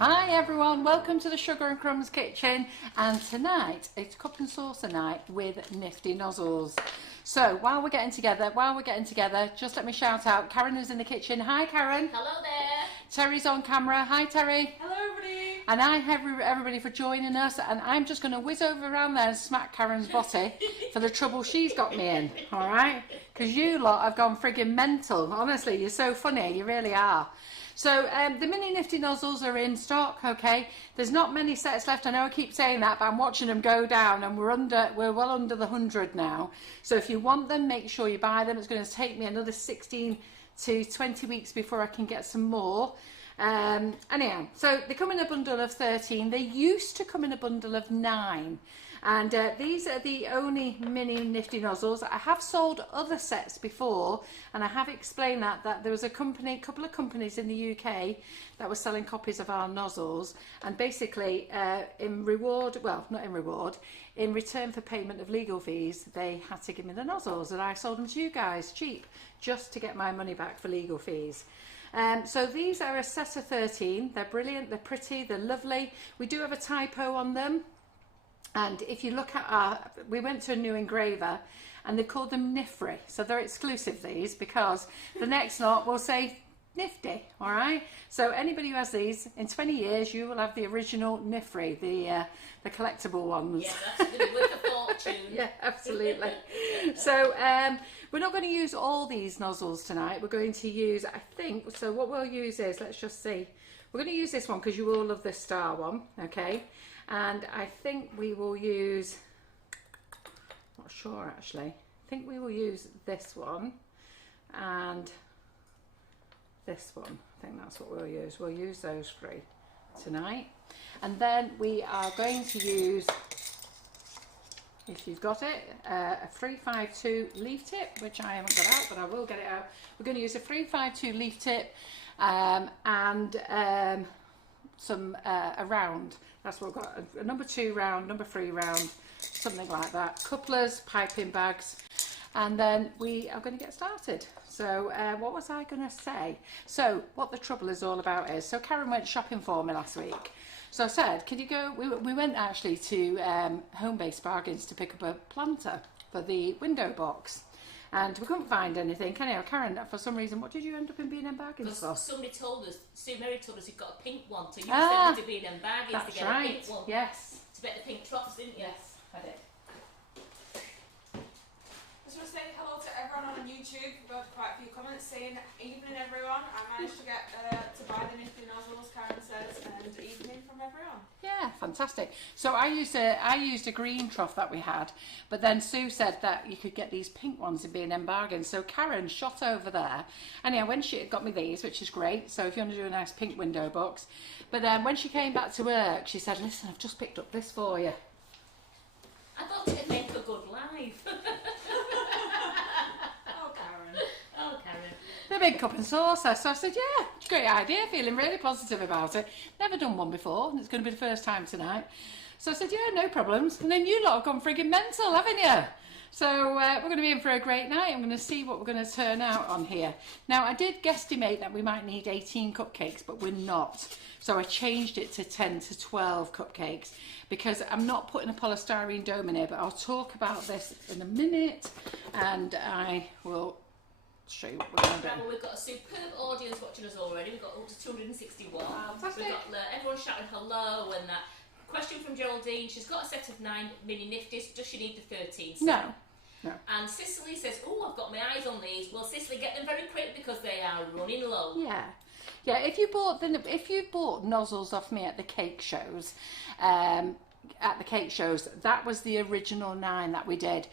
Hi everyone, welcome to the Sugar and Crumbs kitchen, and tonight it's cup and saucer night with Nifty Nozzles. So while we're getting together, just let me shout out, Karen is in the kitchen. Hi Karen. Hello there. Terry's on camera. Hi Terry. Hello everybody. And I have everybody for joining us, and I'm just going to whiz over around there and smack Karen's body for the trouble she's got me in, alright? Because you lot have gone friggin' mental. Honestly, you're so funny, you really are. So the mini Nifty nozzles are in stock, okay? There's not many sets left. I know I keep saying that, but I'm watching them go down, and we're well under the 100 now. So if you want them, make sure you buy them. It's going to take me another 16 to 20 weeks before I can get some more. Anyhow, so they come in a bundle of 13. They used to come in a bundle of 9. And these are the only mini Nifty nozzles. I have sold other sets before, and I have explained that there was a couple of companies in the UK that were selling copies of our nozzles, and basically in return for payment of legal fees, they had to give me the nozzles, and I sold them to you guys cheap, just to get my money back for legal fees. So these are a set of 13. They're brilliant, they're pretty, they're lovely. We do have a typo on them. And if you look at we went to a new engraver, and they called them Nifty, so they're exclusive, these, because the next lot will say Nifty, all right? So anybody who has these, in 20 years, you will have the original Nifty, the collectible ones. Yeah, that's going to be worth a fortune. Yeah, absolutely. So we're not going to use all these nozzles tonight. We're going to use, I think, so what we'll use is, let's just see. We're going to use this one because you all love this star one, okay? And I think we will use, not sure actually, I think we will use this one and this one. I think that's what we'll use. We'll use those three tonight. And then we are going to use, if you've got it, a 352 leaf tip, which I haven't got out, but I will get it out. We're going to use a 352 leaf tip and some a round. That's what we've got, a number 2 round, number 3 round, something like that. Couplers, piping bags, and then we are going to get started. So what was I going to say? So what the trouble is all about is, so Karen went shopping for me last week. So I said, could you go, we went actually to Home-Based Bargains to pick up a planter for the window box. And we couldn't find anything. Karen, for some reason, what did you end up in B&M Bargains for? Somebody told us, Sue Mary told us you've got a pink one, so you sent me to B&M Bargains to get a pink one. Yes. To get the pink troughs, didn't you? Yes, I did. I just want to say hello to everyone on YouTube. We've got quite a few comments saying evening everyone. I managed to get to buy the Nifty nozzles, Karen says, and evening from everyone. Yeah, fantastic. So I used a green trough that we had, but then Sue said that you could get these pink ones in B&M Bargains. So Karen shot over there. Anyhow, when she got me these, which is great, so if you want to do a nice pink window box. But then when she came back to work, she said, listen, I've just picked up this for you. I thought it'd make a good life. Oh, Karen. Oh, Karen. The big cup and saucer. So I said, yeah, great idea, feeling really positive about it. Never done one before, and it's going to be the first time tonight. So I said, yeah, no problems. And then you lot have gone friggin' mental, haven't you? So we're going to be in for a great night. I'm going to see what we're going to turn out on here. Now, I did guesstimate that we might need 18 cupcakes, but we're not. So I changed it to 10 to 12 cupcakes because I'm not putting a polystyrene dome in here, but I'll talk about this in a minute, and I will show you what we're going to do. Well, we've got a superb audience watching us already. We've got up to 261. Fantastic. We've got everyone shouting hello and that. Question from Geraldine. She's got a set of 9 mini Nifties. Does she need the 13 set? No. No. And Cicely says, oh, I've got my eyes on these. Well, Cicely, get them very quick because they are running low. Yeah. Yeah, if you bought nozzles off me at the cake shows, that was the original 9 that we did.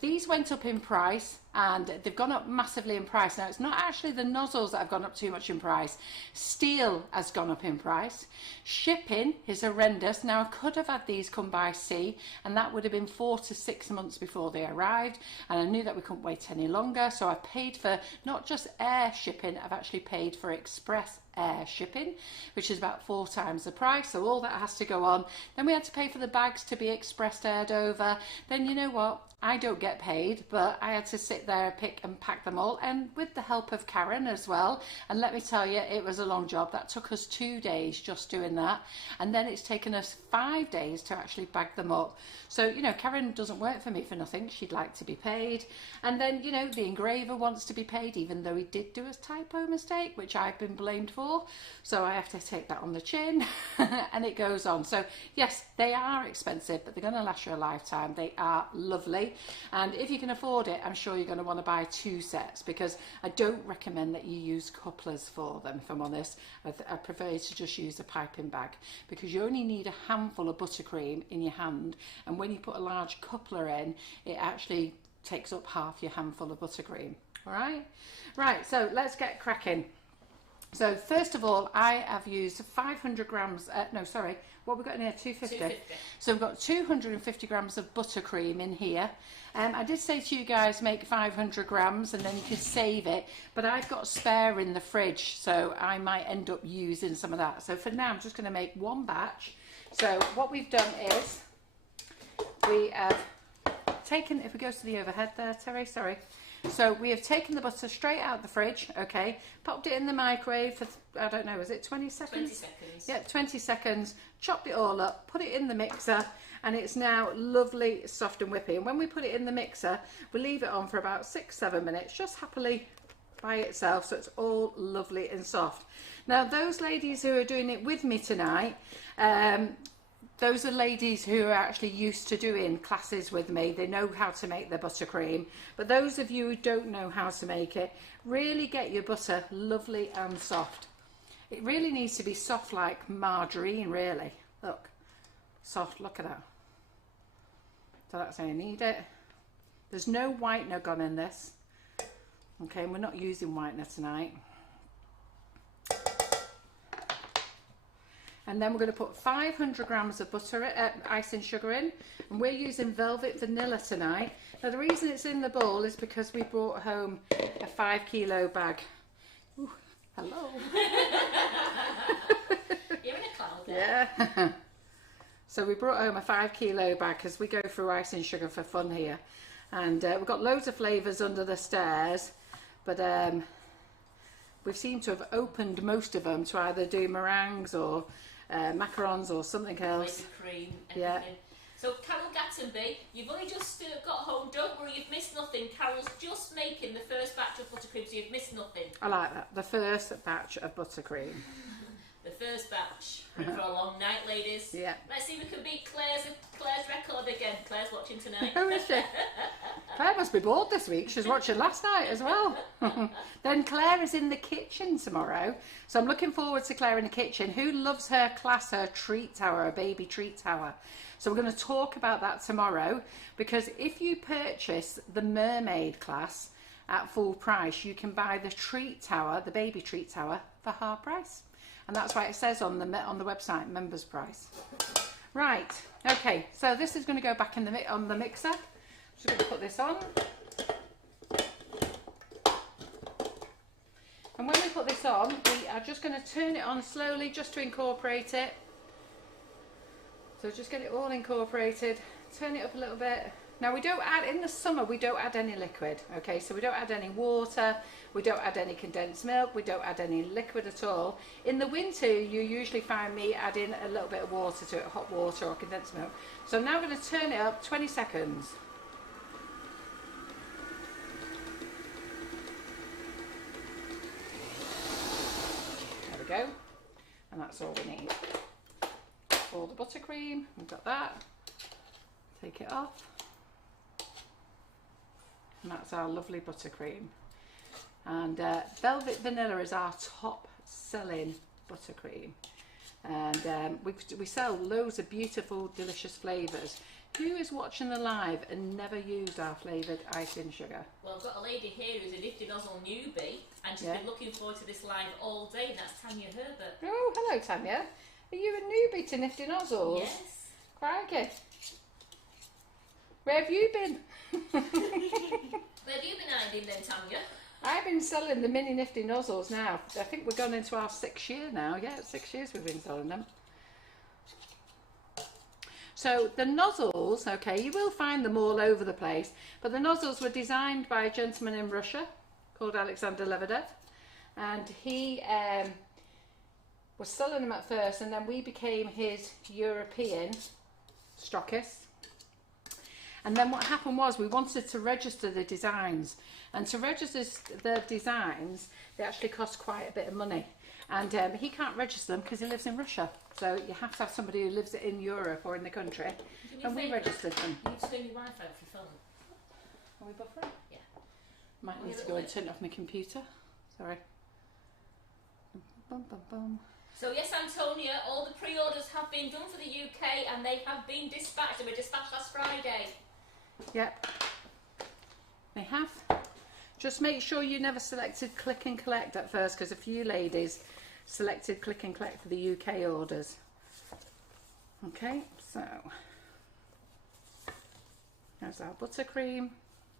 These went up in price, and they've gone up massively in price. Now, it's not actually the nozzles that have gone up too much in price. Steel has gone up in price. Shipping is horrendous. Now, I could have had these come by sea, and that would have been 4 to 6 months before they arrived, and I knew that we couldn't wait any longer, so I paid for not just air shipping, I've actually paid for express air shipping, which is about 4 times the price, so all that has to go on. Then we had to pay for the bags to be express aired over. Then you know what, I don't get paid, but I had to sit there, pick and pack them all, and with the help of Karen as well. And let me tell you, it was a long job. That took us 2 days just doing that, and then it's taken us 5 days to actually bag them up. So you know, Karen doesn't work for me for nothing. She'd like to be paid. And then you know, the engraver wants to be paid, even though he did do a typo mistake, which I've been blamed for, so I have to take that on the chin. And it goes on. So yes, they are expensive, but they're going to last you a lifetime. They are lovely. And if you can afford it, I'm sure you're going to want to buy 2 sets, because I don't recommend that you use couplers for them, if I'm honest. I prefer you to just use a piping bag, because you only need a handful of buttercream in your hand, and when you put a large coupler in, it actually takes up half your handful of buttercream. All right? Right, so let's get cracking. So first of all, I have used 500 grams, what we've got in here, 250. 250. So we've got 250 grams of buttercream in here. I did say to you guys, make 500 grams and then you can save it, but I've got spare in the fridge, so I might end up using some of that. So for now, I'm just going to make 1 batch. So what we've done is, we have taken, if we go to the overhead there, Terry, sorry. So we have taken the butter straight out the fridge, okay, popped it in the microwave for, I don't know, is it 20 seconds? 20 seconds. Yeah, 20 seconds, chopped it all up, put it in the mixer, and it's now lovely, soft and whippy. And when we put it in the mixer, we leave it on for about 6-7 minutes, just happily by itself, so it's all lovely and soft. Now, those ladies who are doing it with me tonight, those are ladies who are actually used to doing classes with me. They know how to make their buttercream. But those of you who don't know how to make it, really get your butter lovely and soft. It really needs to be soft like margarine, really. Look, soft, look at that. So that's how you need it. There's no whitener gone in this. Okay, and we're not using whitener tonight. And then we're going to put 500 grams of butter, icing sugar in, and we're using velvet vanilla tonight. Now the reason it's in the bowl is because we brought home a 5 kilo bag. Ooh, hello. You're in a cloud there. Yeah. So we brought home a 5 kilo bag because we go through icing sugar for fun here. And we've got loads of flavours under the stairs, but we've seemed to have opened most of them to either do meringues or macarons or something else. Cream, everything. Yeah. So Carol Gattenby, you've only just got home. Don't worry, you've missed nothing. Carol's just making the first batch of buttercream, so you've missed nothing. I like that. The first batch of buttercream. The first batch. In for a long night, ladies. Yeah. Let's see if we can beat Claire's record again. Claire's watching tonight. Who is she? Claire must be bored this week. She's watching last night as well. Then Claire is in the kitchen tomorrow. So I'm looking forward to Claire in the kitchen. Who loves her class, her treat tower, her baby treat tower? So we're going to talk about that tomorrow, because if you purchase the mermaid class at full price, you can buy the treat tower, the baby treat tower, for half price. And that's why it says on the website, members price. Right, okay, so this is going to go back in on the mixer. Just going to put this on. And when we put this on, we are just going to turn it on slowly just to incorporate it. So just get it all incorporated, turn it up a little bit. Now we don't add, in the summer we don't add any liquid, okay, so we don't add any water, we don't add any condensed milk, we don't add any liquid at all. In the winter you usually find me adding a little bit of water to it, hot water or condensed milk. So I'm now going to turn it up 20 seconds. There we go, and that's all we need. All the buttercream, we've got that, take it off. And that's our lovely buttercream. And velvet vanilla is our top selling buttercream. And we sell loads of beautiful, delicious flavours. Who is watching the live and never used our flavoured icing sugar? Well, I've got a lady here who's a Nifty Nozzle newbie, and she's been looking forward to this live all day, and that's Tanya Herbert. Oh, hello Tanya. Are you a newbie to Nifty Nozzles? Yes. Crikey. Where have you been? Where have you been hiding then, Tanya? I've been selling the mini Nifty nozzles now. I think we're going into our 6th year now. Yeah, 6 years we've been selling them. So the nozzles, okay, you will find them all over the place, but the nozzles were designed by a gentleman in Russia called Alexander Lebedev, and he was selling them at first, and then we became his European stockist. And then what happened was we wanted to register the designs, and to register the designs they actually cost quite a bit of money, and he can't register them because he lives in Russia, so you have to have somebody who lives in Europe or in the country, and we registered them. You need to turn your Wi-Fi off your phone. Are we buffering? Yeah. Might need to go and turn off my computer. Sorry. Bum, bum, bum. So yes, Antonia, all the pre-orders have been done for the UK and they have been dispatched. They were dispatched last Friday. Yep. They have. Just make sure you never selected click and collect at first, because a few ladies selected click and collect for the UK orders. Okay, so there's our buttercream.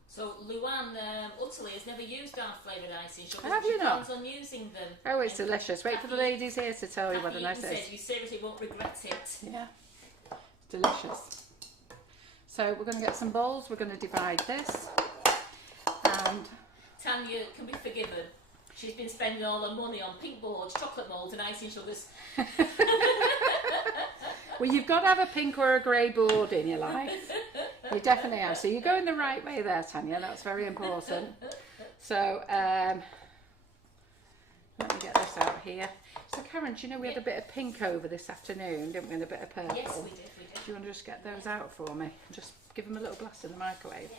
So Luann Utterly has never used our flavoured icing sugar. Have you not? She plans on using them. Oh, it's delicious. Wait for the ladies here to tell you what a nice it is. You seriously won't regret it. Yeah, it's delicious. So we're going to get some bowls. We're going to divide this, and Tanya can be forgiven. She's been spending all her money on pink boards, chocolate moulds and icing sugars. well, you've got to have a pink or a grey board in your life. You definitely have. So you're going the right way there, Tanya. That's very important. So let me get this out here. So Karen, do you know we had a bit of pink over this afternoon, didn't we, and a bit of purple? Yes, we did. Do you want to just get those out for me? Just give them a little blast in the microwave. Yeah.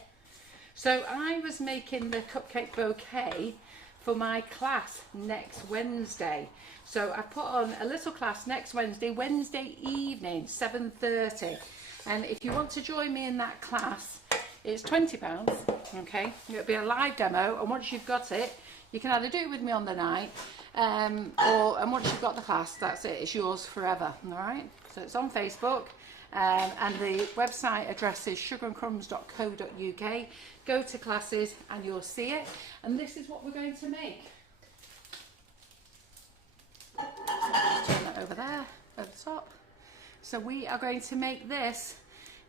So I was making the cupcake bouquet for my class next Wednesday. So I put on a little class next Wednesday evening, 7:30. And if you want to join me in that class, it's £20, okay? It'll be a live demo, and once you've got it, you can either do it with me on the night, and once you've got the class, that's it, it's yours forever, all right? So it's on Facebook, and the website address is sugarandcrumbs.co.uk. Go to classes and you'll see it, and this is what we're going to make. So just turn that over there, over the top. So we are going to make this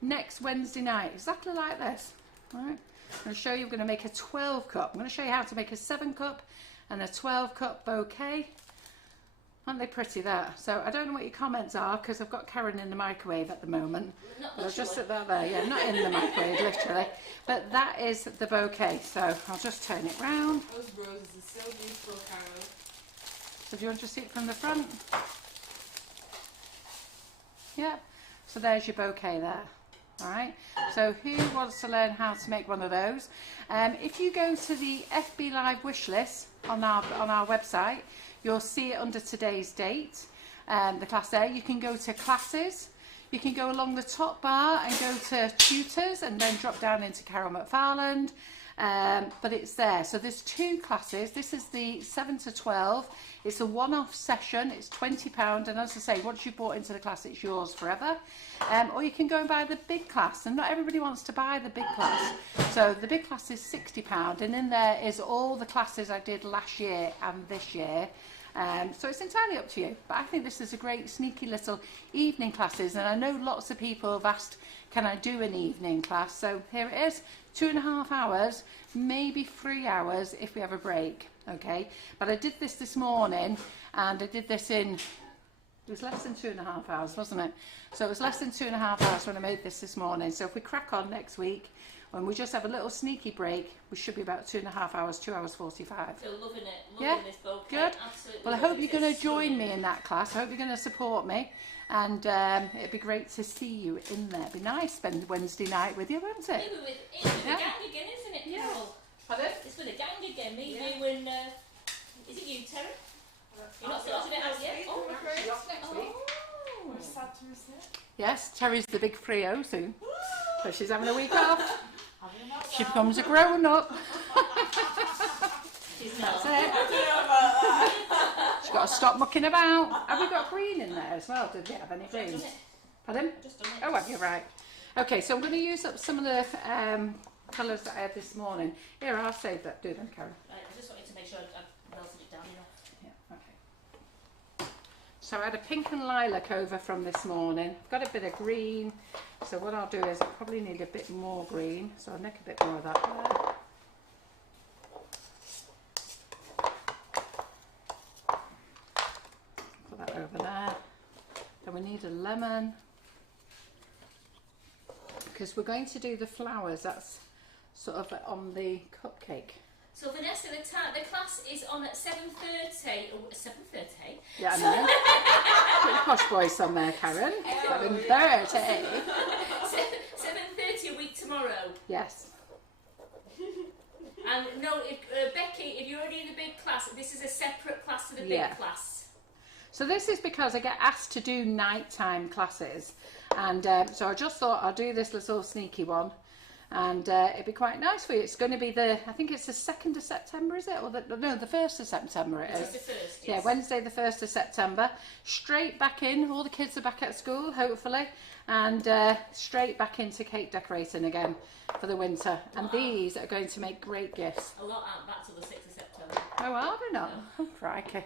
next Wednesday night, exactly like this. All right. I'm going to show you, we're going to make a 12 cup. I'm going to show you how to make a 7 cup and a 12 cup bouquet. Aren't they pretty there? So I don't know what your comments are, because I've got Karen in the microwave at the moment. I'll just sit that there, yeah, not in the microwave, literally. But that is the bouquet, so I'll just turn it round. Those roses are so beautiful, Carol. So do you want to see it from the front? Yeah, so there's your bouquet there. All right, so who wants to learn how to make one of those? If you go to the FB Live wish list on our website, you'll see it under today's date, the class there. You can go to classes, you can go along the top bar and go to tutors, and then drop down into Carol McFarland, but it's there. So there's 2 classes. This is the 7 to 12. It's a one-off session. It's £20, and as I say, once you've bought into the class, it's yours forever. Or you can go and buy the big class, and not everybody wants to buy the big class. So the big class is £60, and in there is all the classes I did last year and this year. So it's entirely up to you, but I think this is a great sneaky little evening classes, and I know lots of people have asked, can I do an evening class? So here it is, 2.5 hours, maybe 3 hours if we have a break, okay? But I did this morning, and I did this in, it was less than 2.5 hours, wasn't it? So it was less than 2.5 hours when I made this morning. So if we crack on next week, when we just have a little sneaky break, we should be about 2.5 hours, 2 hours 45. Feel loving it, loving this bouquet. Good. Absolutely. Well, I hope you're going to join me in that class. I hope you're going to support me, and it'd be great to see you in there. It'd be nice to spend Wednesday night with you, won't it? Maybe it's with the gang again, isn't it, Carol? Pardon? It's with the gang again. Me, you, and is it you, Terry? You're not sorted it out yet? Oh, next week. We're sad to miss it. Yes, Terry's the big 3-0 soon, so she's having a week off. She becomes a grown-up. She's not. That's it. I don't know about that. She's got to stop mucking about. Have we got green in there as well? Did we have any green? Pardon? Just done it. Oh, have you? Right. Okay, so I'm going to use up some of the colours that I had this morning. Here, I'll save that. Do them, Karen. Right, I just So I had a pink and lilac over from this morning. I've got a bit of green, so what I'll do is I probably need a bit more green, so I'll nick a bit more of that there. Put that over there. Then we need a lemon, because we're going to do the flowers. That's sort of on the cupcake. So Vanessa, the class is on at 7:30. Oh, 7:30? Yeah, I know. Put your posh voice on there, Karen. 7:30. 7:30 a week tomorrow. Yes. And no, Becky, if you're already in the big class, this is a separate class to the big class. So this is because I get asked to do nighttime classes, and so I just thought I'll do this little sneaky one. And it'd be quite nice for you. It's going to be I think it's the 2nd of September, is it? Or the 1st of September it is. It's the 1st, yes. Yeah, Wednesday the 1st of September. Straight back in, all the kids are back at school, hopefully. And straight back into cake decorating again for the winter. And these are going to make great gifts. A lot aren't back till the 6th of September. Oh, are they not? Oh, crikey.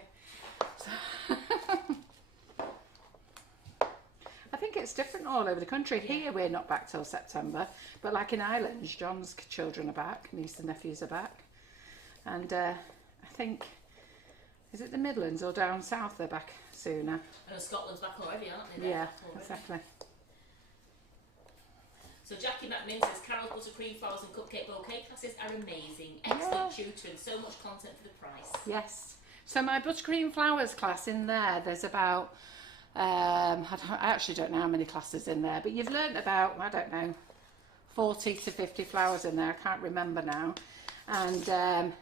I think it's different all over the country. Here we're not back till September, but like in Ireland, John's children are back, niece and nephews are back, and I think, is it the Midlands or down south they're back sooner? And Scotland's back already, aren't they? Yeah, exactly. So Jackie McMinn says Carol's buttercream flowers and cupcake bouquet classes are amazing. Excellent tutoring, so much content for the price. Yes. So my buttercream flowers class in there's about I actually don't know how many classes in there, but you've learnt about, I don't know, 40 to 50 flowers in there. I can't remember now. And so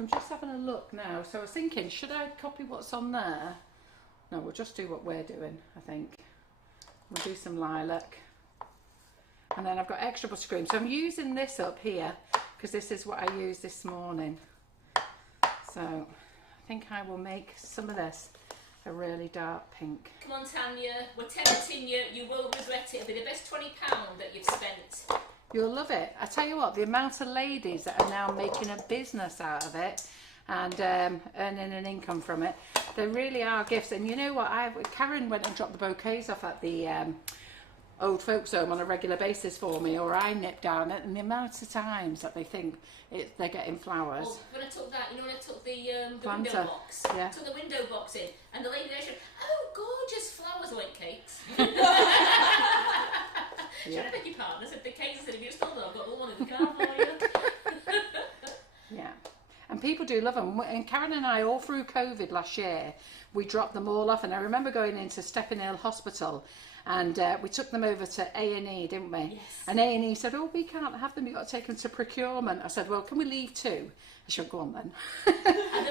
I'm just having a look now. So I was thinking, should I copy what's on there? No, we'll just do what we're doing, I think. We'll do some lilac. And then I've got extra buttercream. So I'm using this up here because this is what I used this morning. So I think I will make some of this a really dark pink. Come on, Tanya, we're tempting you. You will regret it. It'll be the best £20 that you've spent. You'll love it. I tell you what, the amount of ladies that are now making a business out of it and earning an income from it, they really are gifts. And you know what? Karen went and dropped the bouquets off at the old folks home on a regular basis for me, or I nip down it, and the amount of times that they think they're getting flowers. Well, when I took that, you know, when I took the Planter. window box, took the window box in, and the lady there said, "Oh, gorgeous flowers!" I went, "Cakes." She had a beg your pardon. I said, "The cakes." I said, "If you stole them, I've got the one in the car for you." Yeah. And people do love them. And Karen and I, all through COVID last year, we dropped them all off. And I remember going into Stepping Hospital, and we took them over to A&E, didn't we? Yes. And A&E said, "Oh, we can't have them. You've got to take them to procurement." I said, "Well, can we leave too?" I said, "Go on then."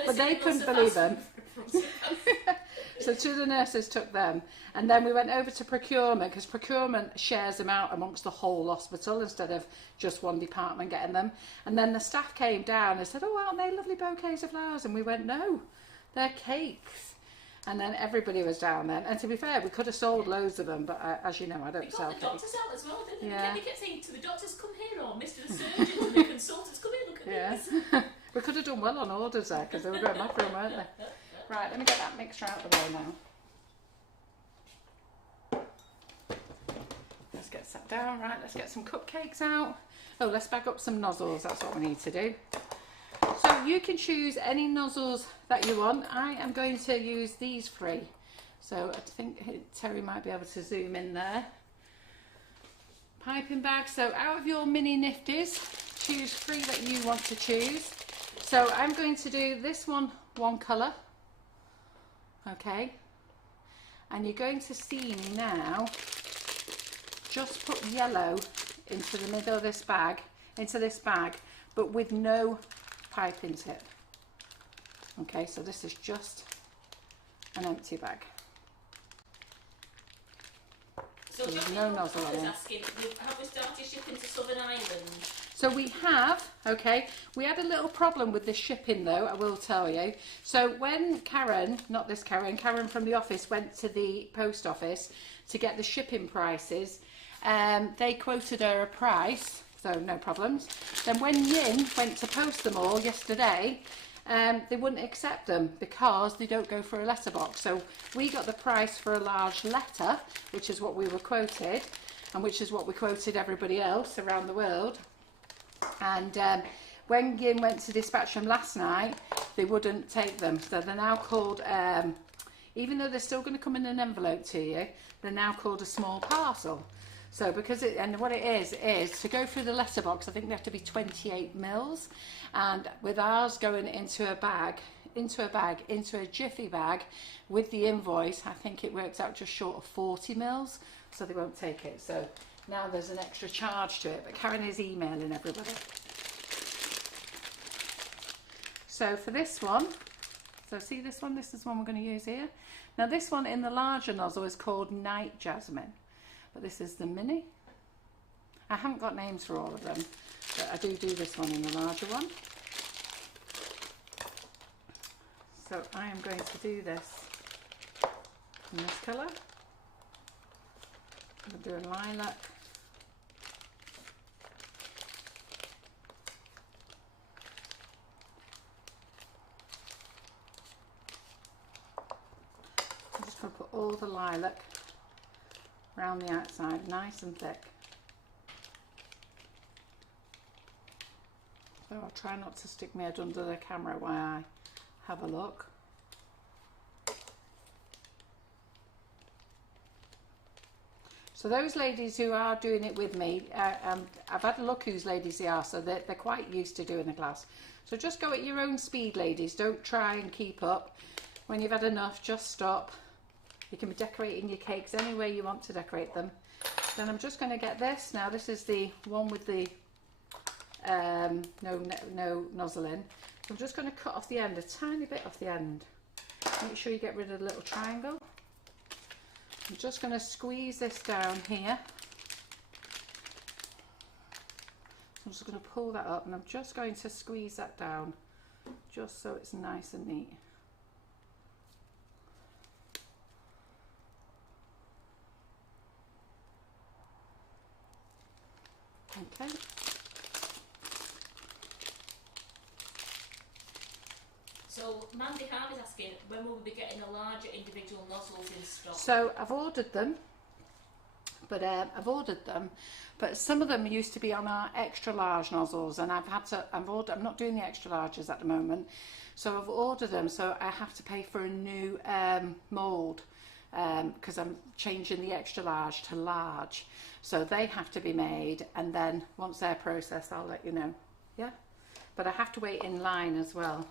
But they couldn't believe them. So two of the nurses took them, and then we went over to procurement, because procurement shares them out amongst the whole hospital instead of just one department getting them. And then the staff came down and said, "Oh, aren't they lovely bouquets of flowers?" And we went, "No, they're cakes." And then everybody was down then. And to be fair, we could have sold loads of them, but as you know, I don't sell cakes. We got the doctors out as well, didn't we? Yeah. They kept saying to the doctors, "Come here," or "Mr. the surgeons and the consultants, come here, look at these. We could have done well on orders there, because they were going after them, weren't they? Right, let me get that mixture out of the way now. Let's get sat down. Right, let's get some cupcakes out. Oh, let's bag up some nozzles. That's what we need to do. So you can choose any nozzles that you want. I am going to use these 3. So I think Terry might be able to zoom in there. Piping bag. So out of your mini Nifties, choose 3 that you want to choose. So I'm going to do this one colour. Okay. And you're going to see me now just put yellow into the middle of this bag, but with no piping tip. Okay, so this is just an empty bag. So there's no nozzle on it. Asking, have we started shipping to Southern Ireland? So we have, okay, we had a little problem with the shipping though, I will tell you. So when Karen, not this Karen, Karen from the office went to the post office to get the shipping prices, they quoted her a price, so no problems. Then when Yin went to post them all yesterday, they wouldn't accept them because they don't go for a letterbox. So we got the price for a large letter, which is what we were quoted, and which is what we quoted everybody else around the world. And when Gin went to dispatch them last night, they wouldn't take them. So they're now called, even though they're still going to come in an envelope to you, they're now called a small parcel. So because what it is to go through the letterbox, I think they have to be 28 mils, and with ours going into a bag, into a jiffy bag with the invoice, I think it works out just short of 40 mils, so they won't take it. So now there's an extra charge to it, but Karen is emailing everybody. So for this one, so see this one, this is one we're going to use here. Now this one in the larger nozzle is called Night Jasmine, but this is the mini. I haven't got names for all of them, but I do this one in the larger one. So I am going to do this in this colour. I'm doing lilac. I'm just going to put all the lilac around the outside, nice and thick. So I'll try not to stick my head under the camera while I have a look. So those ladies who are doing it with me, I've had a look whose ladies they are, so they're quite used to doing a glass. So just go at your own speed, ladies. Don't try and keep up. When you've had enough, just stop. You can be decorating your cakes any way you want to decorate them. Then I'm just going to get this. Now this is the one with the no nozzle in. So I'm just going to cut off the end, a tiny bit off the end. Make sure you get rid of the little triangle. I'm just going to squeeze this down here. I'm just going to pull that up, and I'm just going to squeeze that down just so it's nice and neat. Okay. So Mandy Hard is asking, when will we be getting the larger individual nozzles in stock? So I've ordered them, but some of them used to be on our extra large nozzles, and I'm not doing the extra larges at the moment, so I've ordered them. So I have to pay for a new mould because I'm changing the extra large to large. So they have to be made, and then once they're processed, I'll let you know. Yeah, but I have to wait in line as well.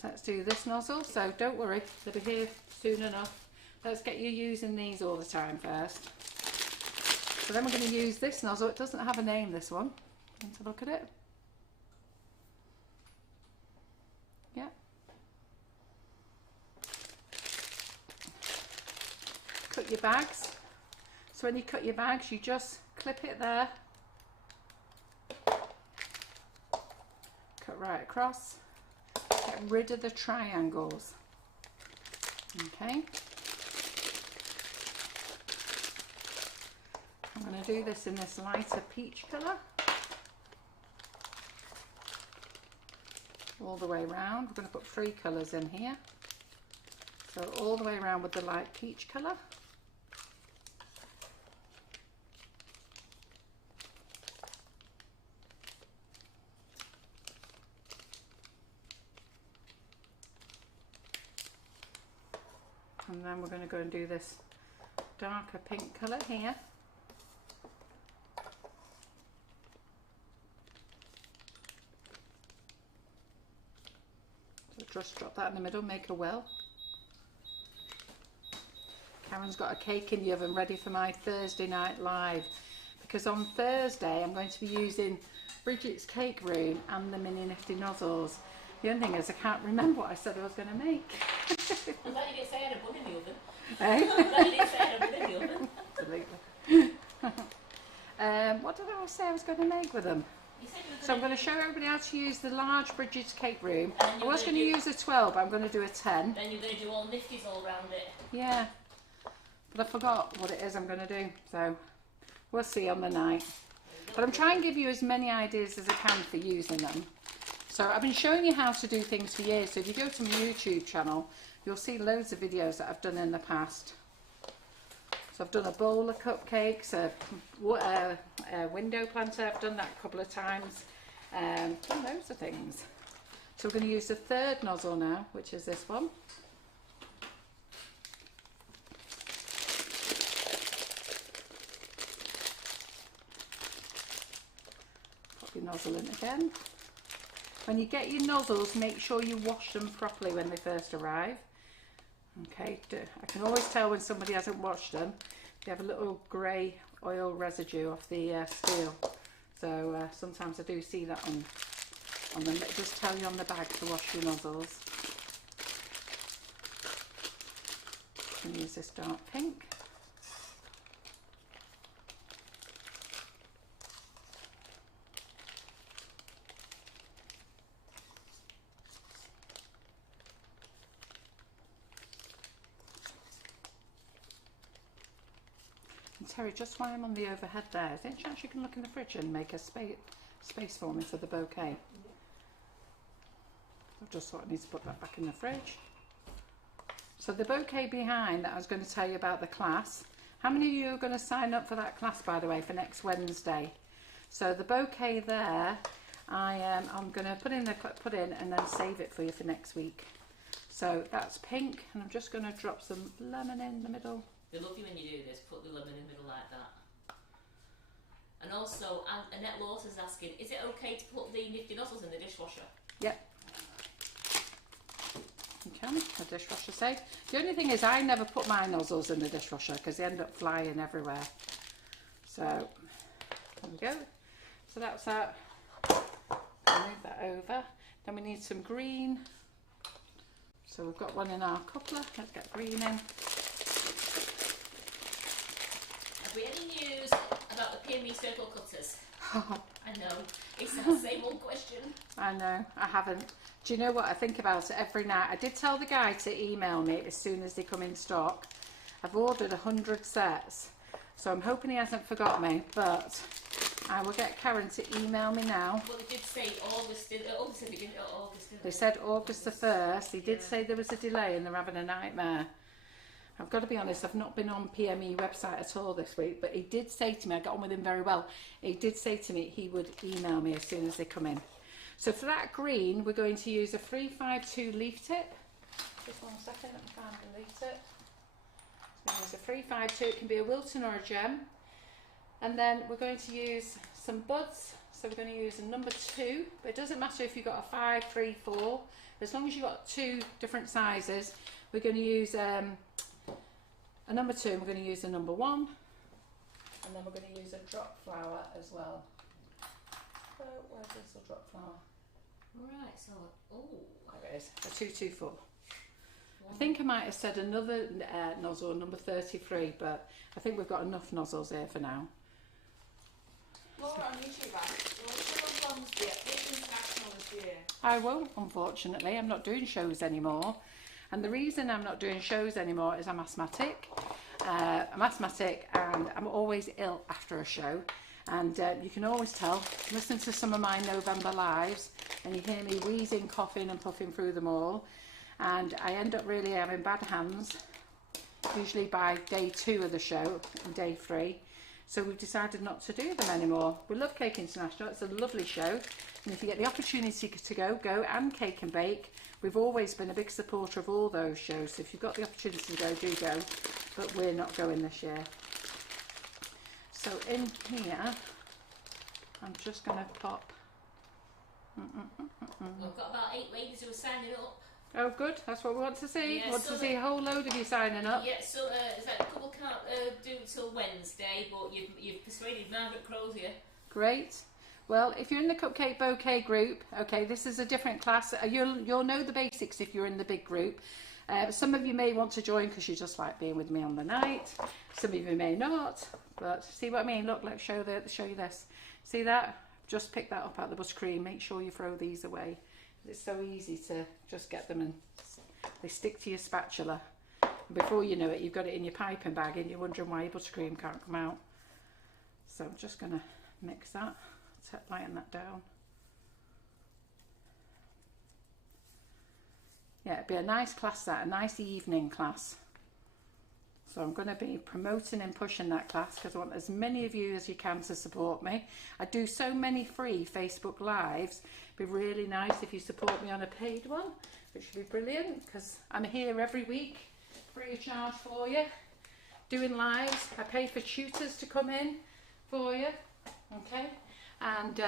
So let's do this nozzle. So don't worry, they'll be here soon enough. Let's get you using these all the time first. So then we're going to use this nozzle. It doesn't have a name, this one. Let's have a look at it. Yeah. Cut your bags. So when you cut your bags, you just clip it there. Cut right across. Get rid of the triangles. Okay. I'm going to do this in this lighter peach colour. All the way around. We're going to put 3 colours in here. So all the way around with the light peach colour. And then we're going to go and do this darker pink colour here. So just drop that in the middle, make a well. Karen's got a cake in the oven ready for my Thursday night live, because on Thursday I'm going to be using Bridget's cake room and the mini Nifty nozzles. The only thing is I can't remember what I said I was going to make. I'm glad you didn't say I had a bun in the oven. Eh? I'm glad you didn't say I had a bun in the oven. Absolutely. What did I say I was going to make with them? You said you were So I'm going to show everybody how to use the large Bridget's cake room. I was going to use a 12, but I'm going to do a 10. Then you're going to do all Nifties all around it. Yeah, but I forgot what it is I'm going to do, so we'll see on the night. But I'm trying to give you as many ideas as I can for using them. So I've been showing you how to do things for years. So if you go to my YouTube channel, you'll see loads of videos that I've done in the past. So I've done a bowl of cupcakes, a window planter, I've done that a couple of times. Done loads of things. So we're going to use the third nozzle now, which is this one. Pop your nozzle in again. When you get your nozzles, make sure you wash them properly when they first arrive. Okay, I can always tell when somebody hasn't washed them. They have a little grey oil residue off the steel. So sometimes I do see that on them. It just tell you on the bag to wash your nozzles. I'm going to use this dark pink. Terry, just while I'm on the overhead there, is there any chance you can look in the fridge and make a space for me for the bouquet? I just thought I need to put that back in the fridge. So the bouquet behind that I was going to tell you about the class. How many of you are going to sign up for that class, by the way, for next Wednesday? So the bouquet there, I'm going to put in and then save it for you for next week. So that's pink, and I'm just going to drop some lemon in the middle. They love you when you do this, put the lemon in the middle like that. And also, Annette Lawson's asking, is it okay to put the Nifty nozzles in the dishwasher? Yep. You can, the dishwasher safe. The only thing is I never put my nozzles in the dishwasher because they end up flying everywhere. So, there we go. So that's that. I'll move that over. Then we need some green. So we've got one in our coupler. Let's get green in. Have we any news about the PME circle cutters? I know, it's that same old question. I know, I haven't. Do you know what? I think about it every night. I did tell the guy to email me as soon as they come in stock. I've ordered 100 sets, so I'm hoping he hasn't forgot me, but I will get Karen to email me now. Well, they did say August, didn't they? They said August the 1st. He did say there was a delay and they're having a nightmare. I've got to be honest, I've not been on PME website at all this week, but he did say to me, I got on with him very well, he did say to me he would email me as soon as they come in. So for that green, we're going to use a 352 leaf tip. Just 1 second, let me find the leaf tip. So we use a 352, it can be a Wilton or a gem. And then we're going to use some buds. So we're going to use a number 2, but it doesn't matter if you've got a 5, 3, 4. As long as you've got 2 different sizes, we're going to use a number 2, and we're going to use a number 1, and then we're going to use a drop flower as well. So where's this little drop flower? Right, so, oh. There it is, a 224. I think I might have said another nozzle, number 33, but I think we've got enough nozzles here for now. Laura on YouTube asked, will Crumbs be at Big International this year? I won't, unfortunately. I'm not doing shows anymore. And the reason I'm not doing shows anymore is I'm asthmatic. I'm asthmatic and I'm always ill after a show. And you can always tell, listen to some of my November lives and you hear me wheezing, coughing and puffing through them all. And I end up really having bad hands, usually by day 2 of the show and day 3. So we've decided not to do them anymore. We love Cake International, it's a lovely show. And if you get the opportunity to go, and Cake and Bake. We've always been a big supporter of all those shows, so if you've got the opportunity to go, do go, but we're not going this year. So in here, I'm just going to pop... We've got about 8 ladies who are signing up. Oh good, that's what we want to see. Yeah, We want to see a whole load of you signing up. Yeah, so it's like a couple can't do it till Wednesday, but you've persuaded Margaret Crozier. Great. Well, if you're in the Cupcake Bouquet group, okay, this is a different class. You'll know the basics if you're in the big group. Some of you may want to join because you just like being with me on the night. Some of you may not, but see what I mean? Look, let's show you this. See that? Just pick that up out of the buttercream. Make sure you throw these away. It's so easy to just get them and they stick to your spatula. And before you know it, you've got it in your piping bag and you're wondering why your buttercream can't come out. So I'm just going to mix that. Lighten that down. Yeah, it'd be a nice class, that, a nice evening class. So I'm going to be promoting and pushing that class because I want as many of you as you can to support me. I do so many free Facebook Lives. It'd be really nice if you support me on a paid one, which would be brilliant because I'm here every week, free of charge for you, doing lives. I pay for tutors to come in for you, okay? And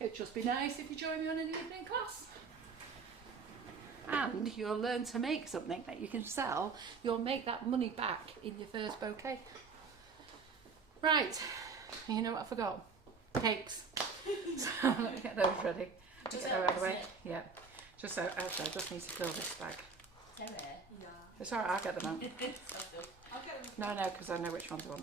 it'd just be nice if you join me on an evening class. And you'll learn to make something that you can sell. You'll make that money back in your first bouquet. Right, you know what I forgot? Cakes. So let me get those ready. Just Get those out of the way. it? Yeah. Just so out there, I just need to fill this bag. They're there. Yeah. It's alright, I'll get them out. I'll get them. No, because I know which ones I want.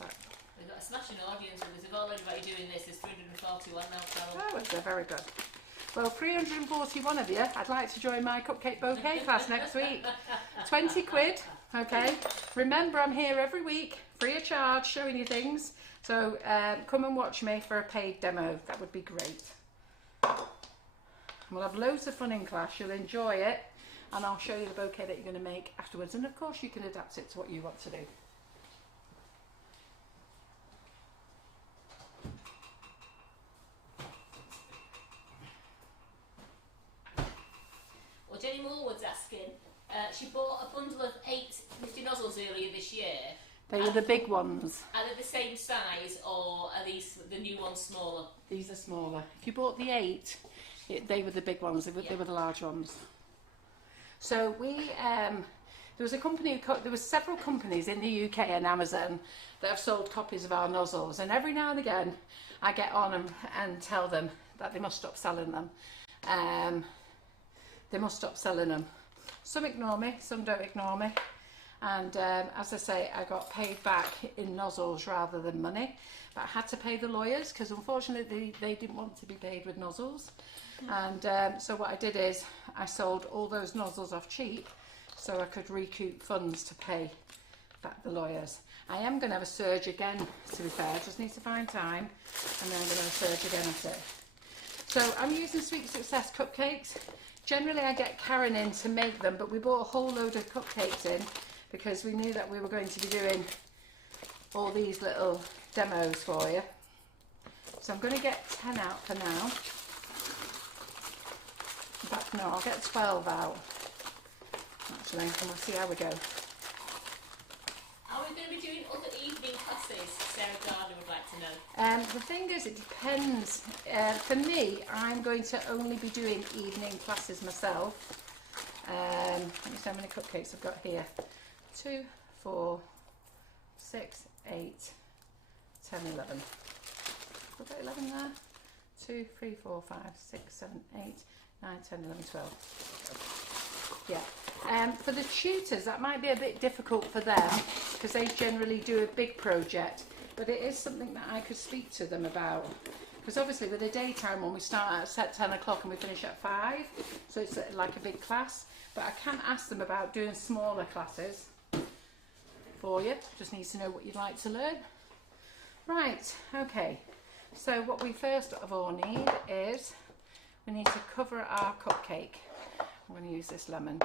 Right. We've got a smashing audience with us. If already doing this, there's 341 now, Carol. Oh, they're very good. Well, 341 of you, I'd like to join my Cupcake Bouquet class next week. 20 quid, okay? Remember, I'm here every week, free of charge, showing you things. So come and watch me for a paid demo. That would be great. We'll have loads of fun in class. You'll enjoy it. And I'll show you the bouquet that you're going to make afterwards. And of course, you can adapt it to what you want to do. Well, Jenny Morewood's asking, she bought a bundle of 8 Nifty Nozzles earlier this year. They were the big ones. Are they the same size, or are these the new ones smaller? These are smaller. If you bought the 8, they were the big ones. They were the large ones. So there was a company. There were several companies in the UK and Amazon that have sold copies of our nozzles, and every now and again, I get on and tell them that they must stop selling them. They must stop selling them. Some ignore me, some don't ignore me. And as I say, I got paid back in nozzles rather than money. But I had to pay the lawyers because unfortunately they didn't want to be paid with nozzles. And so what I did is I sold all those nozzles off cheap so I could recoup funds to pay back the lawyers. I am going to have a surge again, to be fair. I just need to find time, and then I'm going to have a surge again at it. So I'm using Sweet Success cupcakes. Generally I get Karen in to make them, but we bought a whole load of cupcakes in because we knew that we were going to be doing all these little demos for you. So I'm going to get 10 out for now. In fact, no, I'll get 12 out, actually, and we'll see how we go. Are we going to be doing other evening classes? Sarah Gardner would like to know. The thing is, it depends. For me, I'm going to only be doing evening classes myself. Let me see how many cupcakes I've got here. 2, 4, 6, 8, 10, 11. I've got 11 there. 2, 3, 4, 5, 6, 7, 8, 9, 10, 11, 12. Yeah. For the tutors, that might be a bit difficult for them because they generally do a big project. But it is something that I could speak to them about. Because obviously with a daytime one, we start at 10 o'clock and we finish at 5. So it's like a big class. But I can ask them about doing smaller classes for you. Just need to know what you'd like to learn. Right, okay. So what we first of all need is, we need to cover our cupcake. I'm going to use this lemon.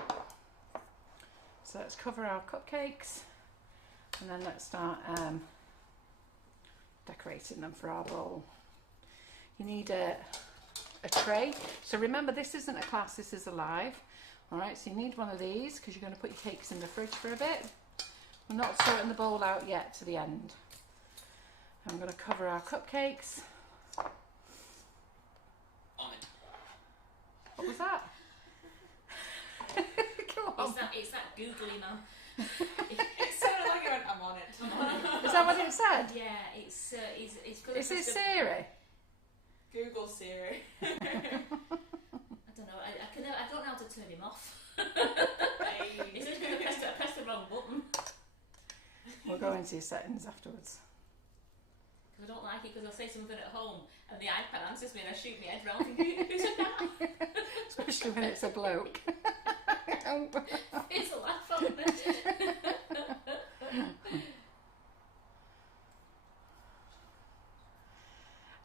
So let's cover our cupcakes. And then let's start decorating them for our bowl. You need a tray. So remember, this isn't a class, this is a live. Alright, so you need one of these because you're going to put your cakes in the fridge for a bit. We're not sorting the bowl out yet to the end. I'm going to cover our cupcakes. What was that? Come on. It's that googly man. It sounded like it went, I'm on it. I'm on it. Is that what it said? Yeah, it's Is it Siri? Google Siri. I don't know. I don't know how to turn him off. Is it because I pressed the wrong button? We'll go into your settings afterwards. Because I don't like it because I'll say something at home and the iPad answers me and I shoot my head round thinking, who's that? Especially when it's a bloke. It's a laugh on me.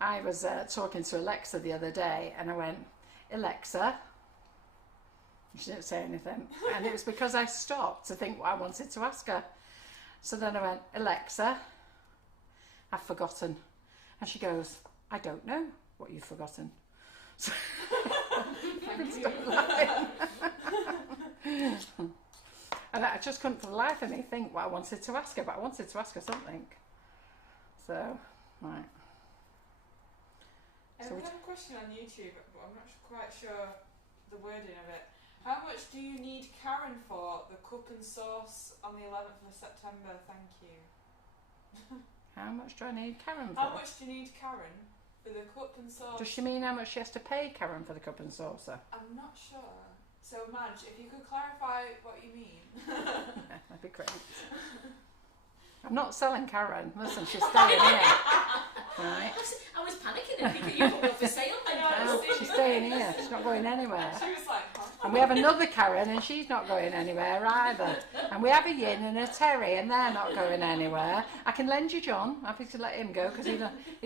I was talking to Alexa the other day and I went, Alexa, She didn't say anything. And it was because I stopped to think what I wanted to ask her. So then I went, Alexa, I've forgotten. And she goes, I don't know what you've forgotten. So I stopped laughing. And I just couldn't for the life of me think what I wanted to ask her, but I wanted to ask her something. So, right. So we had a question on YouTube, but I'm not quite sure the wording of it. How much do you need Karen for the cup and sauce on the 11th of September? Thank you. How much do I need Karen for? How much do you need Karen for the cup and sauce? Does she mean how much she has to pay Karen for the cup and saucer? I'm not sure. So, Madge, if you could clarify what you mean. Yeah, that'd be great. I'm not selling Karen. Listen, she's staying here. Right. I was panicking and thinking you put her for sale. No, she's staying here. She's not going anywhere. She was like, huh? And we have another Karen and she's not going anywhere either. And we have a Yin and a Terry and they're not going anywhere. I can lend you John. Happy to let him go because he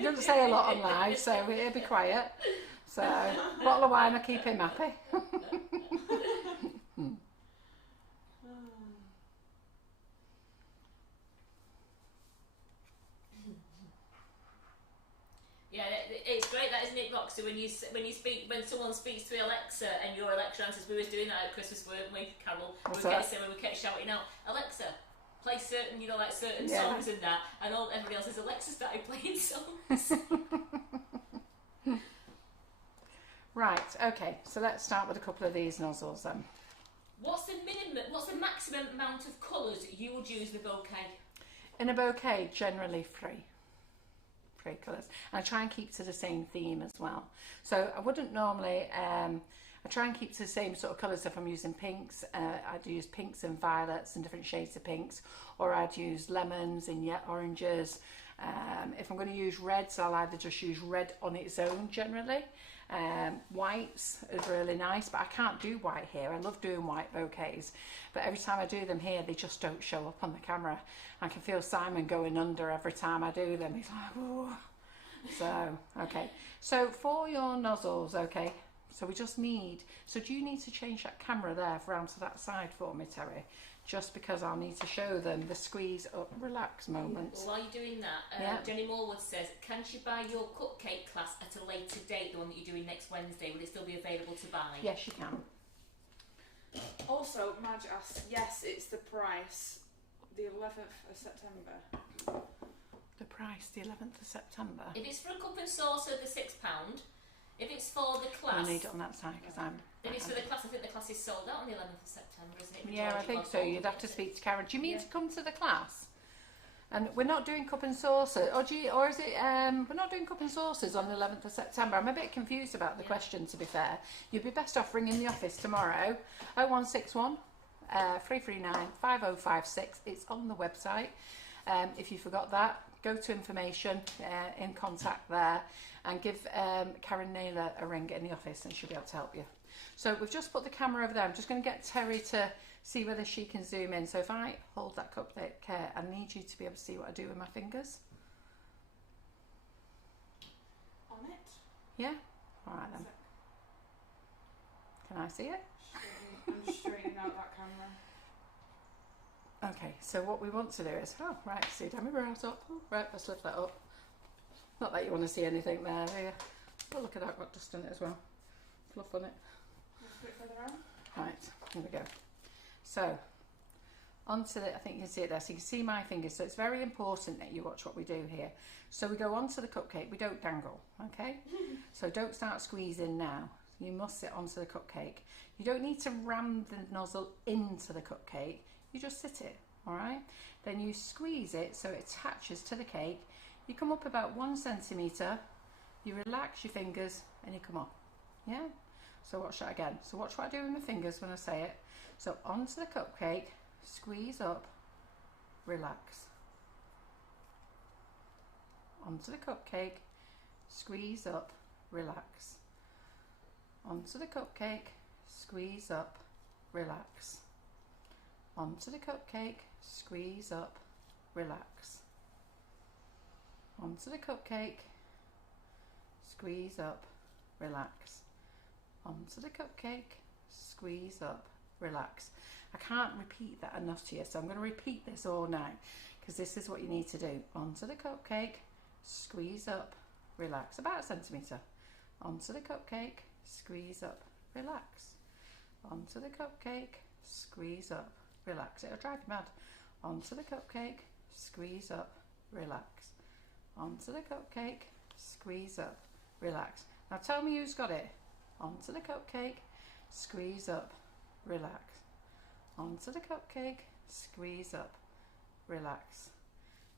doesn't say a lot on live, so he'll be quiet. So, bottle of wine will keep him happy. Yeah, it's great, that, isn't it, Roxy? When someone speaks to Alexa and your Alexa answers. We were doing that at Christmas, weren't we, Carol? We kept shouting out, Alexa, play certain, certain songs and that, and everybody else says, Alexa started playing songs. Right, okay, so let's start with a couple of these nozzles then. What's the maximum amount of colours you would use in a bouquet? In a bouquet, generally three colours. And I try and keep to the same theme as well. So I wouldn't normally, I try and keep to the same sort of colours. If I'm using pinks, I'd use pinks and violets and different shades of pinks, or I'd use lemons and yet oranges. If I'm going to use reds, I'll either just use red on its own generally. Whites is really nice, but I can't do white here. I love doing white bouquets, but every time I do them here, they just don't show up on the camera. I can feel Simon going under every time I do them. He's like, whoa. So, okay. So for your nozzles, okay, so we just need, so do you need to change that camera there round to that side for me, Terry? Just because I'll need to show them the squeeze up, relax moments. Well, while you're doing that, Jenny Morwood says, can she buy your Cupcake Class at a later date, the one that you're doing next Wednesday? Will it still be available to buy? Yes, you can. Also, Madge asks, yes, it's the price, the 11th of September. The price, the 11th of September. If it's for a cup and saucer, the £6. If it's for the class... I need it on that side because I'm... If it's for the class, I think the class is sold out on the 11th of September, isn't it? Yeah, I think so. You'd have to speak to Karen. Do you mean to come to the class? And we're not doing cup and saucer, or is it? We're not doing cup and saucers on the 11th of September. I'm a bit confused about the question. To be fair, you'd be best off ringing the office tomorrow. 0161 339 5056. It's on the website. If you forgot that, go to information in contact there and give Karen Naylor a ring in the office and she'll be able to help you. So we've just put the camera over there. I'm just going to get Terry to see whether she can zoom in. So if I hold that cupcake, I need you to be able to see what I do with my fingers. On it? Yeah? Alright then. Can I see it? I'm just straightening out that camera. Okay, so what we want to do is, see, damn it, right up. Right, let's lift that up. Not that you want to see anything there, do you? Oh, look at that, got dust on it as well. Fluff on it. A bit further on. Right, here we go. So, onto the, I think you can see it there, so you can see my fingers. So it's very important that you watch what we do here. So we go onto the cupcake, we don't dangle, okay? So don't start squeezing now. You must sit onto the cupcake. You don't need to ram the nozzle into the cupcake. You just sit it, all right? Then you squeeze it so it attaches to the cake. You come up about 1 centimetre, you relax your fingers and you come up, yeah? So watch that again. So watch what I do with my fingers when I say it. So onto the cupcake, squeeze up, relax. Onto the cupcake, squeeze up, relax. Onto the cupcake, squeeze up, relax. Onto the cupcake, squeeze up, relax. Onto the cupcake, squeeze up, relax. Onto the cupcake, squeeze up, relax. I can't repeat that enough to you, so I'm going to repeat this all night because this is what you need to do. Onto the cupcake, squeeze up, relax. About a centimetre. Onto the cupcake, squeeze up, relax. Onto the cupcake, squeeze up, relax. It'll drive you mad. Onto the cupcake, squeeze up, relax. Onto the cupcake, squeeze up, relax. Now tell me who's got it. Onto the cupcake, squeeze up, relax. Onto the cupcake, squeeze up, relax.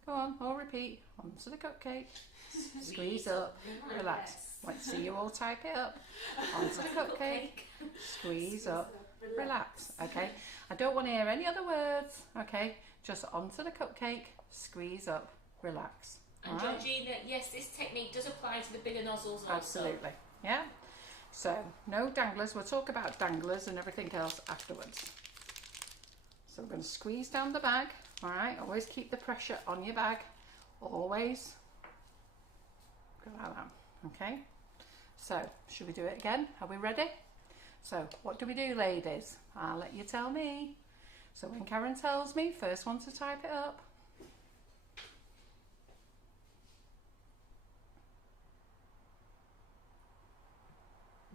Go on, all repeat. Onto the cupcake, squeeze up, relax. Want to see you all type it up. Onto the cupcake, squeeze up, relax. Okay, I don't want to hear any other words. Okay, just onto the cupcake, squeeze up, relax. And Georgina, yes, this technique does apply to the bigger nozzles also. Absolutely, yeah. So no danglers. We'll talk about danglers and everything else afterwards. So we're going to squeeze down the bag. All right, always keep the pressure on your bag. Always go like that. Okay. So should we do it again? Are we ready? So what do we do, ladies? I'll let you tell me. So when Karen tells me, first one to type it up.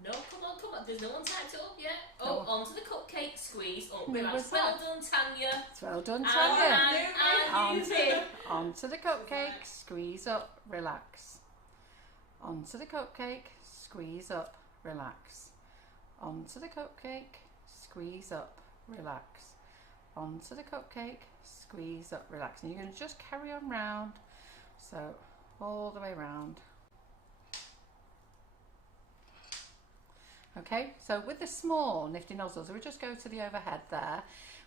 No, come on. There's no one typed it up yet. Oh, No. onto the cupcake, squeeze up, Who relax. was Well that? done, Tanya. It's well done, Tanya. And you. Onto the cupcake, squeeze up, relax. Onto the cupcake, squeeze up, relax. Onto the cupcake, squeeze up, relax. Onto the cupcake, squeeze up, relax. And you're going to just carry on round. So all the way round. Okay, so with the small Nifty nozzles, we just go to the overhead there.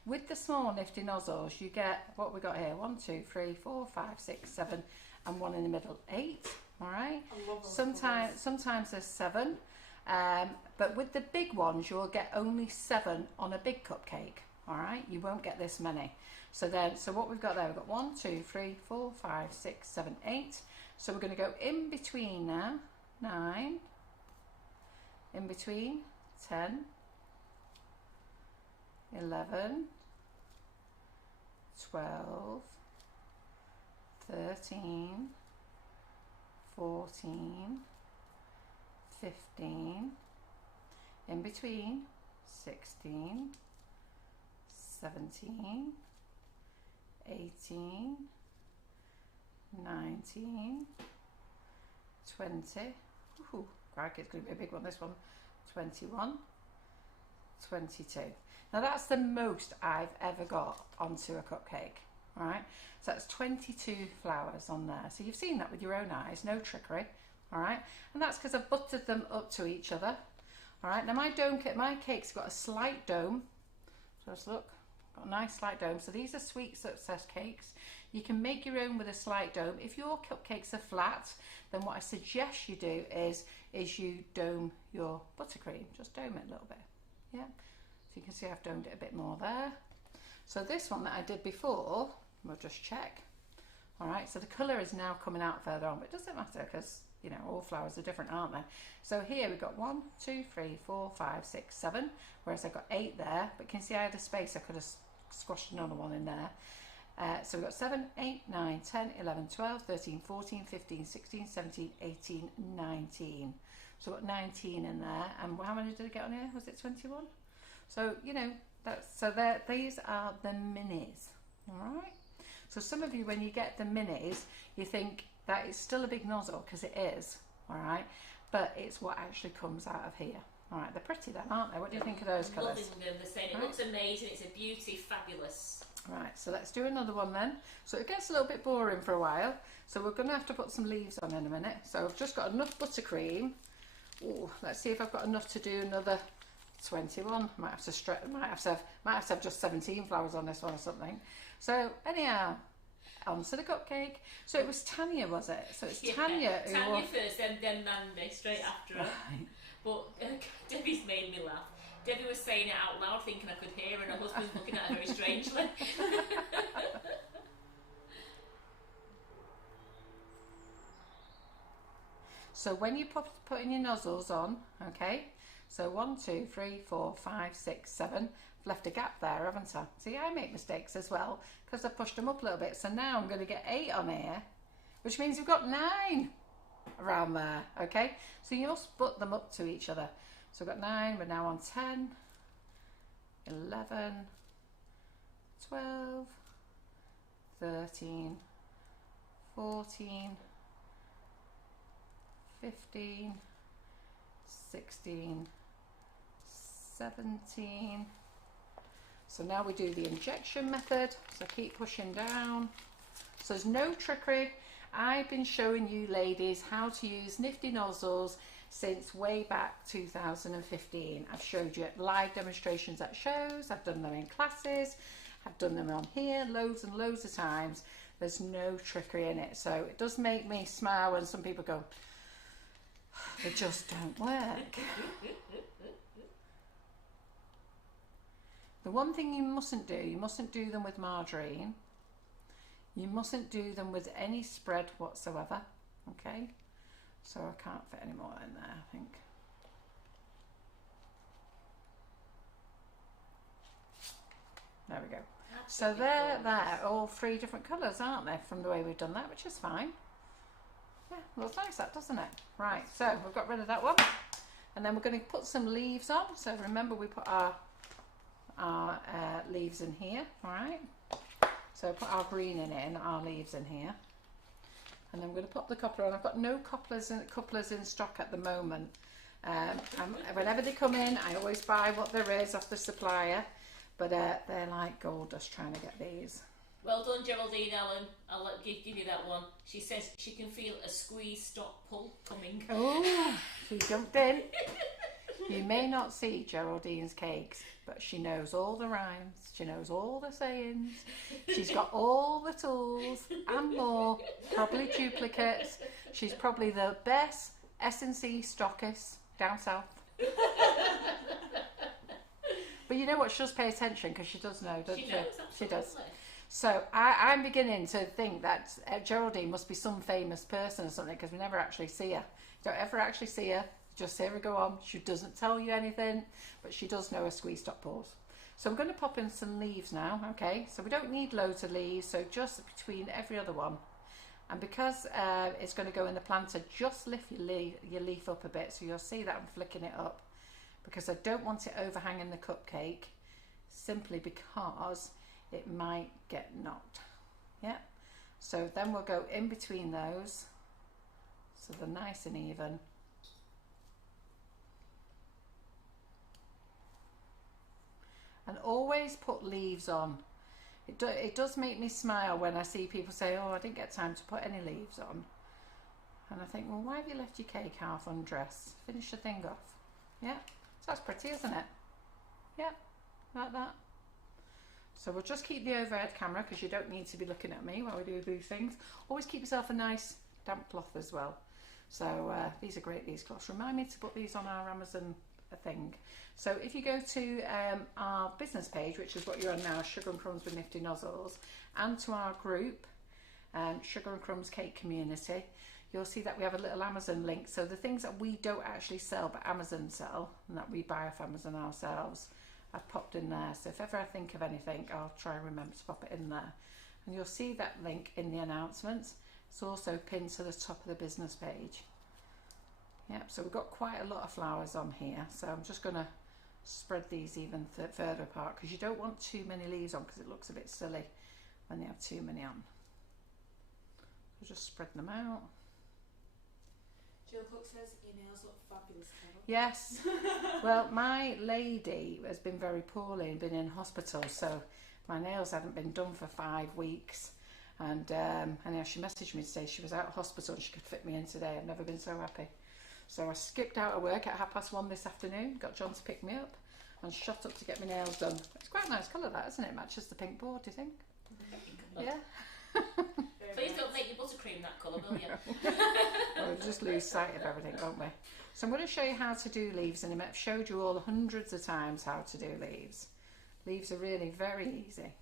With the small Nifty nozzles, you get what we got here: 1, 2, 3, 4, 5, 6, 7, and 1 in the middle, 8. All right. Sometimes there's 7, but with the big ones, you'll get only 7 on a big cupcake. All right, you won't get this many. So what we've got there, we've got 1, 2, 3, 4, 5, 6, 7, 8. So we're going to go in between now, 9. In between, 10, 11, 12, 13, 14, 15, in between, 16, 17, 18, 19, 20, ooh, crikey, it's going to be a big one, this one, 21, 22. Now that's the most I've ever got onto a cupcake, all right? So that's 22 flowers on there. So you've seen that with your own eyes, no trickery, all right? And that's because I've buttered them up to each other, all right? Now my cake's got a slight dome. Just look, got a nice slight dome. So these are sweet success cakes. You can make your own with a slight dome. If your cupcakes are flat, then what I suggest you do is you dome your buttercream. Just dome it a little bit, yeah? So you can see I've domed it a bit more there. So this one that I did before, we'll just check. All right, so the colour is now coming out further on, but it doesn't matter because, you know, all flowers are different, aren't they? So here we've got 1, 2, 3, 4, 5, 6, 7, whereas I've got 8 there, but you can see I had a space, I could have squashed another one in there. So we've got 7, 8, 9, 10, 11, 12, 13, 14, 15, 16, 17, 18, 19. So we've got 19 in there. And how many did I get on here? Was it 21? So, you know, these are the minis. All right. So some of you, when you get the minis, you think that it's still a big nozzle, because it is. All right. But it's what actually comes out of here. All right. They're pretty then, aren't they? What do you think of those colours? Loving them. They're saying it looks amazing. It's a beauty. Fabulous. Right, so let's do another one then. So it gets a little bit boring for a while, so we're going to have to put some leaves on in a minute. So I've just got enough buttercream. Ooh, let's see if I've got enough to do another 21. Might have to stretch. Might have to have just 17 flowers on this one or something. So anyhow, onto the cupcake. So it was Tanya, was it? So it's Tanya who. Tanya first, then Mandy straight after her. Right. But Debbie's made me laugh. Debbie was saying it out loud, thinking I could hear her, and her husband's looking at her very strangely. So when you putting your nozzles on, okay, So 1, 2, 3, 4, 5, 6, 7. I've left a gap there, haven't I? See, I make mistakes as well because I pushed them up a little bit. So now I'm going to get 8 on here, which means we've got 9 around there. Okay, so you must put them up to each other. So we've got 9, we're now on 10, 11, 12, 13, 14, 15, 16, 17. So now we do the injection method. So keep pushing down. So there's no trickery. I've been showing you ladies how to use Nifty nozzles since way back 2015. I've showed you live demonstrations at shows. I've done them in classes. I've done them on here loads and loads of times. There's no trickery in it. So it does make me smile when some people go, they just don't work. The one thing you mustn't do them with margarine. You mustn't do them with any spread whatsoever. Okay, so I can't fit any more in there, I think. There we go. So they're all 3 different colours, aren't they, from the way we've done that, which is fine. Yeah, looks nice that, doesn't it? Right, so we've got rid of that one. And then we're going to put some leaves on. So remember we put our leaves in here, all right? So put our green in it and our leaves in here. And then we're going to pop the coupler on. I've got no couplers in stock at the moment. Whenever they come in, I always buy what there is off the supplier. But they're like gold dust trying to get these. Well done, Geraldine Allen. I'll give you that one. She says she can feel a squeeze, stop, pull coming. Oh, she jumped in. You may not see Geraldine's cakes, but she knows all the rhymes. She knows all the sayings. She's got all the tools and more, probably duplicates. She's probably the best S&C stockist down south. But you know what? She does pay attention because she does know, doesn't she? She knows, she does. So I'm beginning to think that Geraldine must be some famous person or something because we never actually see her. Don't ever actually see her. Just hear her go on. She doesn't tell you anything, but she does know her squeeze stop pulls. So I'm going to pop in some leaves now. Okay, so we don't need loads of leaves, so just between every other one. And because it's going to go in the planter, just lift your leaf up a bit, so you'll see that I'm flicking it up because I don't want it overhanging the cupcake, simply because it might get knocked. Yeah. So then we'll go in between those, so they're nice and even. And always put leaves on. It does make me smile when I see people say, oh, I didn't get time to put any leaves on. And I think, well, why have you left your cake half undressed? Finish the thing off. Yeah, so that's pretty, isn't it? Yeah, like that. So we'll just keep the overhead camera because you don't need to be looking at me while we do these things. Always keep yourself a nice damp cloth as well. So these are great, these cloths. Remind me to put these on our Amazon thing. So if you go to our business page, which is what you're on now, Sugar and Crumbs with Nifty Nozzles, and to our group, Sugar and Crumbs Cake Community, you'll see that we have a little Amazon link. So the things that we don't actually sell but Amazon sell and that we buy off Amazon ourselves, I've popped in there. So if ever I think of anything, I'll try and remember to pop it in there. And you'll see that link in the announcements. It's also pinned to the top of the business page. Yep, so we've got quite a lot of flowers on here. So I'm just going to spread these even further apart because you don't want too many leaves on because it looks a bit silly when they have too many on. So just spread them out. Jill Cook says your nails look fabulous, Carol. Yes. Well, my lady has been very poorly and been in hospital, so my nails hadn't been done for 5 weeks. And anyhow, she messaged me to say she was out of hospital and she could fit me in today. I've never been so happy. So I skipped out of work at 1:30 this afternoon, got John to pick me up, and shot up to get my nails done. It's quite a nice colour, that, isn't it? Matches the pink board, do you think? Yeah. Please don't make your buttercream that colour, will you? We'll just lose sight of everything, won't we? So I'm going to show you how to do leaves in a minute. I've showed you all hundreds of times how to do leaves. Leaves are really very easy.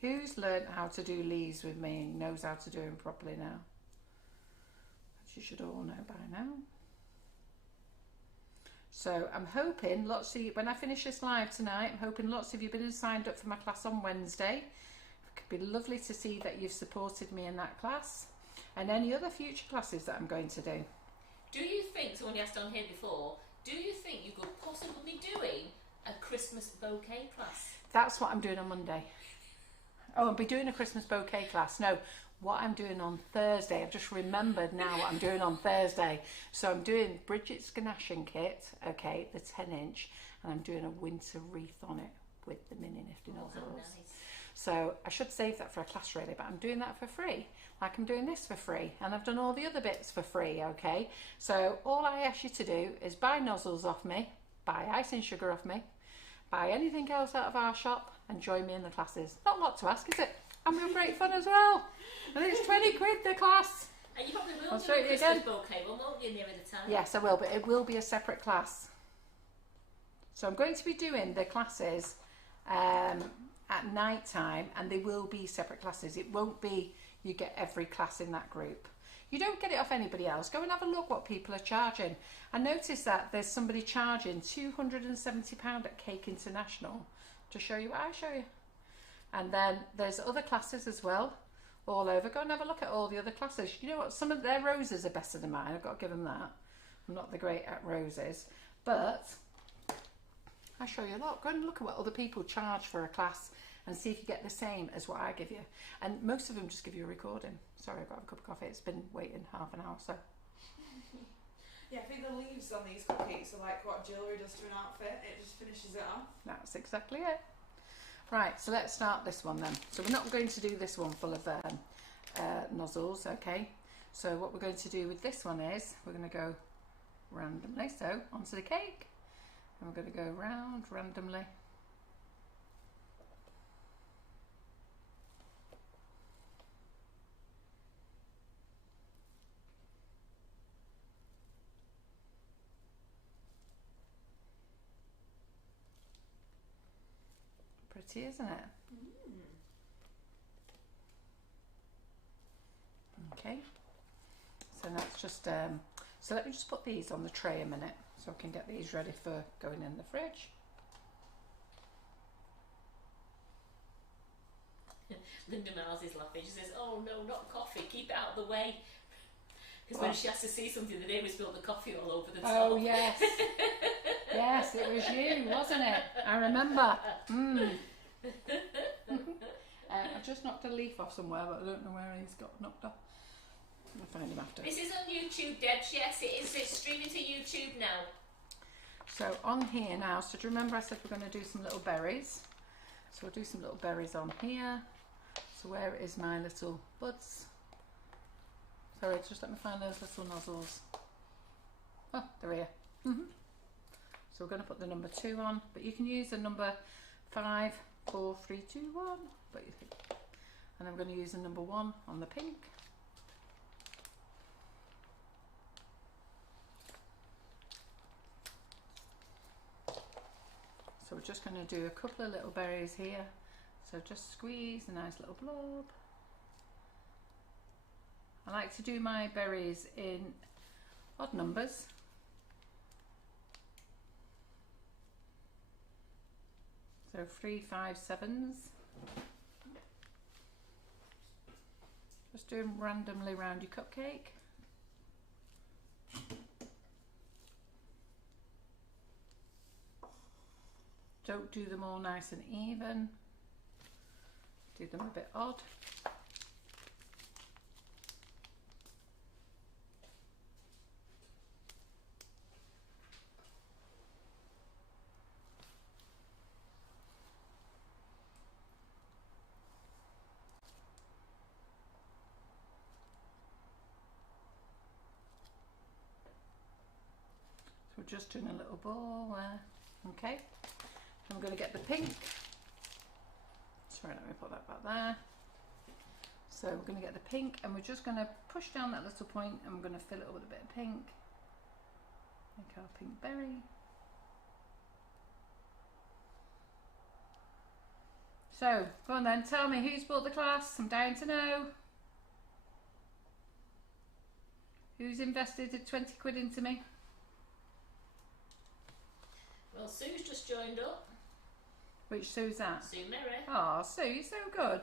Who's learnt how to do leaves with me and knows how to do them properly now? Which you should all know by now. So I'm hoping lots of you, when I finish this live tonight, I'm hoping lots of you have been signed up for my class on Wednesday. It could be lovely to see that you've supported me in that class and any other future classes that I'm going to do. Do you think, someone asked on here before, do you think you could possibly be doing a Christmas bouquet class? That's what I'm doing on Monday. Oh, I'll be doing a Christmas bouquet class. No, what I'm doing on Thursday, I've just remembered now what I'm doing on Thursday. So I'm doing Bridget's ganashing kit, okay, the 10-inch, and I'm doing a winter wreath on it with the mini Nifty Nozzles. Oh, nice. So I should save that for a class really, but I'm doing that for free. Like I'm doing this for free, and I've done all the other bits for free, okay? So all I ask you to do is buy nozzles off me, buy Icing Sugar off me, buy anything else out of our shop, and join me in the classes. Not a lot to ask, is it? And we've great fun as well. And it's 20 quid the class. And you probably will I'll do show a you Christmas again. bouquet one, won't you, near the time? Yes, I will, but it will be a separate class. So I'm going to be doing the classes at night time, and they will be separate classes. It won't be you get every class in that group. You don't get it off anybody else. Go and have a look what people are charging. I noticed that there's somebody charging £270 at Cake International to show you what I show you. And then there's other classes as well, all over. Go and have a look at all the other classes. You know what? Some of their roses are better than mine. I've got to give them that. I'm not the great at roses, but I show you a lot. Go and look at what other people charge for a class and see if you get the same as what I give you. And most of them just give you a recording. Sorry, I've got a cup of coffee. It's been waiting half an hour, so. Yeah, I think the leaves on these cupcakes are like what jewellery does to an outfit. It just finishes it off. That's exactly it. Right, so let's start this one then. So we're not going to do this one full of nozzles, okay? So what we're going to do with this one is we're going to go randomly, so onto the cake, and we're going to go round randomly. Pretty, isn't it? Okay, so that's just so let me just put these on the tray a minute so I can get these ready for going in the fridge. Linda Miles is laughing. She says, "Oh no, not coffee. Keep it out of the way." Because when she has to see something, the day we spilled the coffee all over the top. Oh yes, yes, it was you, wasn't it? I remember. I just knocked a leaf off somewhere, but I don't know where he's got knocked off. I'll find him after. This is on YouTube, Debs. Yes, it is. It's streaming to YouTube now. So on here now, so do you remember I said we're going to do some little berries? So we'll do some little berries on here. So where is my little buds? Sorry, just let me find those little nozzles. Oh, they're here. So we're going to put the number 2 on, but you can use the number 5, 4, 3, 2, 1. But you think, and I'm going to use the number 1 on the pink. So we're just going to do a couple of little berries here. So just squeeze a nice little blob. I like to do my berries in odd numbers. So 3, 5, 7s. Just do them randomly around your cupcake. Don't do them all nice and even. Do them a bit odd. So we're just doing a little ball there. Okay. I'm going to get the pink. Sorry, let me put that back there. So we're going to get the pink, and we're just going to push down that little point, and we're going to fill it up with a bit of pink. Make our pink berry. So, go on then, tell me who's bought the class. I'm dying to know. Who's invested 20 quid into me? Well, Sue's just joined up. Which Sue's that? Sue Murray. Oh, Sue, you're so good.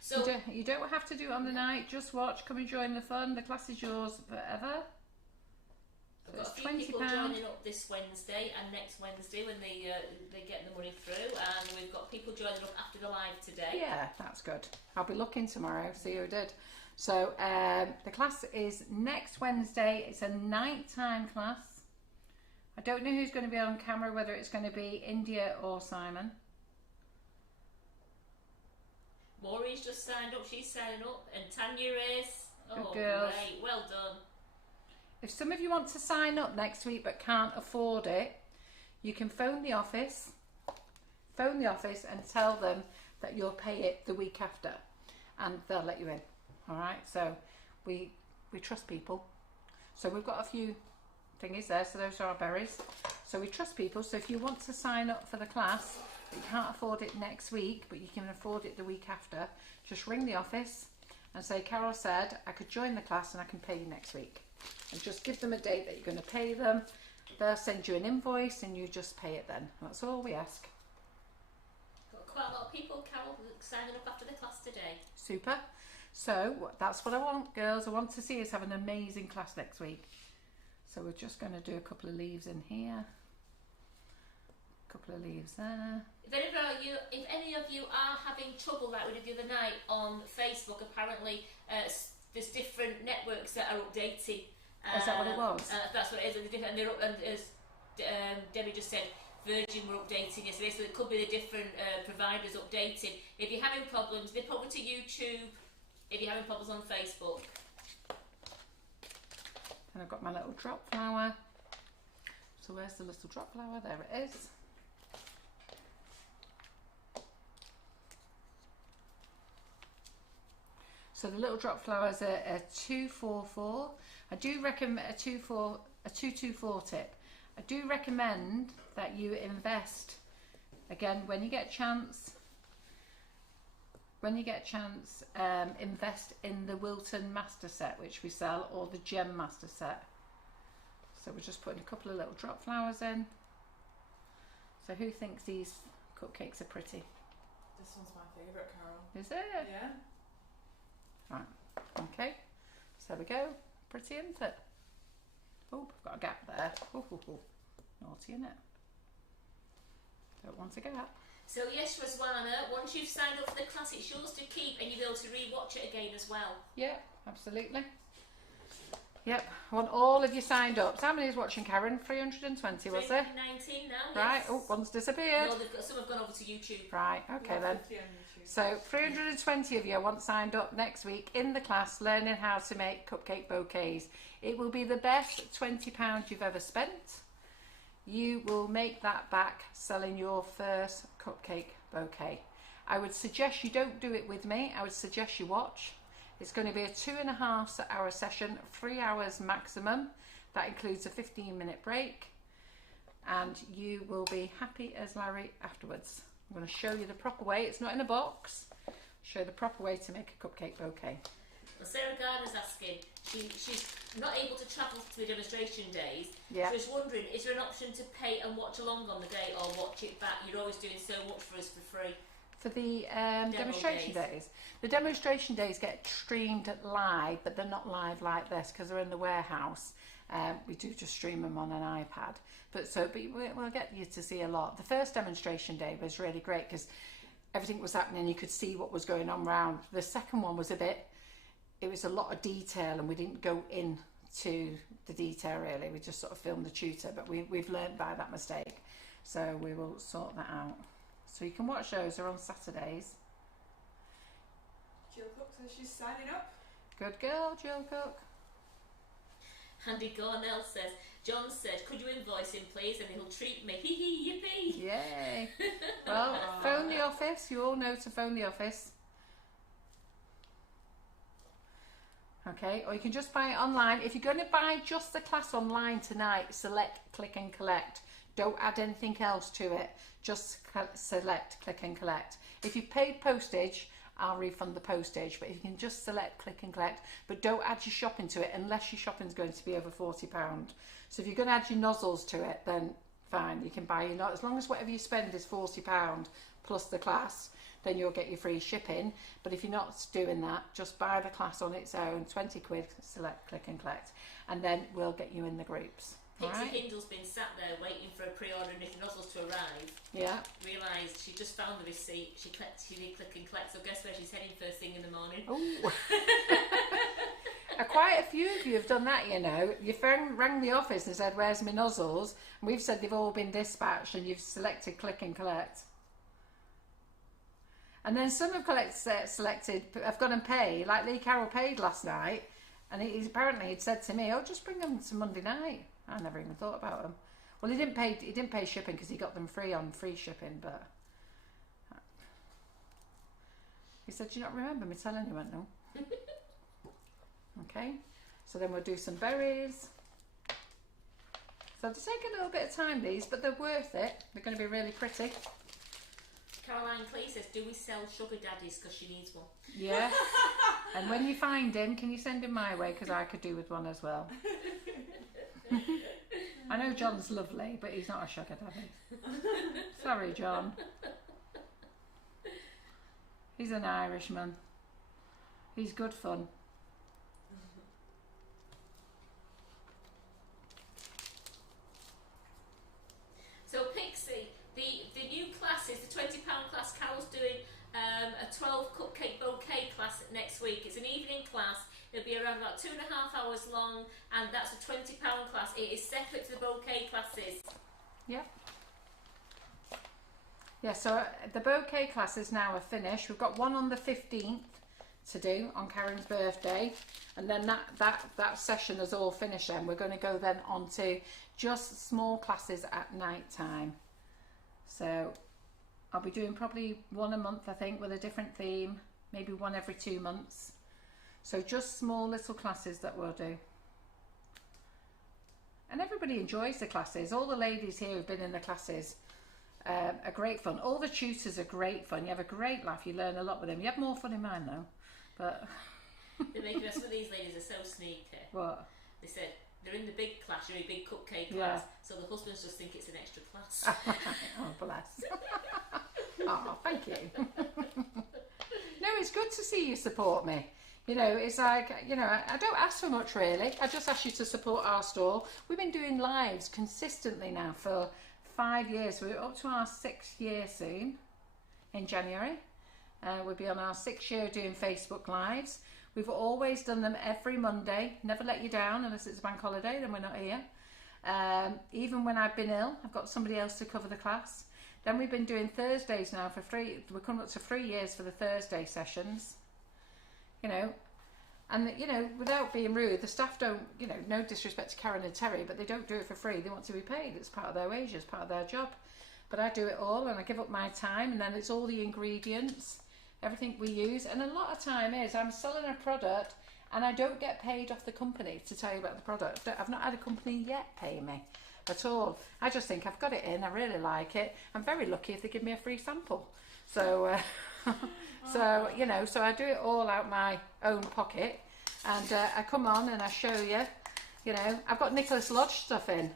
So You don't have to do it on the night. Just watch. Come and join the fun. The class is yours forever. I've got a few people joining up this Wednesday and next Wednesday when they get the money through, and we've got people joining up after the live today. Yeah, that's good. I'll be looking tomorrow, see who did. So the class is next Wednesday. It's a nighttime class. I don't know who's going to be on camera, whether it's going to be India or Simon. Maureen's just signed up, she's signing up, and Tanya is. Oh, Good girls. great, well done. If some of you want to sign up next week but can't afford it, you can phone the office and tell them that you'll pay it the week after, and they'll let you in. All right, so we trust people. So we've got a few thingies there, so those are our berries. So we trust people. So if you want to sign up for the class but you can't afford it next week but you can afford it the week after, just ring the office and say, Carol said I could join the class and I can pay you next week. And just give them a date that you're going to pay them. They'll send you an invoice and you just pay it then. That's all we ask. Got quite a lot of people, Carol, signing up after the class today. Super. So that's what I want, girls. I want to see us have an amazing class next week. So we're just going to do a couple of leaves in here. A couple of leaves there. If any of you are having trouble like we did the other night on Facebook, apparently there's different networks that are updating. Is that what it was? That's what it is, and they're up, and as Debbie just said, Virgin were updating yesterday, so it could be the different providers updating. If you're having problems, they're probably to YouTube. If you're having problems on Facebook. And I've got my little drop flower. So where's the little drop flower? There it is. So the little drop flowers are a 244. I do recommend a 224 tip. I do recommend that you invest again when you get a chance. Invest in the Wilton Master Set, which we sell, or the Gem Master Set. So we're just putting a couple of little drop flowers in. So who thinks these cupcakes are pretty? This one's my favourite, Carol. Is it? Yeah. Right. Okay. So there we go. Pretty, isn't it? Oh, I've got a gap there. Ooh, ooh, ooh. Naughty, isn't it? Don't want a gap. So yes, Roswana, once you've signed up for the class, it's yours to keep, and you'll be able to re-watch it again as well. Yeah, absolutely. Yep, I want all of you signed up. So how many is watching, Karen? 320, was there? 319 now, Right, yes. oh, one's disappeared. No, some have gone over to YouTube. Right, okay Yeah, then. 50 on YouTube. So 320 of you want signed up next week in the class learning how to make cupcake bouquets. It will be the best £20 you've ever spent. You will make that back selling your first cupcake bouquet. I would suggest you don't do it with me. I would suggest you watch. It's going to be a 2.5 hour session, 3 hours maximum. That includes a 15-minute break, and you will be happy as Larry afterwards. I'm going to show you the proper way. It's not in a box. Show the proper way to make a cupcake bouquet. Well, Sarah Gardner's asking, she's not able to travel to the demonstration days. Yeah. So she's wondering, is there an option to pay and watch along on the day, or watch it back? You're always doing so much for us for free. For the demonstration days. The demonstration days get streamed live, but they're not live like this because they're in the warehouse. We do just stream them on an iPad. But we'll get you to see a lot. The first demonstration day was really great because everything was happening. You could see what was going on around. The second one was it was a lot of detail, and we didn't go into the detail really. We just sort of filmed the tutor, but we've learned by that mistake. So we will sort that out. So you can watch those. They're on Saturdays. Jill Cook says she's signing up. Good girl, Jill Cook. Andy Gornell says, John said, could you invoice him please, and he'll treat me. Hee hee, yippee. Yay. Well, phone the office. You all know to phone the office. Okay, or you can just buy it online. If you're going to buy just the class online tonight, select, click and collect. Don't add anything else to it. Just select, click and collect. If you paid postage, I'll refund the postage. But if you can just select click and collect, but don't add your shopping to it unless your shopping's going to be over £40. So if you're going to add your nozzles to it, then fine, you can buy your as long as whatever you spend is £40 plus the class, then you'll get your free shipping. But if you're not doing that, just buy the class on its own, 20 quid, select click and collect, and then we'll get you in the groups. Pixie Right. Kindle's been sat there waiting for a pre-order Nifty Nozzles to arrive. Yeah. Realised she just found the receipt. She did click and collect. So guess where she's heading first thing in the morning? Ooh. Quite a few of you have done that, you know. Your friend rang the office and said, "Where's my nozzles?" And we've said they've all been dispatched, and you've selected click and collect. And then some have selected, have gone and paid. Like Lee Carroll paid last night, and he'd said to me, "Oh, just bring them to Monday night." I never even thought about them. Well, he didn't pay shipping because he got them free on free shipping, but he said, "Do you not remember me telling you?" I went, "No." Okay, so then we'll do some berries. So they take a little bit of time, these, but they're worth it. They're going to be really pretty. Caroline Clee says, "Do we sell sugar daddies?" Because she needs one. Yeah. And when you find him, can you send him my way? Because I could do with one as well. I know John's lovely, but he's not a sugar daddy. Sorry, John. He's an Irishman. He's good fun. So Pixie, the new class is the £20 class. Carol's doing a 12 cupcake bouquet class next week. It's an evening class. It'll be around about 2.5 hours long, and that's a £20 class. It is separate to the bouquet classes. Yep. Yeah, so the bouquet classes now are finished. We've got one on the 15th to do on Karen's birthday, and then that session is all finished, and we're going to go then on to just small classes at night time. So I'll be doing probably one a month, I think, with a different theme, maybe one every 2 months. So just small little classes that we'll do. And everybody enjoys the classes. All the ladies here who've been in the classes are great fun. All the tutors are great fun. You have a great laugh. You learn a lot with them. You have more fun in mine though. But They make us, but these ladies are so sneaky. what? They said they're in the big class, you're in a big cupcake Yeah. class, so the husbands just think it's an extra class. Oh, bless. Oh, thank you. No, it's good to see you support me. You know, it's like, you know, I don't ask for much really. I just ask you to support our store. We've been doing lives consistently now for 5 years. We're up to our 6th year soon in January. We'll be on our 6th year doing Facebook Lives. We've always done them every Monday. Never let you down unless it's a bank holiday, then we're not here. Even when I've been ill, I've got somebody else to cover the class. Then we've been doing Thursdays now for free. We're coming up to 3 years for the Thursday sessions. You know, and you know, without being rude, the staff don't, you know, no disrespect to Karen and Terry, but they don't do it for free. They want to be paid. It's part of their wages, part of their job. But I do it all, and I give up my time, and then it's all the ingredients, everything we use. And a lot of time is I'm selling a product and I don't get paid off the company to tell you about the product. I've not had a company yet pay me at all. I just think I've got it in, I really like it. I'm very lucky if they give me a free sample. So so you know, so I do it all out my own pocket, and I come on and I show you. You know, I've got Nicholas Lodge stuff in.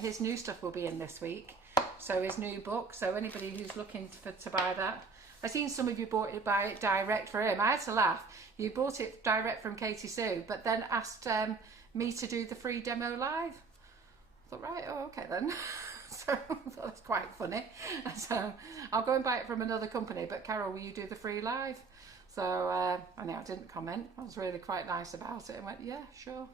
His new stuff will be in this week, so his new book. So anybody who's looking to buy that, I've seen some of you buy it direct for him. I had to laugh. You bought it direct from Katie Sue, but then asked me to do the free demo live. I thought, right, oh, okay then. So I thought that's quite funny. So I'll go and buy it from another company, but Carol, will you do the free live? So I know I didn't comment. I was really quite nice about it and went, yeah, sure.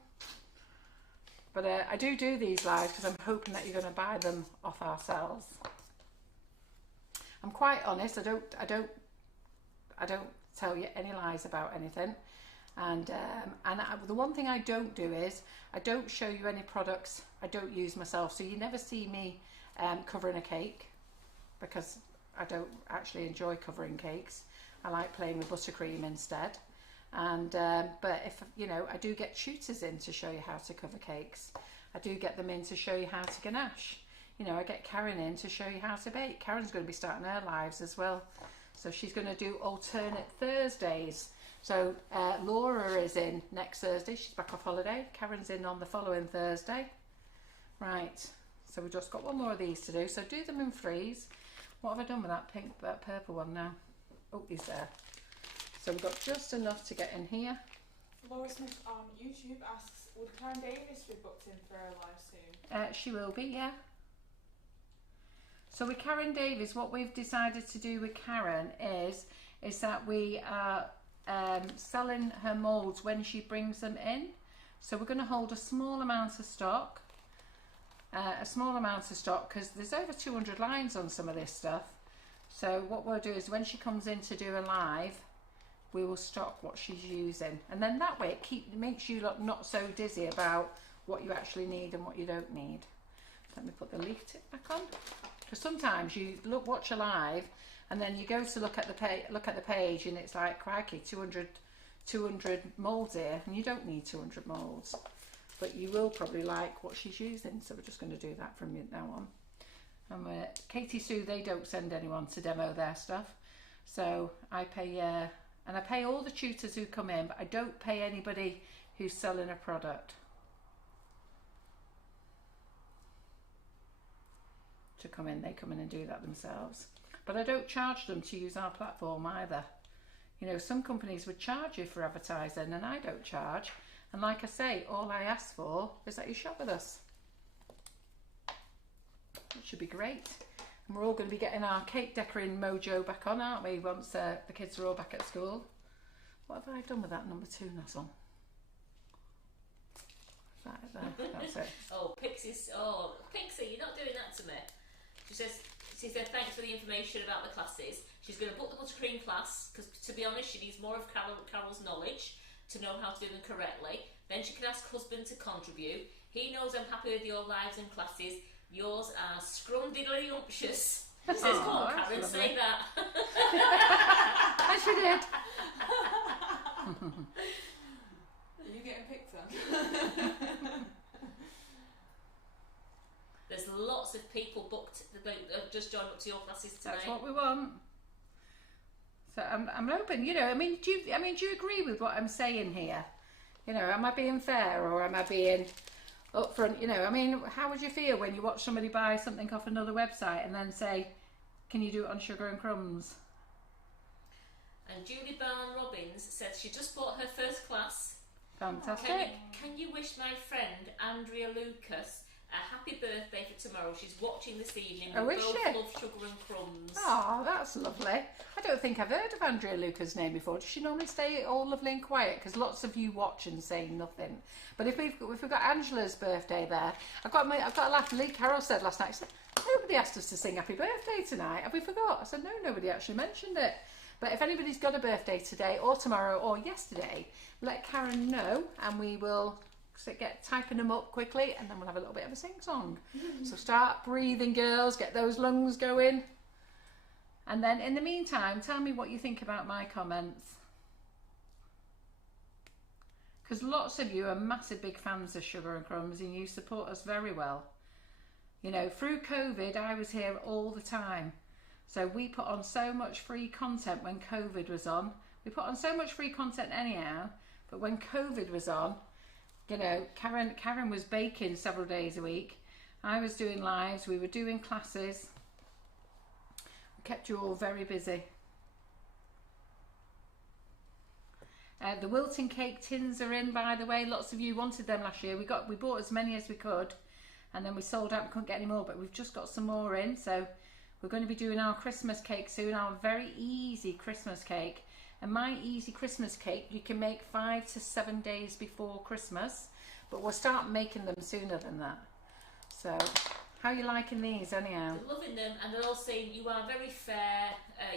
But I do these lives because I'm hoping that you're going to buy them off ourselves. I'm quite honest. I don't tell you any lies about anything. And the one thing I don't do is I don't show you any products I don't use myself. So you never see me covering a cake, because I don't actually enjoy covering cakes. I like playing with buttercream instead. And but if you know, I do get tutors in to show you how to cover cakes. I do get them in to show you how to ganache. You know, I get Karen in to show you how to bake. Karen's going to be starting her lives as well So she's going to do alternate Thursdays. So Laura is in next Thursday. She's back off holiday. Karen's in on the following Thursday. Right. So we've just got one more of these to do. So do them in threes. What have I done with that purple one now? Oh, he's there. So we've got just enough to get in here. Laura Smith on YouTube asks, would Karen Davis be booked in for a live soon? She will be, yeah. So with Karen Davis, what we've decided to do with Karen is that we are selling her moulds when she brings them in. So we're going to hold a small amount of stock. Because there's over 200 lines on some of this stuff. So what we'll do is when she comes in to do a live, we will stock what she's using, and then that way it makes you look not so dizzy about what you actually need and what you don't need. Let me put the leaf tip back on, because sometimes you watch a live and then you go to look at the page and it's like, crikey, 200 moulds here, and you don't need 200 moulds, but you will probably like what she's using. So we're just going to do that from now on. And Katie Sue, they don't send anyone to demo their stuff, so I pay and I pay all the tutors who come in, but I don't pay anybody who's selling a product to come in. They come in and do that themselves, but I don't charge them to use our platform either. You know, some companies would charge you for advertising, and I don't charge. And like I say, all I ask for is that you shop with us. It should be great. And we're all going to be getting our cake decorating mojo back on, aren't we, once the kids are all back at school. What have I done with that number 2 nozzle? Right there, that's it. Pixie, you're not doing that to me. She said thanks for the information about the classes. She's going to book the buttercream class, because to be honest, she needs more of Carol's knowledge to know how to do them correctly. Then she can ask husband to contribute. He knows I'm happy with your lives and classes. Yours are scrumdiddly-umptious. She says, come on, Karen, say that. And she did. Are you getting picked on? There's lots of people booked that have just joined up to your classes tonight. That's what we want. So I'm hoping, you know, do you agree with what I'm saying here? You know, am I being fair or am I being upfront? You know, how would you feel when you watch somebody buy something off another website and then say, can you do it on sugar and crumbs? And Julie Barn Robbins said she just bought her first class. Fantastic. Can you wish my friend Andrea Lucas a happy birthday for tomorrow? She's watching this evening. We both love sugar and crumbs. Oh, that's lovely. I don't think I've heard of Andrea Lucas' name before. Does she normally stay all lovely and quiet? Because lots of you watch and say nothing. But if we've got Angela's birthday there, I've got a laugh. Lee Carroll said last night, she said, nobody asked us to sing happy birthday tonight. Have we forgot? I said, no, nobody actually mentioned it. But if anybody's got a birthday today or tomorrow or yesterday, let Karen know and we will get typing them up quickly, and then we'll have a little bit of a sing-song. So start breathing, girls, get those lungs going. And then in the meantime, tell me what you think about my comments. Because lots of you are massive big fans of Sugar and Crumbs and you support us very well. You know, through COVID, I was here all the time. So we put on so much free content when COVID was on. We put on so much free content anyhow, but when COVID was on, you know, Karen was baking several days a week. I was doing lives, we were doing classes. We kept you all very busy. The Wilton cake tins are in, by the way. Lots of you wanted them last year. We bought as many as we could, and then we sold out, we couldn't get any more, but we've just got some more in. So we're going to be doing our Christmas cake soon, our very easy Christmas cake. And my easy Christmas cake you can make 5 to 7 days before Christmas, but we'll start making them sooner than that. So how are you liking these anyhow? They're loving them, and they're all saying you are very fair,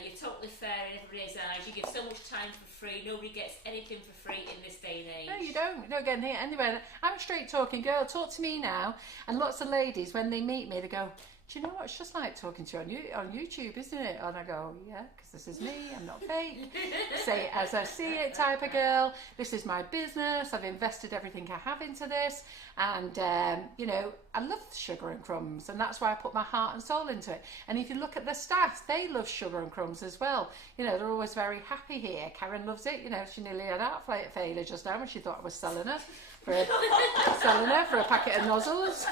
you're totally fair in everybody's eyes, you give so much time for free, nobody gets anything for free in this day and age. No, you don't. You don't get anything anywhere. I'm a straight talking girl, talk to me now. And lots of ladies, when they meet me, they go, do you know what? It's just like talking to you on YouTube, isn't it? And I go, yeah, because this is me. I'm not fake. Say it as I see it type of girl. This is my business. I've invested everything I have into this. And, you know, I love Sugar and Crumbs. And that's why I put my heart and soul into it. And if you look at the stats, they love Sugar and Crumbs as well. You know, they're always very happy here. Karen loves it. You know, she nearly had heart failure just now when she thought I was selling her for a packet of Nozzles.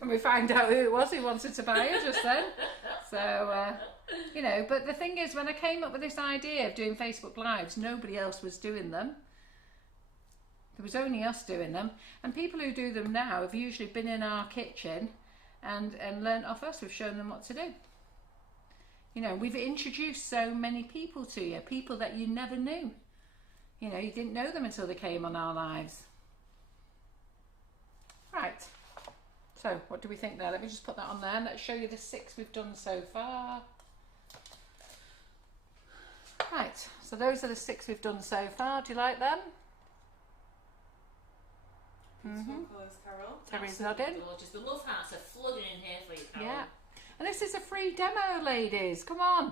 And we find out who it was who wanted to buy it just then. So, you know, but the thing is, when I came up with this idea of doing Facebook Lives, nobody else was doing them. There was only us doing them. And people who do them now have usually been in our kitchen and learnt off us. We've shown them what to do. You know, we've introduced so many people to you, people that you never knew. You know, you didn't know them until they came on our lives. Right. So, what do we think there? Let me just put that on there and let's show you the 6 we've done so far. Right, so those are the 6 we've done so far. Do you like them? Colours, Carol. Terry's nodding. Gorgeous. The love hearts are flooding in here for you, Carol. Yeah. And this is a free demo, ladies. Come on.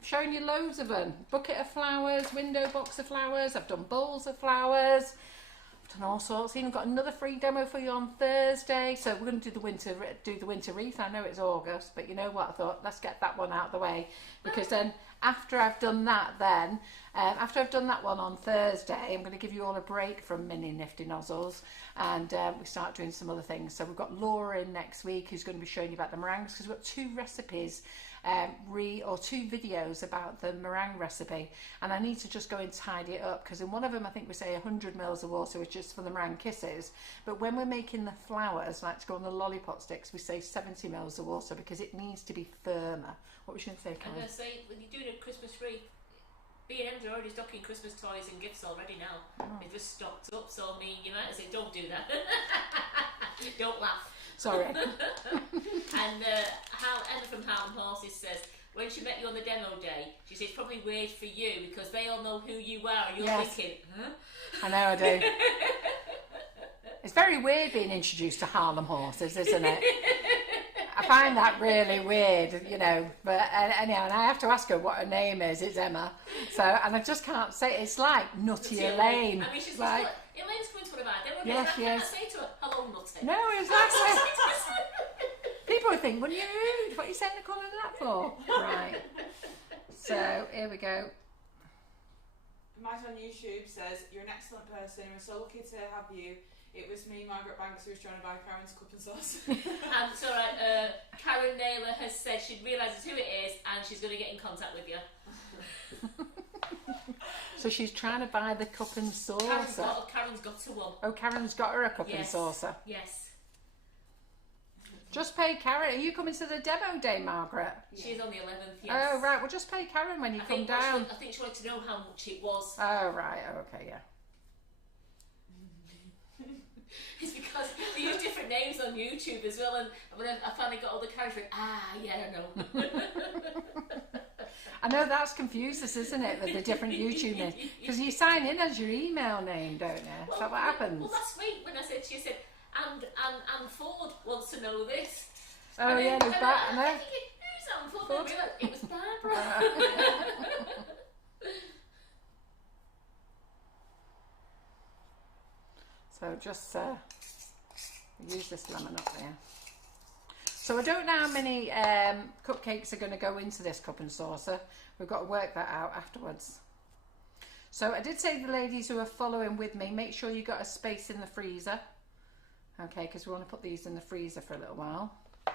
I've shown you loads of them. Bucket of flowers, window box of flowers. I've done bowls of flowers. And all sorts. Even got another free demo for you on Thursday. So we're going to do the winter wreath. I know it's August, but you know what? I thought let's get that one out of the way, because then after I've done that, after I've done that one on Thursday, I'm going to give you all a break from mini Nifty Nozzles, and we start doing some other things. So we've got Laura in next week who's going to be showing you about the meringues, because we've got 2 recipes. 2 videos about the meringue recipe, and I need to just go and tidy it up, because in one of them I think we say 100 mils of water, which is for the meringue kisses, but when we're making the flowers, like to go on the lollipop sticks, we say 70 mils of water because it needs to be firmer. What was you going to say, Karen? I'm going to say, when you're doing a Christmas wreath, B&M's are already stocking Christmas toys and gifts already now. They've just stocked up, so I mean, you might say, don't do that. Don't laugh. Sorry. And Emma from Harlem Horses says, when she met you on the demo day, she says it's probably weird for you because they all know who you are. You're thinking, huh? I know, I do. It's very weird being introduced to Harlem Horses, isn't it? I find that really weird, you know. But anyhow, and I have to ask her what her name is. It's Emma. So, and I just can't say. It's like Nutty Elaine. I mean, she's like, Elaine's coming to one of our demo days. Yes, I can't say to her, hello, Nutty. No, exactly. People would think, well, you're rude. What are you saying they're calling that for? Right. So, here we go. Matt on YouTube says, you're an excellent person. We're so lucky to have you. It was me, Margaret Banks, who was trying to buy Karen's cup and sauce. And it's alright, Karen Naylor has said she realises who it is and she's going to get in contact with you. So she's trying to buy the cup and saucer. Karen's got her one. Oh, Karen's got her a cup and saucer. Yes. Just pay Karen. Are you coming to the demo day, Margaret? She's on the 11th, yes. Oh, right. Well, just pay Karen when you come down. I think she wanted to know how much it was. Oh, right. Okay, yeah. It's because they use different names on YouTube as well, and when I finally got all the characters, yeah, I know. I know that's confused us, isn't it, with the different YouTube names? Because you sign in as your email name, don't you? Well, is that what happens? Well, last week when I said, she said, and Ford wants to know this. Oh, yeah, there's that. I think who's Anne Ford? It was Barbara. So just use this lemon up there. So I don't know how many cupcakes are going to go into this cup and saucer. We've got to work that out afterwards. So I did say to the ladies who are following with me, make sure you got a space in the freezer. Okay, because we want to put these in the freezer for a little while. I'm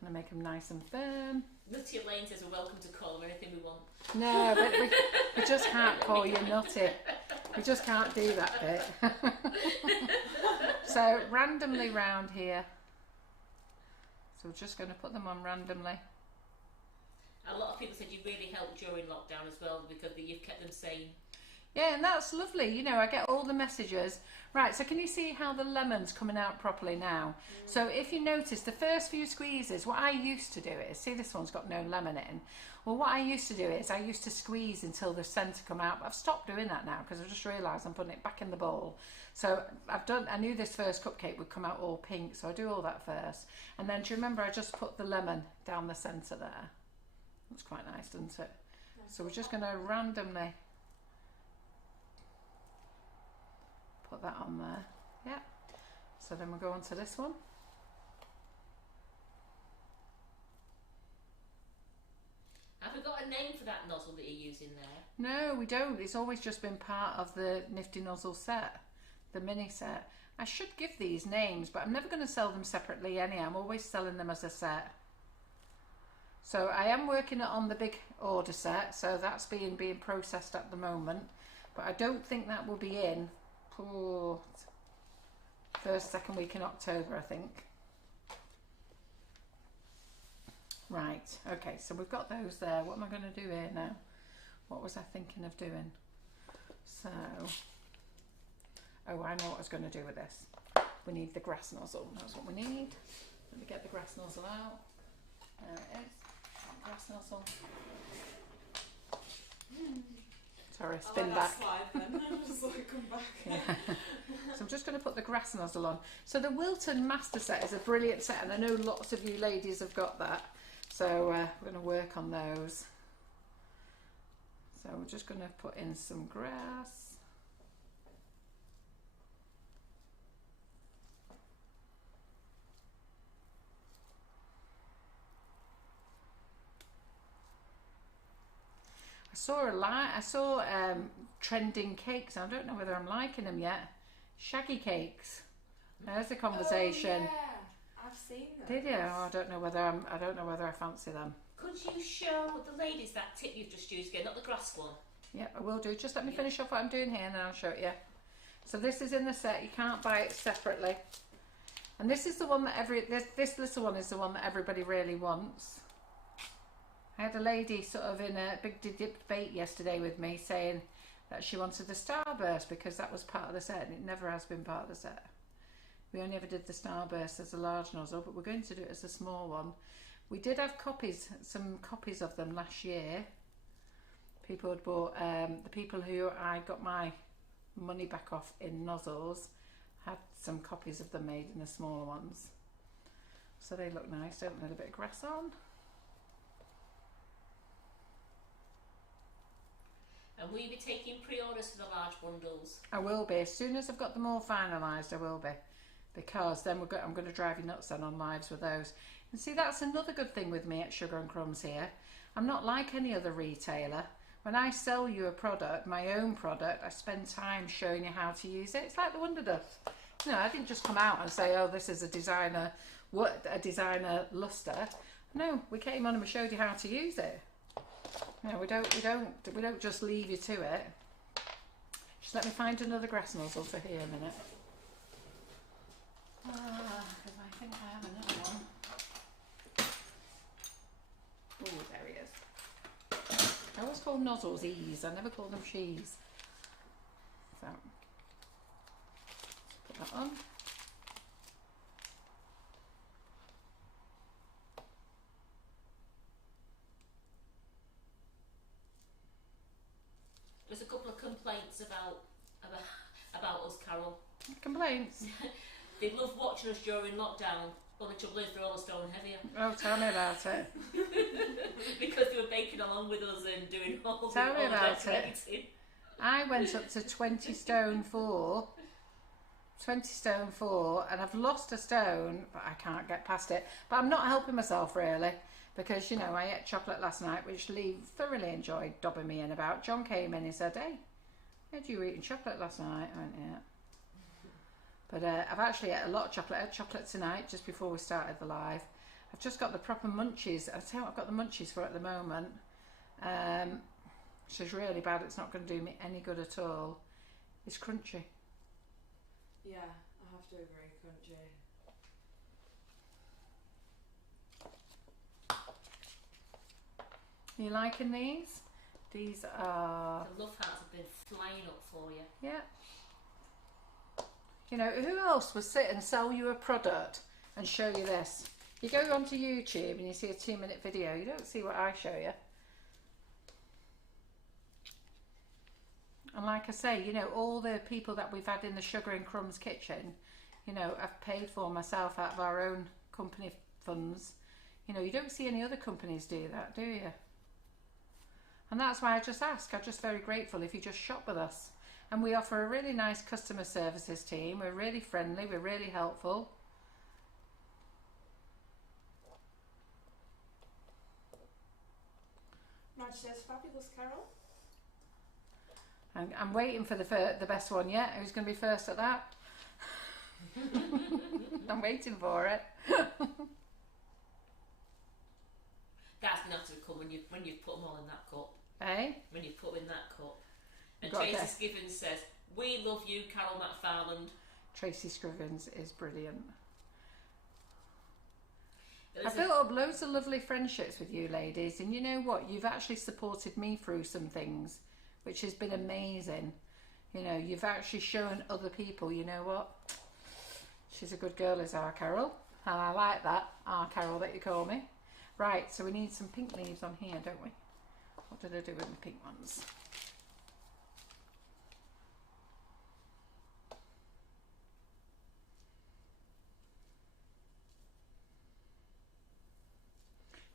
going to make them nice and firm. Nutty Elaine says we're welcome to call them anything we want. No, but we just can't call you Nutty. We just can't do that bit. So randomly round here. So we're just going to put them on randomly. A lot of people said you really helped during lockdown as well because you've kept them sane. Yeah, and that's lovely. You know, I get all the messages. Right, so can you see how the lemon's coming out properly now? So if you notice, the first few squeezes, what I used to do is, see this one's got no lemon in. Well, what I used to do is I used to squeeze until the centre come out. But I've stopped doing that now because I've just realised I'm putting it back in the bowl. So I knew this first cupcake would come out all pink, so I do all that first. And then do you remember I just put the lemon down the centre there? That's quite nice, doesn't it? So we're just going to randomly put that on there. Yeah. So then we'll go on to this one. Have we got a name for that nozzle that you're using there? No, we don't. It's always just been part of the Nifty nozzle set, the mini set. I should give these names, but I'm never going to sell them separately anyhow. I'm always selling them as a set. So I am working on the big order set, so that's being processed at the moment. But I don't think that will be in for first, second week in October, I think. Right, okay, so we've got those there. What am I going to do here now? What was I thinking of doing? So, oh, I know what I was going to do with this. We need the grass nozzle. That's what we need. Let me get the grass nozzle out. There it is. Grass nozzle. Sorry, spin back. Slide then. Just let it come back. Yeah. So I'm just going to put the grass nozzle on. So the Wilton Master Set is a brilliant set, and I know lots of you ladies have got that. So we're going to work on those. So we're just going to put in some grass. I saw trending cakes. I don't know whether I'm liking them yet. Shaggy cakes. There's a conversation. Oh, yeah. I've seen them. Did you? Oh, I don't know whether I fancy them. Could you show the ladies that tip you've just used again, not the grass one? Yeah, I will do. Just let me finish off what I'm doing here and then I'll show it you. So this is in the set. You can't buy it separately. And this is the one that this little one is the one that everybody really wants. I had a lady sort of in a big debate yesterday with me saying that she wanted the Starburst because that was part of the set, and it never has been part of the set. We only ever did the Starburst as a large nozzle, but we're going to do it as a small one. We did have some copies of them last year. People had bought, the people who I got my money back off in Nozzles had some copies of them made in the smaller ones. So they look nice, don't they? A little bit of grass on. And will you be taking pre-orders for the large bundles? I will be. As soon as I've got them all finalised, I will be. Because then I'm going to drive you nuts then on lives with those. And see, that's another good thing with me at Sugar and Crumbs here. I'm not like any other retailer. When I sell you a product, my own product, I spend time showing you how to use it. It's like the Wonder Dust. You know, I didn't just come out and say, oh, this is a designer luster. No, we came on and we showed you how to use it. No, we don't just leave you to it. Just let me find another grass nozzle for here a minute. Because I think I have another one. Oh, there he is. I always call nozzles ease. I never call them sheaves. So, put that on. There's a couple of complaints about us, Carol. Complaints? They love watching us during lockdown, but the trouble is they're all a stone heavier. Oh, tell me about it. Because they were baking along with us and doing all Tell me about decorating. it. I went up to 20 stone 4, and I've lost a stone, but I can't get past it. But I'm not helping myself really, because, you know, I ate chocolate last night, which Lee thoroughly enjoyed dobbing me in about. John came in and said, hey, had you eaten chocolate last night? I went, yeah. But I've actually ate a lot of chocolate. I had chocolate tonight, just before we started the live. I've just got the proper munchies. I'll tell you what I've got the munchies for at the moment. Which is really bad. It's not going to do me any good at all. It's crunchy. Yeah, I have to agree, crunchy. Are you liking these? These are... The love hearts have been flying up for you. Yeah. You know, who else would sit and sell you a product and show you this? You go onto YouTube and you see a 2-minute video. You don't see what I show you. And like I say, you know, all the people that we've had in the Sugar and Crumbs kitchen, you know, I've paid for myself out of our own company funds. You know, you don't see any other companies do that, do you? And that's why I just ask. I'm just very grateful if you just shop with us. And we offer a really nice customer services team. We're really friendly. We're really helpful. Madge says, fabulous, Carol. I'm waiting for the best one yet. Who's going to be first at that? I'm waiting for it. That's going to have to come when you've put them all in that cup. Eh? When you put them in that cup. And Got Tracy that. Skivens says, we love you, Carol McFarland. Tracy Scrivens is brilliant. There's I've built up loads of lovely friendships with you ladies, and you know what? You've actually supported me through some things, which has been amazing. You know, you've actually shown other people, you know what? She's a good girl, is our Carol. And I like that, our Carol that you call me. Right, so we need some pink leaves on here, don't we? What did I do with the pink ones?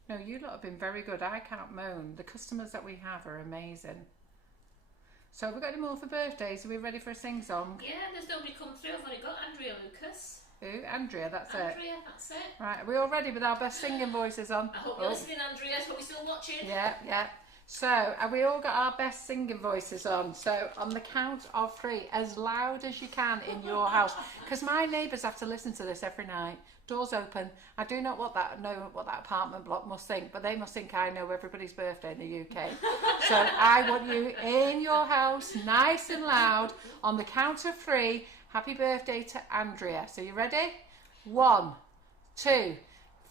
No, you lot have been very good. I can't moan. The customers that we have are amazing. So have we got any more for birthdays? Are we ready for a sing-song? Yeah, there's nobody come through. I've only got Andrea Lucas. Who? Andrea, that's it. Andrea, that's it. Right, are we all ready with our best singing voices on? I hope you're listening, Andrea. I hope you're still watching. Yeah, yeah. So, have we all got our best singing voices on? So, on the count of 3, as loud as you can in your house. Because my neighbours have to listen to this every night. Doors open. I do not know what that apartment block must think, but they must think I know everybody's birthday in the UK. So, I want you in your house, nice and loud, on the count of 3. Happy birthday to Andrea. So, you ready? 1, 2,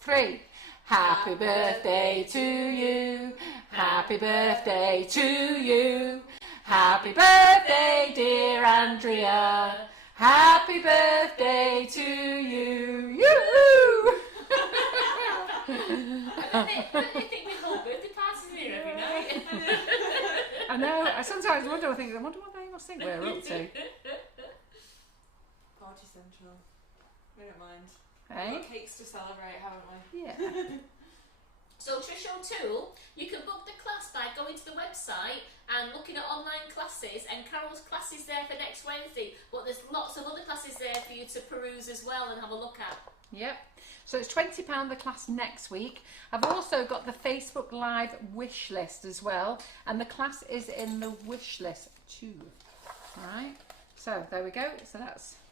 3. Happy birthday to you. Happy birthday to you. Happy birthday, dear Andrea. Happy birthday to you. Yoo-hoo! I think we hold birthday parties here every night. I know. I sometimes wonder. I wonder what they must think we're up to. Party Central. We don't mind. Hey? We've got cakes to celebrate, haven't we? Yeah. So Trish O'Toole, you can book the class by going to the website and looking at online classes, and Carol's class is there for next Wednesday, but there's lots of other classes there for you to peruse as well and have a look at. Yep. So it's £20 the class next week. I've also got the Facebook Live wish list as well, and the class is in the wish list too. Alright, so there we go. So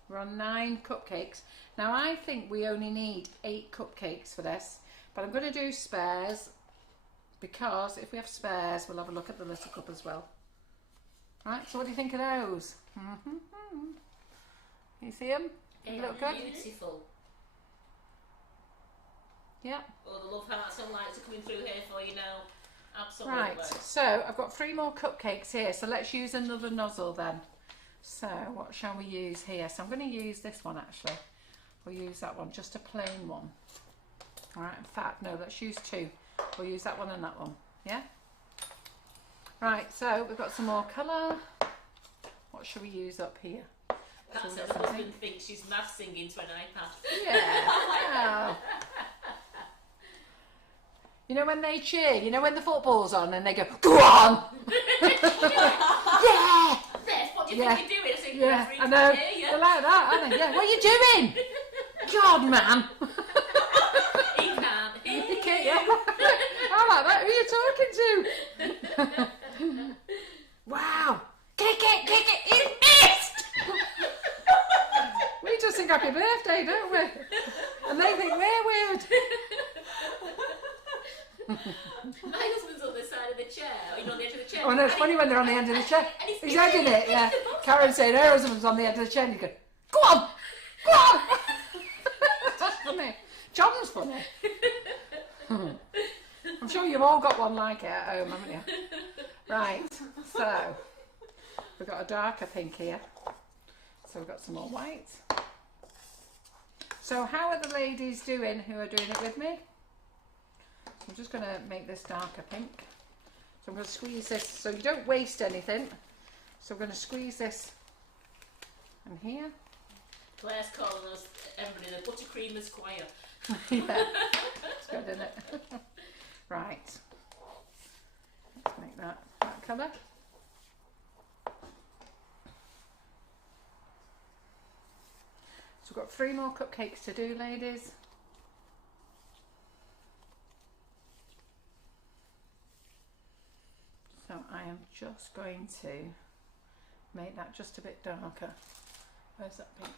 we're on 9 cupcakes. Now I think we only need 8 cupcakes for this, but I'm going to do spares, because if we have spares we'll have a look at the little cup as well. Right, so what do you think of those? You see them? They look good? Beautiful. Yeah. Oh, the love hearts and lights are coming through here for you now. Absolutely. Right, so I've got 3 more cupcakes here, so let's use another nozzle then. So what shall we use here? So I'm going to use this one actually. We'll use that one, just a plain one. Alright, in fact, no, let's use 2. We'll use that one and that one, yeah? Right, so we've got some more colour. What shall we use up here? That's it, the husband thinks she's math singing to an iPad. Yeah. Oh. You know when they cheer, you know when the football's on and they go, go on! Yeah! What do you think you're doing? I think Yeah, I know. They're like that, aren't they? Yeah. What are you doing? God, man. He can't. You can't, yeah. I like that. Who are you talking to? Wow. Kick it. You missed. We just sing happy birthday, don't we? And they think we're weird. My husband's on the side of the chair, or on the edge of the chair. Oh no, it's funny when they're on the end of the chair. He's heading it, yeah. Karen saying her husband's on the end of the chair and you go, go on! That's funny. John's funny. I'm sure you've all got one like it at home, haven't you? Right, so we've got a darker pink here. So we've got some more white. So how are the ladies doing who are doing it with me? I'm just going to make this darker pink. So I'm going to squeeze this so you don't waste anything. So we're going to squeeze this in here. Claire's calling us everybody the buttercream esquire. Yeah, it's good, isn't it? Right. Let's make that colour. So we've got 3 more cupcakes to do, ladies. So I am just going to make that just a bit darker. Where's that pink?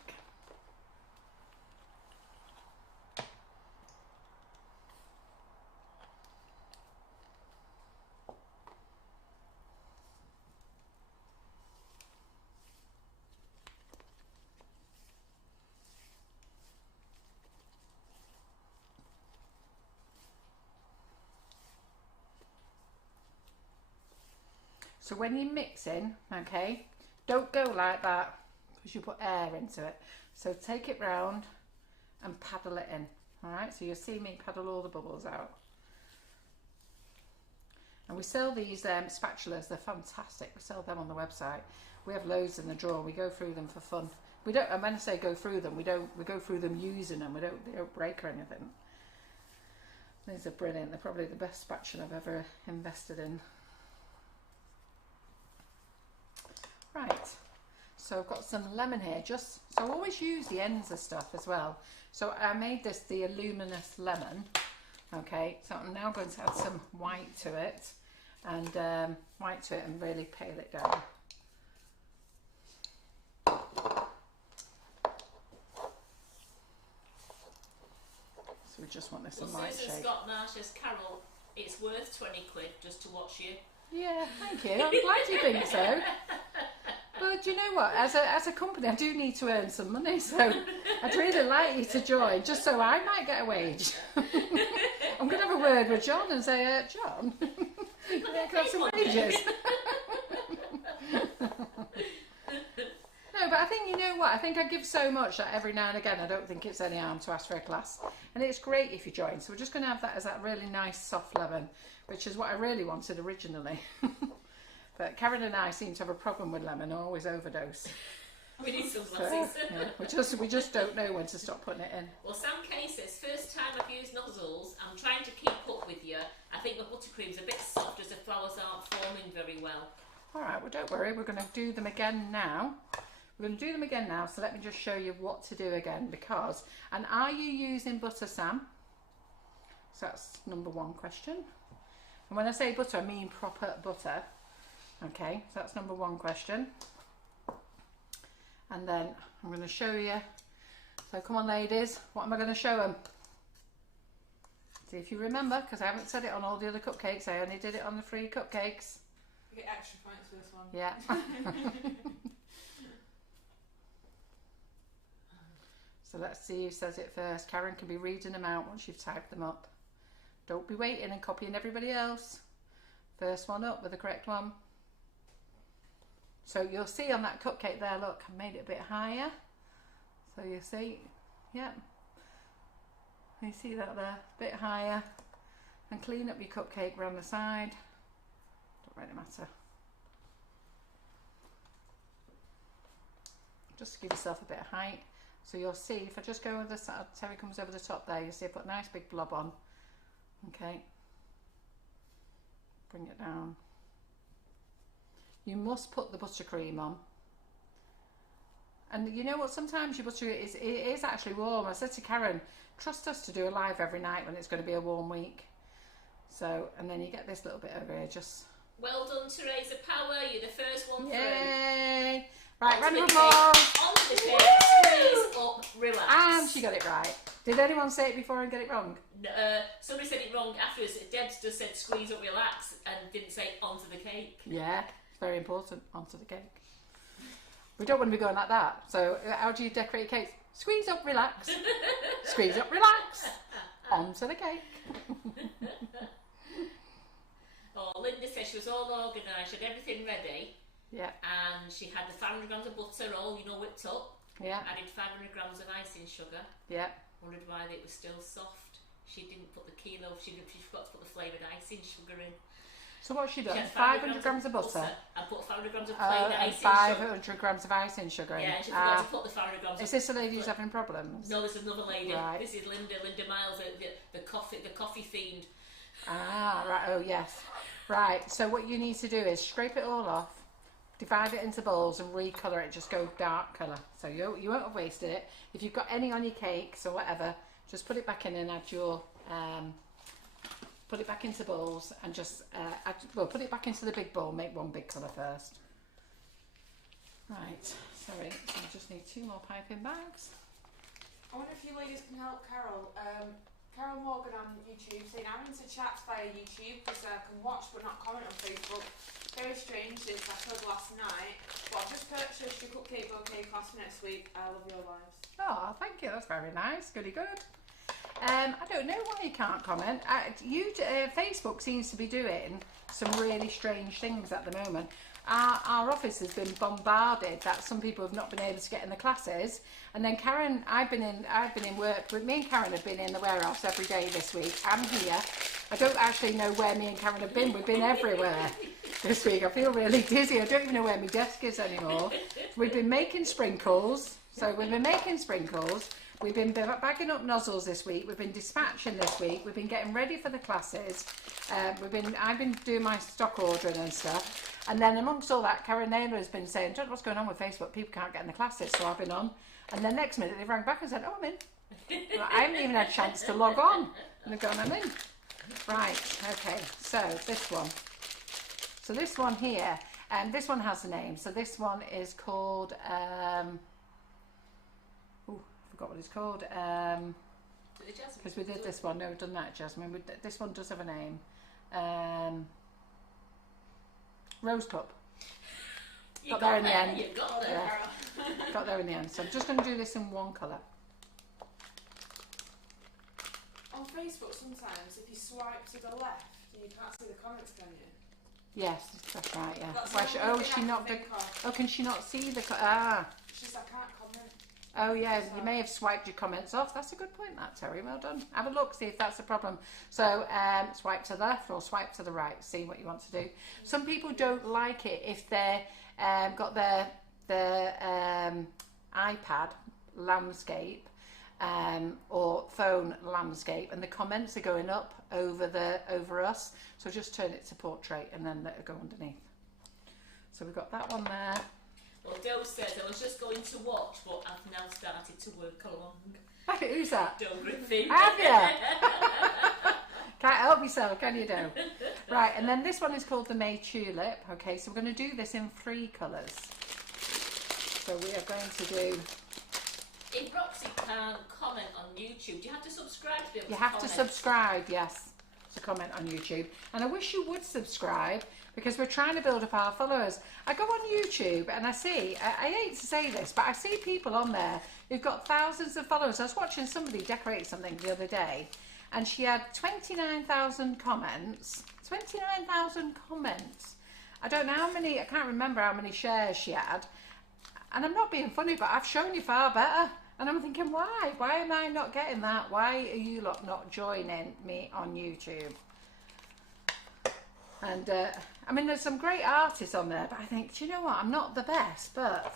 So when you're mixing, okay, don't go like that because you put air into it. So take it round and paddle it in, all right? So you'll see me paddle all the bubbles out. And we sell these spatulas, they're fantastic. We sell them on the website. We have loads in the drawer. We go through them for fun. We don't, and when I say go through them, we go through them using them. They don't break or anything. These are brilliant. They're probably the best spatula I've ever invested in. Right, so I've got some lemon here, so I always use the ends of stuff as well. So I made this the luminous lemon, okay, so I'm now going to add some white to it and really pale it down. So we just want this in light Susan shade. Scott Marsh's Carol, it's worth 20 quid just to watch you. Yeah, thank you. I'm glad you think so. But you know what? As a company, I do need to earn some money, so I'd really like you to join, just so I might get a wage. I'm going to have a word with John and say, John, can I have some wages? No, but I think, you know what? I think I give so much that every now and again, I don't think it's any harm to ask for a class. And it's great if you join. So we're just going to have that as that really nice soft lemon, which is what I really wanted originally. But Karen and I seem to have a problem with lemon, I always overdose. We need some glasses. Yeah, we just don't know when to stop putting it in. Well, Sam Kay says, first time I've used Nozzles, I'm trying to keep up with you. I think the buttercream's a bit soft as the flowers aren't forming very well. Alright, well don't worry, we're going to do them again now. We're going to do them again now, so let me just show you what to do again, because, and are you using butter, Sam? So that's number 1 question. And when I say butter, I mean proper butter. Okay, so that's number 1 question. And then I'm going to show you. So come on, ladies, what am I going to show them? See if you remember, because I haven't said it on all the other cupcakes. I only did it on the 3 cupcakes. You get extra points for this one. Yeah. So let's see who says it first. Karen can be reading them out once you've typed them up. Don't be waiting and copying everybody else. First one up with the correct one. So you'll see on that cupcake there, look, I made it a bit higher. So you see, yep. You see that there, a bit higher. And clean up your cupcake around the side. Don't really matter. Just give yourself a bit of height. So you'll see, if I just go over the side, Terry comes over the top there, you'll see I put a nice big blob on. Okay. Bring it down. You must put the buttercream on. And you know what, sometimes your butter it is actually warm. I said to Karen, trust us to do a live every night when it's going to be a warm week. So, and then you get this little bit over here, just... Well done, Teresa Power, you're the first one through. Yay! Right, round of applause. applause. On to the cake, squeeze up, relax. And she got it right. Did anyone say it before and get it wrong? Somebody said it wrong afterwards. Debs just said squeeze up, relax, and didn't say onto the cake. Yeah, it's very important, onto the cake. We don't want to be going like that. So how do you decorate your cake? Squeeze up, relax. Squeeze up, relax. Onto the cake. Oh, Linda said she was all organised, she had everything ready. Yeah. And she had the 500 grams of butter all, you know, whipped up. Yeah. Added 500 grams of icing sugar. Yeah. Wondered why it was still soft. She didn't put the kilo, she forgot to put the flavoured icing sugar in. So what's she done? She had 500 grams of butter. I put 500 grams of plain icing 500 sugar. grams of icing sugar in. Yeah, and she forgot to put the 500 grams. Is this a lady who's having problems? No, there's another lady. Right. This is Linda Miles, the coffee themed. Ah, right. Oh, yes. Right. So what you need to do is scrape it all off, divide it into bowls, and recolour it. Just go dark colour. So you won't have wasted it. If you've got any on your cakes or whatever, just put it back in and add your. Put it back into bowls and just put it back into the big bowl. Make one big colour first. Right. Sorry. So I just need 2 more piping bags. I wonder if you ladies can help Carol. Carol Morgan on YouTube saying I'm into chats via YouTube because I can watch but not comment on Facebook. Very strange since I could last night. But I've just purchased your Cupcake Bouquet Class for next week. I love your lives. Oh, thank you. That's very nice. Goody good. I don't know why you can't comment. Facebook seems to be doing some really strange things at the moment. Our office has been bombarded that some people have not been able to get in the classes, and then Karen, I've been in work, but me and Karen have been in the warehouse every day this week. I'm here. I don't actually know where me and Karen have been. We've been everywhere this week. I feel really dizzy. I don't even know where my desk is anymore. We've been making sprinkles. We've been bagging up nozzles this week. We've been dispatching this week. We've been getting ready for the classes. I've been doing my stock ordering and stuff. And then amongst all that, Karen Naylor has been saying, don't know what's going on with Facebook. People can't get in the classes, so I've been on. And then next minute they rang back and said, oh, I'm in. I haven't even had a chance to log on. And they've gone, I'm in. Right, okay, so this one. So this one here, this one has a name. So this one is called... forgot what it's called because we did this one. No, we've done that, Jasmine. This one does have a name. Rose Cup. Got there in the end. You got there. Yeah. Got there in the end. So I'm just going to do this in one colour. On Facebook, sometimes if you swipe to the left, you can't see the comments, can you? Yes, that's right. Yeah. That's Why the she, only oh, thing she I not. can think of. Oh, can she not see the? Ah. She says I can't comment. Oh yeah, you may have swiped your comments off. That's a good point, that Terry. Well done. Have a look, see if that's a problem. So swipe to the left or swipe to the right. See what you want to do. Some people don't like it if they're got their iPad landscape or phone landscape, and the comments are going up over us. So just turn it to portrait and then let it go underneath. So we've got that one there. Well, Doe says, I was just going to watch, but I've now started to work along. Who's that? Doe Griffin. Have you? Can't help yourself, can you, Doe? Right, and then this one is called the May Tulip. Okay, so we're going to do this in 3 colours. So we are going to do... If Roxy can't comment on YouTube, do you have to subscribe to be able to comment? You have to subscribe, yes, to comment on YouTube. And I wish you would subscribe, because we're trying to build up our followers. I go on YouTube and I see, I hate to say this, but I see people on there who've got thousands of followers. I was watching somebody decorate something the other day, and she had 29,000 comments. 29,000 comments. I don't know how many, I can't remember how many shares she had. And I'm not being funny, but I've shown you far better. And I'm thinking, why? Why am I not getting that? Why are you lot not joining me on YouTube? And I mean, there's some great artists on there, but I think, do you know what? I'm not the best, but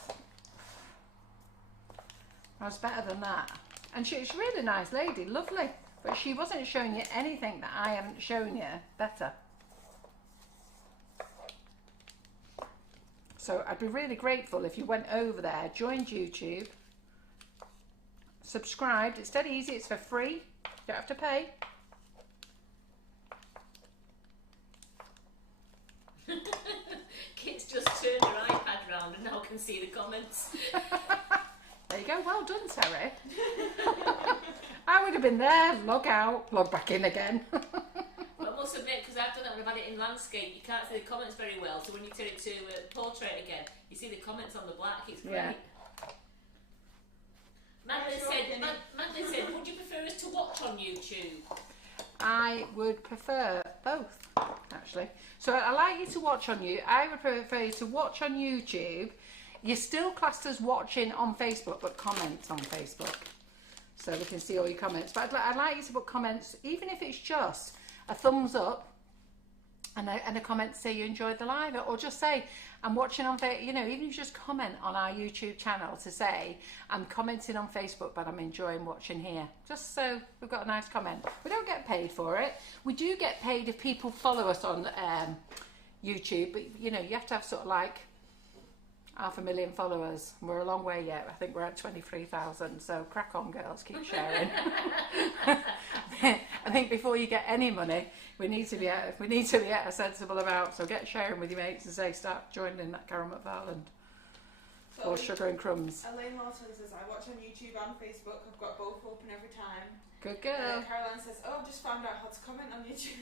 I was better than that. And she's a really nice lady, lovely, but she wasn't showing you anything that I haven't shown you better. So I'd be really grateful if you went over there, joined YouTube, subscribed. It's dead easy, it's for free, you don't have to pay. Kids just turned her iPad round and now can see the comments. There you go, well done, Terry. I would have been there, log out, log back in again. But I must admit, because I've done that when I've had it in landscape, you can't see the comments very well, so when you turn it to portrait again, you see the comments on the black. It's great. Yeah. Madeline said, would you prefer us to watch on YouTube? I would prefer both, actually. So I like you to watch on you. I would prefer you to watch on YouTube. You're still classed as watching on Facebook, but comment on Facebook, so we can see all your comments. But I'd like you to put comments, even if it's just a thumbs up and a comment to say you enjoyed the live, or just say I'm watching on Facebook. You know, even if you just comment on our YouTube channel to say I'm commenting on Facebook, but I'm enjoying watching here, just so we've got a nice comment. We don't get paid for it. We do get paid if people follow us on YouTube, but you know, you have to have sort of like 500,000 followers. We're a long way yet. I think we're at 23,000. So crack on, girls, keep sharing. I think before you get any money, we need to be at a sensible amount. So get sharing with your mates and say start joining that Carol McFarland or Sugar and Crumbs. Elaine Morton says I watch on YouTube and Facebook. I've got both open every time. Good girl. Caroline says, oh, I've just found out how to comment on YouTube.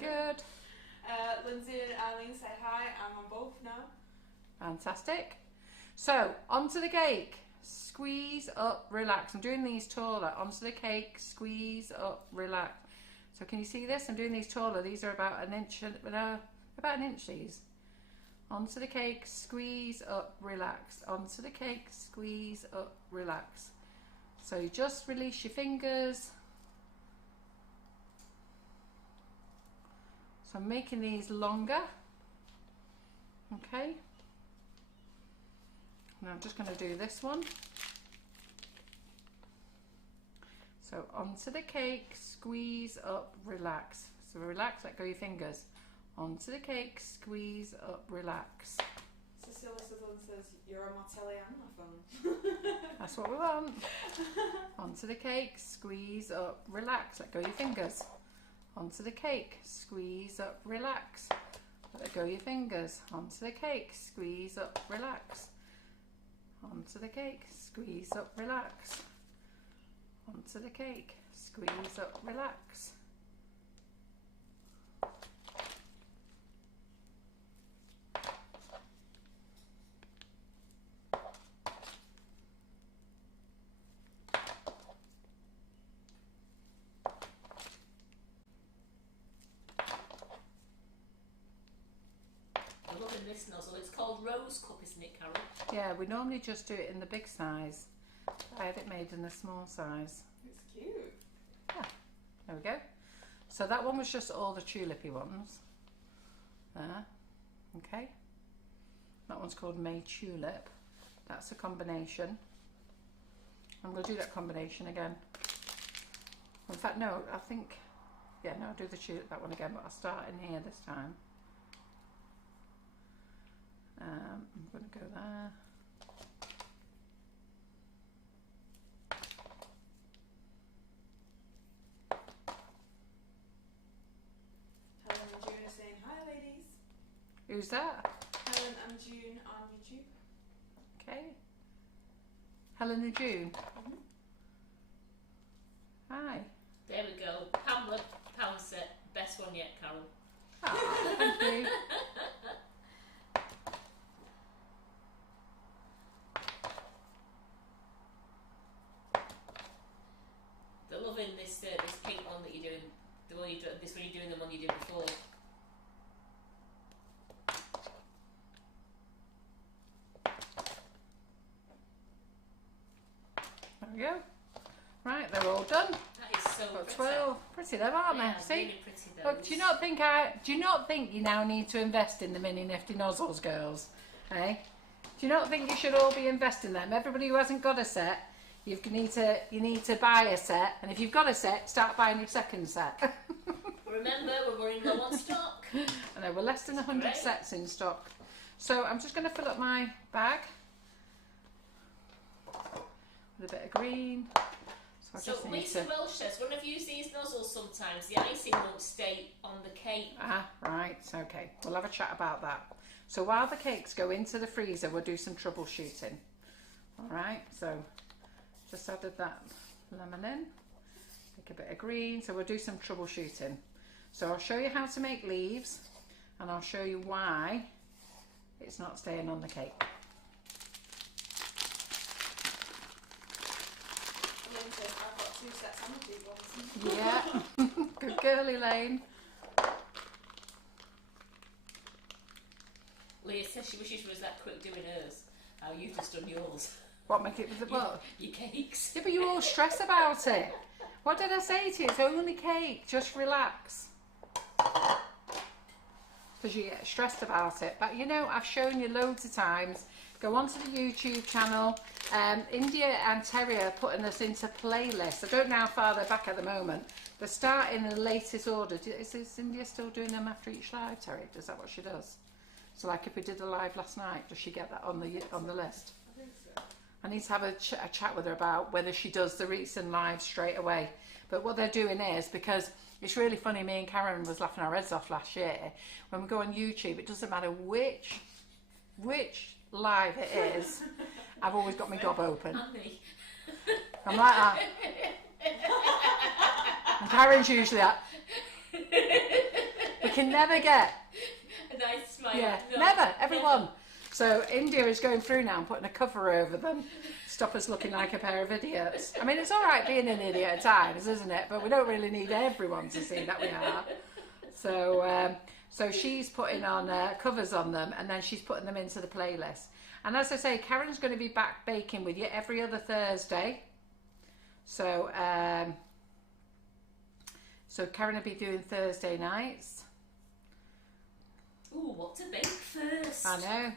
Good. Lindsay and Eileen say hi. I'm on both now. Fantastic. So onto the cake. Squeeze up, relax. I'm doing these taller. Onto the cake. Squeeze up, relax. So can you see this? I'm doing these taller. These are about an inch. About an inch. These. Onto the cake. Squeeze up, relax. Onto the cake. Squeeze up, relax. So you just release your fingers. So I'm making these longer. Okay. Now I'm just going to do this one. So onto the cake, squeeze up, relax. So relax, let go your fingers. Onto the cake, squeeze up, relax. Cecilia Sutherland says, you're on my telly and my phone. That's what we want. Onto the cake, squeeze up, relax, let go your fingers. Onto the cake, squeeze up, relax. Let go your fingers. Onto the cake, squeeze up, relax. Onto the cake, squeeze up, relax. Onto the cake, squeeze up, relax. I'm loving this nozzle. It's called Rose Cup, isn't it, Carol? Yeah, we normally just do it in the big size. I had it made in the small size. It's cute. Yeah, there we go. So that one was just all the tulipy ones. There, okay. That one's called May Tulip. That's a combination. I'm going to do that combination again. In fact, no, I think, yeah, no, I'll do the tulip, that one again, but I'll start in here this time. I'm going to go there. Helen and June are saying hi, ladies. Who's that? Helen and June on YouTube. Okay. Helen and June. Hi. There we go. Pamela Poundset, best one yet, Carol. Oh, thank you. They're loving this pink one that you're doing. The one you do, this one you're doing, the one you did before. There we go. Right, they're all done. That is so Got pretty. 12. Pretty them, aren't Yeah, they? See? really pretty those. Look, do you not think you now need to invest in the mini Nifty nozzles, girls? Hey? Do you not think you should all be investing in them? Everybody who hasn't got a set, you need to buy a set, and if you've got a set, start buying your second set. Remember, we're running low on stock. I know, we're less than 100 Great. sets in stock. So I'm just going to fill up my bag with a bit of green. I So just need Lisa to... Welsh says, when I've used these nozzles sometimes, the icing won't stay on the cake. Ah, right, okay. We'll have a chat about that. So while the cakes go into the freezer, we'll do some troubleshooting. All right, so just added that lemon in. Make a bit of green, so we'll do some troubleshooting. So I'll show you how to make leaves, and I'll show you why it's not staying on the cake. Elaine says, I've got 2 sets and the big ones. Yeah. Good girly Lane. Leah says she wishes she was that quick doing hers. How you've just done yours. What, make it with the what? Your cakes. Yeah, but you all stress about it. What did I say to you? It's only cake. Just relax. Because you get stressed about it. But you know, I've shown you loads of times. Go onto the YouTube channel. India and Terry are putting us into playlists. I don't know how far they're back at the moment. They're starting the latest order. Is India still doing them after each live, Terry? Is that what she does? So like if we did a live last night, does she get that on the list? I think so. I need to have a chat with her about whether she does the recent live straight away. But what they're doing is, because it's really funny, me and Karen was laughing our heads off last year. When we go on YouTube, it doesn't matter which live it is, I've always got my gob open. And me. I'm like that. And Karen's usually that. We can never get. A nice smile. Yeah, No. never, everyone. So India is going through now and putting a cover over them, stop us looking like a pair of idiots. I mean, it's all right being an idiot at times, isn't it? But we don't really need everyone to see that we are. So she's putting on covers on them, and then she's putting them into the playlist. And as I say, Karen's going to be back baking with you every other Thursday. So Karen will be doing Thursday nights. Ooh, what to bake first? I know.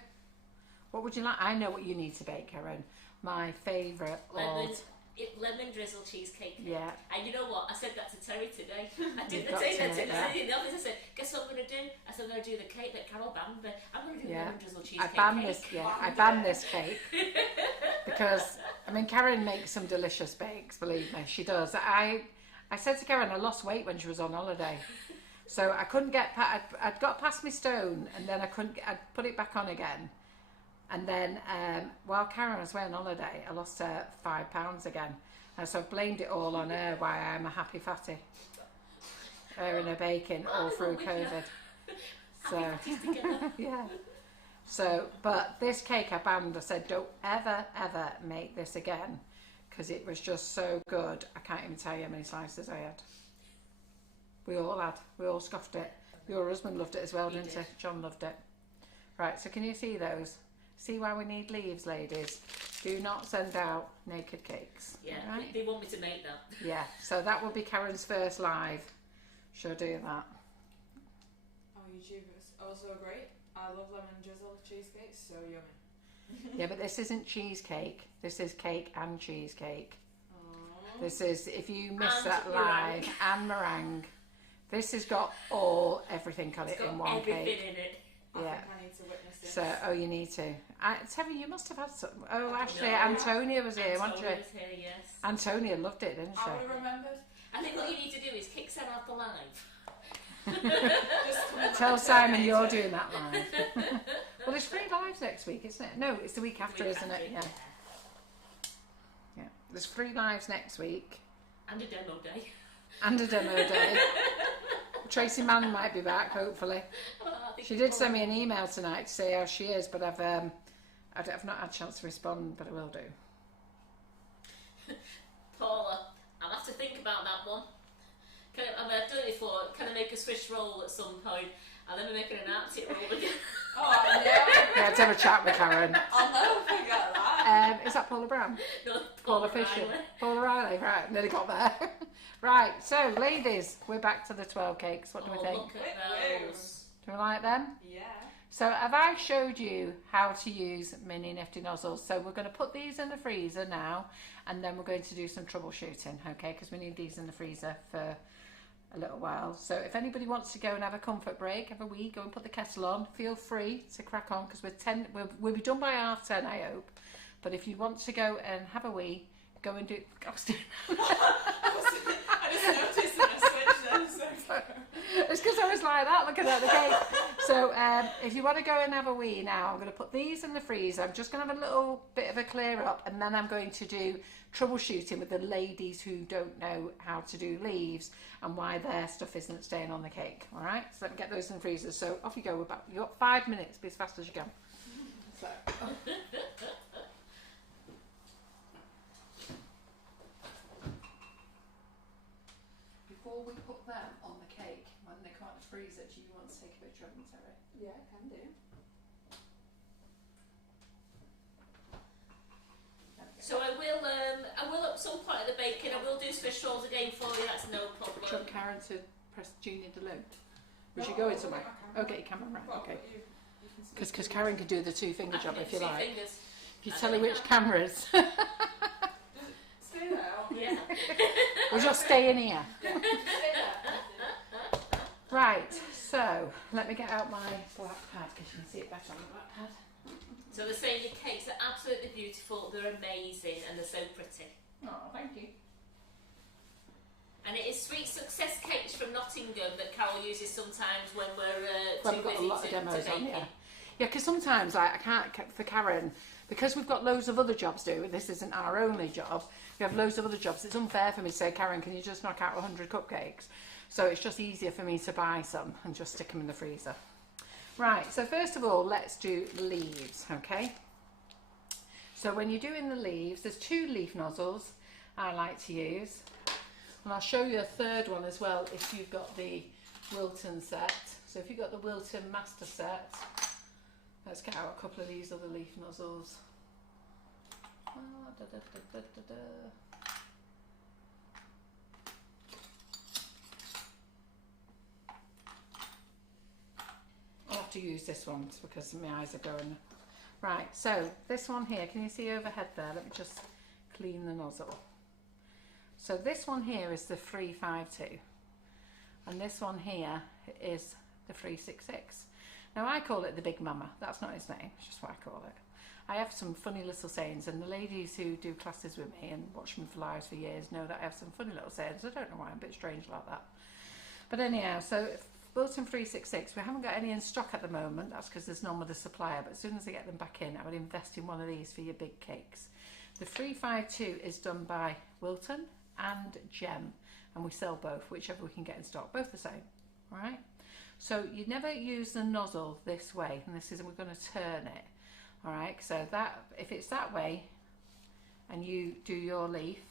What would you like? I know what you need to bake, Karen. My favourite. Lemon drizzle cheesecake. Yeah. And you know what? I said that to Terry today. I did You've the got day to that make that. in the office. I said, guess what I'm going to do? I said, I'm going to do the cake that Carol banned, but I'm going to do Yeah. lemon drizzle I cheesecake. banned cake. this. Yeah, I banned this cake because I mean Karen makes some delicious bakes. Believe me, she does. I said to Karen, I lost weight when she was on holiday, so I couldn't get. I'd got past my stone, and then I couldn't. I'd put it back on again, and then while Karen was away on holiday, I lost 5 pounds again. And so I've blamed it all on her. Why I'm a happy fatty. Her and her baking all through COVID. So yeah. So, but this cake I banned. I said, don't ever make this again, because it was just so good. I can't even tell you how many slices I had. We all scoffed it. Your husband loved it as well, didn't he? John loved it. Right, so can you see those? See why we need leaves, ladies? Do not send out naked cakes. Yeah, right? they want me to make that. Yeah, so that will be Karen's first live. She'll do that. Oh, YouTube is also great. I love lemon drizzle cheesecake, so yummy. Yeah, but this isn't cheesecake. This is cake and cheesecake. Aww. This is, if you miss And that live, meringue. and meringue. This has got everything on It's it got in one everything cake. in it. I Yeah. think I need to witness this. So, you need to. Terry, you must have had some. Oh, actually, No. Antonia was here, wasn't Antonia she? was here, yes. Antonia loved it, didn't I she? would have remembered. I think what you need to do is kick Sam off the live. Just Tell Simon you're doing that live. Well, there's 3 lives next week, isn't it? No, it's the week after, isn't it? Yeah. Yeah. There's 3 lives next week. And a demo day. And a demo day. Tracy Mann might be back, hopefully. Oh, I think She did send me an email tonight to say how she is, but I've not had a chance to respond, but I will do. Paula, I'll have to think about that one. I've done it before. Can I make a Swiss roll at some point? And then we're making an Arctic roll again. Oh, I know. Yeah, to have a chat with Karen. I'll never forget that. Is that Paula Brown? No, Paula Fisher. Riley. Paula Riley, right, nearly got there. Right, so ladies, we're back to the 12 cakes. What do we Oh, think? look at those. Do we like them? Yeah. So have I showed you how to use mini Nifty nozzles? So we're going to put these in the freezer now, and then we're going to do some troubleshooting, okay? Because we need these in the freezer for a little while. So if anybody wants to go and have a comfort break, have a wee, go and put the kettle on. Feel free to crack on, because we'll be done by 10:30, I hope. But if you want to go and have a wee, go and do. I was doing I just noticed that I switched then. So. It's because I was like that looking at the cake. So if you want to go and have a wee now, I'm going to put these in the freezer. I'm just going to have a little bit of a clear up, and then I'm going to do troubleshooting with the ladies who don't know how to do leaves and why their stuff isn't staying on the cake. All right, so let me get those in the freezer. So off you go. You've got 5 minutes. Be as fast as you can. So. before we put them on the cake, when they come out of the freezer, do you want to take a picture of them, Terry? Yeah, I can do. So I will at some point at the baking, I will do Swiss rolls again for you, that's no problem. Should Karen to press Junior Delou? Was she going somewhere? Oh, get your camera right, okay. Because Karen could do the two finger job if you like. Fingers. If you tell her which cameras. Stay there. Yeah. We'll just stay in here. Right, so let me get out my black pad because you can see it better on the black pad. So they're saying your cakes are absolutely beautiful, they're amazing, and they're so pretty. Oh, thank you. And it is Sweet Success Cakes from Nottingham that Carol uses sometimes when we're Well, too we've got a busy lot of demos to on, make yeah. it. Yeah, because sometimes I can't, for Karen, because we've got loads of other jobs to do, this isn't our only job, we have loads of other jobs, it's unfair for me to say, Karen, can you just knock out 100 cupcakes? So it's just easier for me to buy some and just stick them in the freezer. Right, so first of all, let's do leaves, okay? So when you're doing the leaves, there's 2 leaf nozzles I like to use. And I'll show you a third one as well if you've got the Wilton set. So if you've got the Wilton Master set, let's get out a couple of these other leaf nozzles. I'll have to use this one because my eyes are going. Right, so this one here, can you see overhead there? Let me just clean the nozzle. So this one here is the 352 and this one here is the 366. Now I call it the Big Mama, that's not his name, it's just what I call it. I have some funny little sayings, and the ladies who do classes with me and watch me for lives for years know that I have some funny little sayings. I don't know why I'm a bit strange like that. But anyhow, so Wilton 366, we haven't got any in stock at the moment, that's because there's none with the supplier, but as soon as I get them back in, I would invest in one of these for your big cakes. The 352 is done by Wilton and Gem, and we sell both, whichever we can get in stock, both the same, all right? So you never use the nozzle this way, and this is, we're going to turn it, all right? So that, if it's that way, and you do your leaf,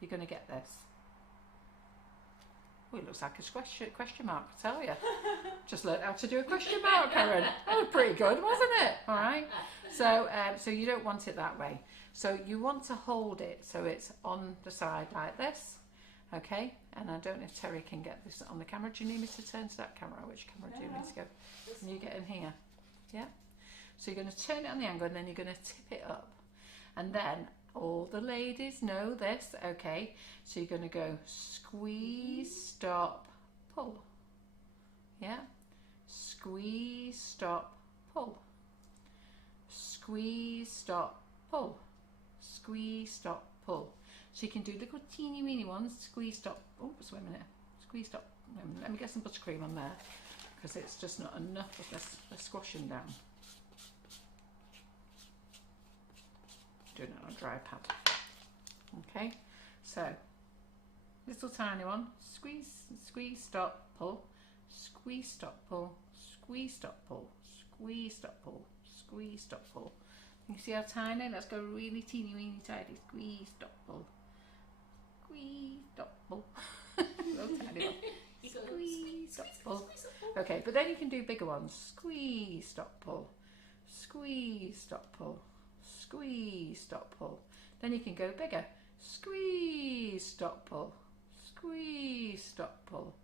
you're going to get this. Oh, it looks like a question mark, I tell you. Just learned how to do a question mark, Karen. That was pretty good, wasn't it? All right. So, so you don't want it that way. So you want to hold it so it's on the side like this, okay? And I don't know if Terry can get this on the camera. Do you need me to turn to that camera? Which camera do you need to go? Can you get in here? Yeah. So you're going to turn it on the angle, and then you're going to tip it up, and then all the ladies know this, okay? So you're going to go squeeze, stop, pull. Yeah? Squeeze, stop, pull. Squeeze, stop, pull. Squeeze, stop, pull. So you can do little teeny weeny ones. Squeeze, stop. Oh, just wait a minute. Squeeze, stop. Let me get some buttercream on there because it's just not enough. Let's squash them down. Doing it on a dry pad. Okay, so little tiny one. Squeeze, squeeze, stop, pull. Squeeze, stop, pull. Squeeze, stop, pull. Squeeze, stop, pull. Squeeze, stop, pull. You see how tiny? Let's go really teeny weeny tiny. Squeeze, stop, pull. Squeeze, stop, pull. Little tiny one. Squeeze, stop, pull. Okay, but then you can do bigger ones. Squeeze, stop, pull. Squeeze, stop, pull. Squeeze, stop, pull. Then you can go bigger. Squeeze, stop, pull. Squeeze, stop, pull.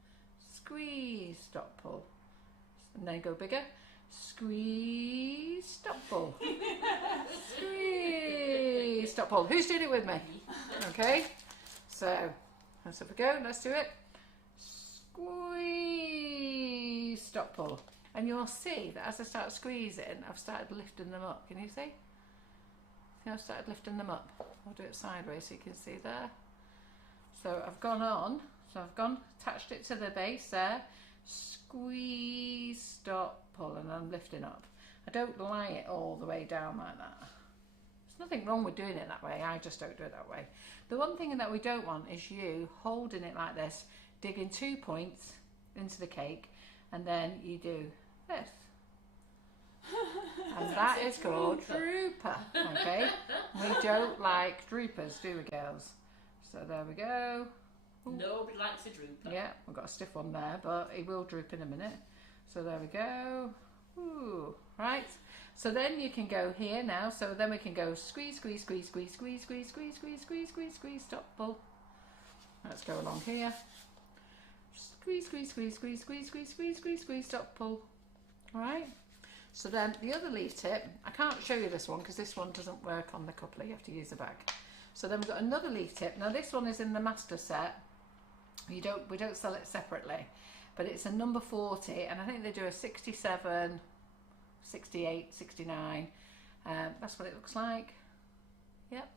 Squeeze, stop, pull. And then go bigger. Squeeze, stop, pull. Squeeze, stop, pull. Who's doing it with me? Okay, so let's have a go. Let's do it. Squeeze, stop, pull. And you'll see that as I start squeezing, I've started lifting them up. Can you see? See, I've started lifting them up. I'll do it sideways so you can see there. So I've gone on. So I've gone, attached it to the base there. Squeeze, stop, pull, and I'm lifting up. I don't lie it all the way down like that. There's nothing wrong with doing it that way. I just don't do it that way. The one thing that we don't want is you holding it like this, digging 2 points into the cake, and then you do this. And that is called drooper, okay? We don't like droopers, do we, girls? So there we go. Ooh. Nobody likes a drooper. Yeah, I've got a stiff one there, but it will droop in a minute. So there we go. Ooh, right. So then you can go here now. So then we can go squeeze, squeeze, squeeze, squeeze, squeeze, squeeze, squeeze, squeeze, squeeze, squeeze, squeeze, stop, pull. Let's go along here. Squeeze, squeeze, squeeze, squeeze, squeeze, squeeze, squeeze, squeeze, squeeze, stop, pull. All right. So then the other leaf tip, I can't show you this one because this one doesn't work on the coupler. You have to use the bag. So then we've got another leaf tip. Now this one is in the master set. We don't sell it separately, but it's a number 40, and I think they do a 67, 68, 69. That's what it looks like. Yep,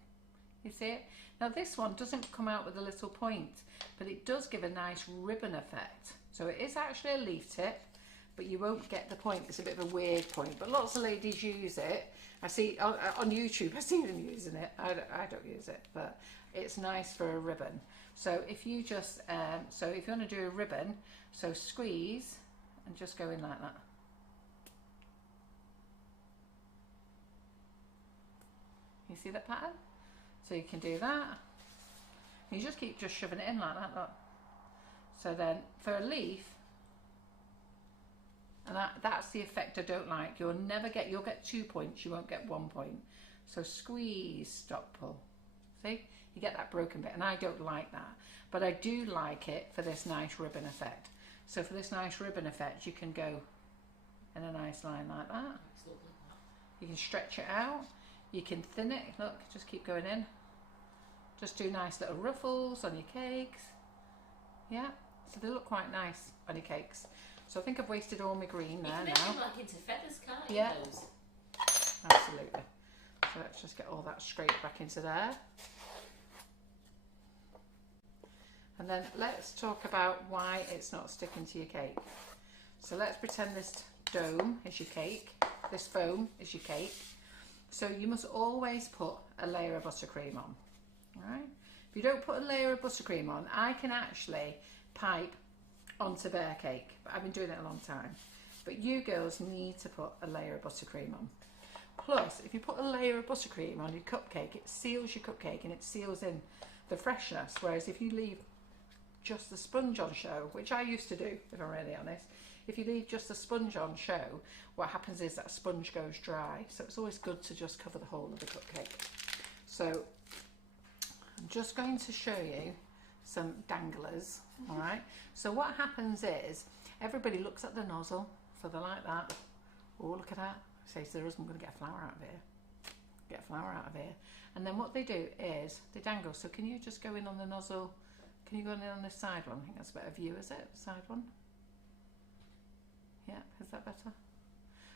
you see it. Now this one doesn't come out with a little point, but it does give a nice ribbon effect. So it is actually a leaf tip, but you won't get the point. It's a bit of a weird point, but lots of ladies use it. I see on YouTube, I see them using it. I don't use it, but it's nice for a ribbon. So if you just, so if you want to do a ribbon, so squeeze and just go in like that. You see that pattern? So you can do that. You just keep just shoving it in like that, look. So then for a leaf, and that's the effect I don't like. You'll get 2 points, you won't get 1 point. So squeeze, stop, pull. See? You get that broken bit, and I don't like that. But I do like it for this nice ribbon effect. So for this nice ribbon effect, you can go in a nice line like that. You can stretch it out. You can thin it. Look, just keep going in. Just do nice little ruffles on your cakes. Yeah, so they look quite nice on your cakes. So I think I've wasted all my green there now. You can make them like into feathers, can't you? Yeah, Those? absolutely. So let's just get all that straight back into there. And then let's talk about why it's not sticking to your cake. So let's pretend this dome is your cake, this foam is your cake. So you must always put a layer of buttercream on, right? If you don't put a layer of buttercream on, I can actually pipe onto bare cake, but I've been doing it a long time. But you girls need to put a layer of buttercream on. Plus, if you put a layer of buttercream on your cupcake, it seals your cupcake and it seals in the freshness. Whereas if you leave just the sponge on show, which I used to do, if I'm really honest, if you leave just the sponge on show, what happens is that sponge goes dry. So it's always good to just cover the whole of the cupcake. So I'm just going to show you some danglers, all right? So what happens is everybody looks at the nozzle, so they're like that. Oh, look at that. Say to their husband, I'm going to get a flower out of here. Get a flower out of here. And then what they do is they dangle. So can you just go in on the nozzle? Can you go in on this side one? I think that's a better view, is it? Side one? Yeah, is that better?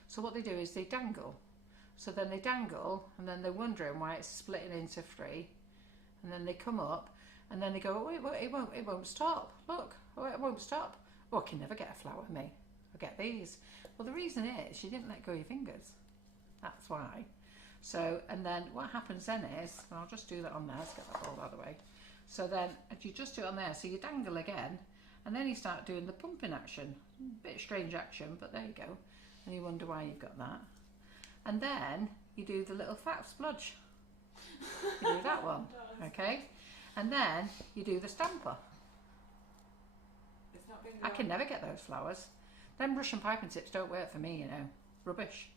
So what they do is they dangle. So then they dangle, and then they're wondering why it's splitting into three. And then they come up, and then they go, oh, it won't stop. Look, oh, it won't stop. Oh, I can never get a flower, me. I get these. Well, the reason is you didn't let go of your fingers. That's why. So, and then what happens then is, and I'll just do that on there, let's get that all out of the way. So then you just do it on there, so you dangle again, and then you start doing the pumping action. Bit strange action, but there you go. And you wonder why you've got that. And then you do the little fat splodge. You do that one, okay? And then you do the stamper. It's not been I can never get those flowers. Them brush and piping tips don't work for me, you know. Rubbish.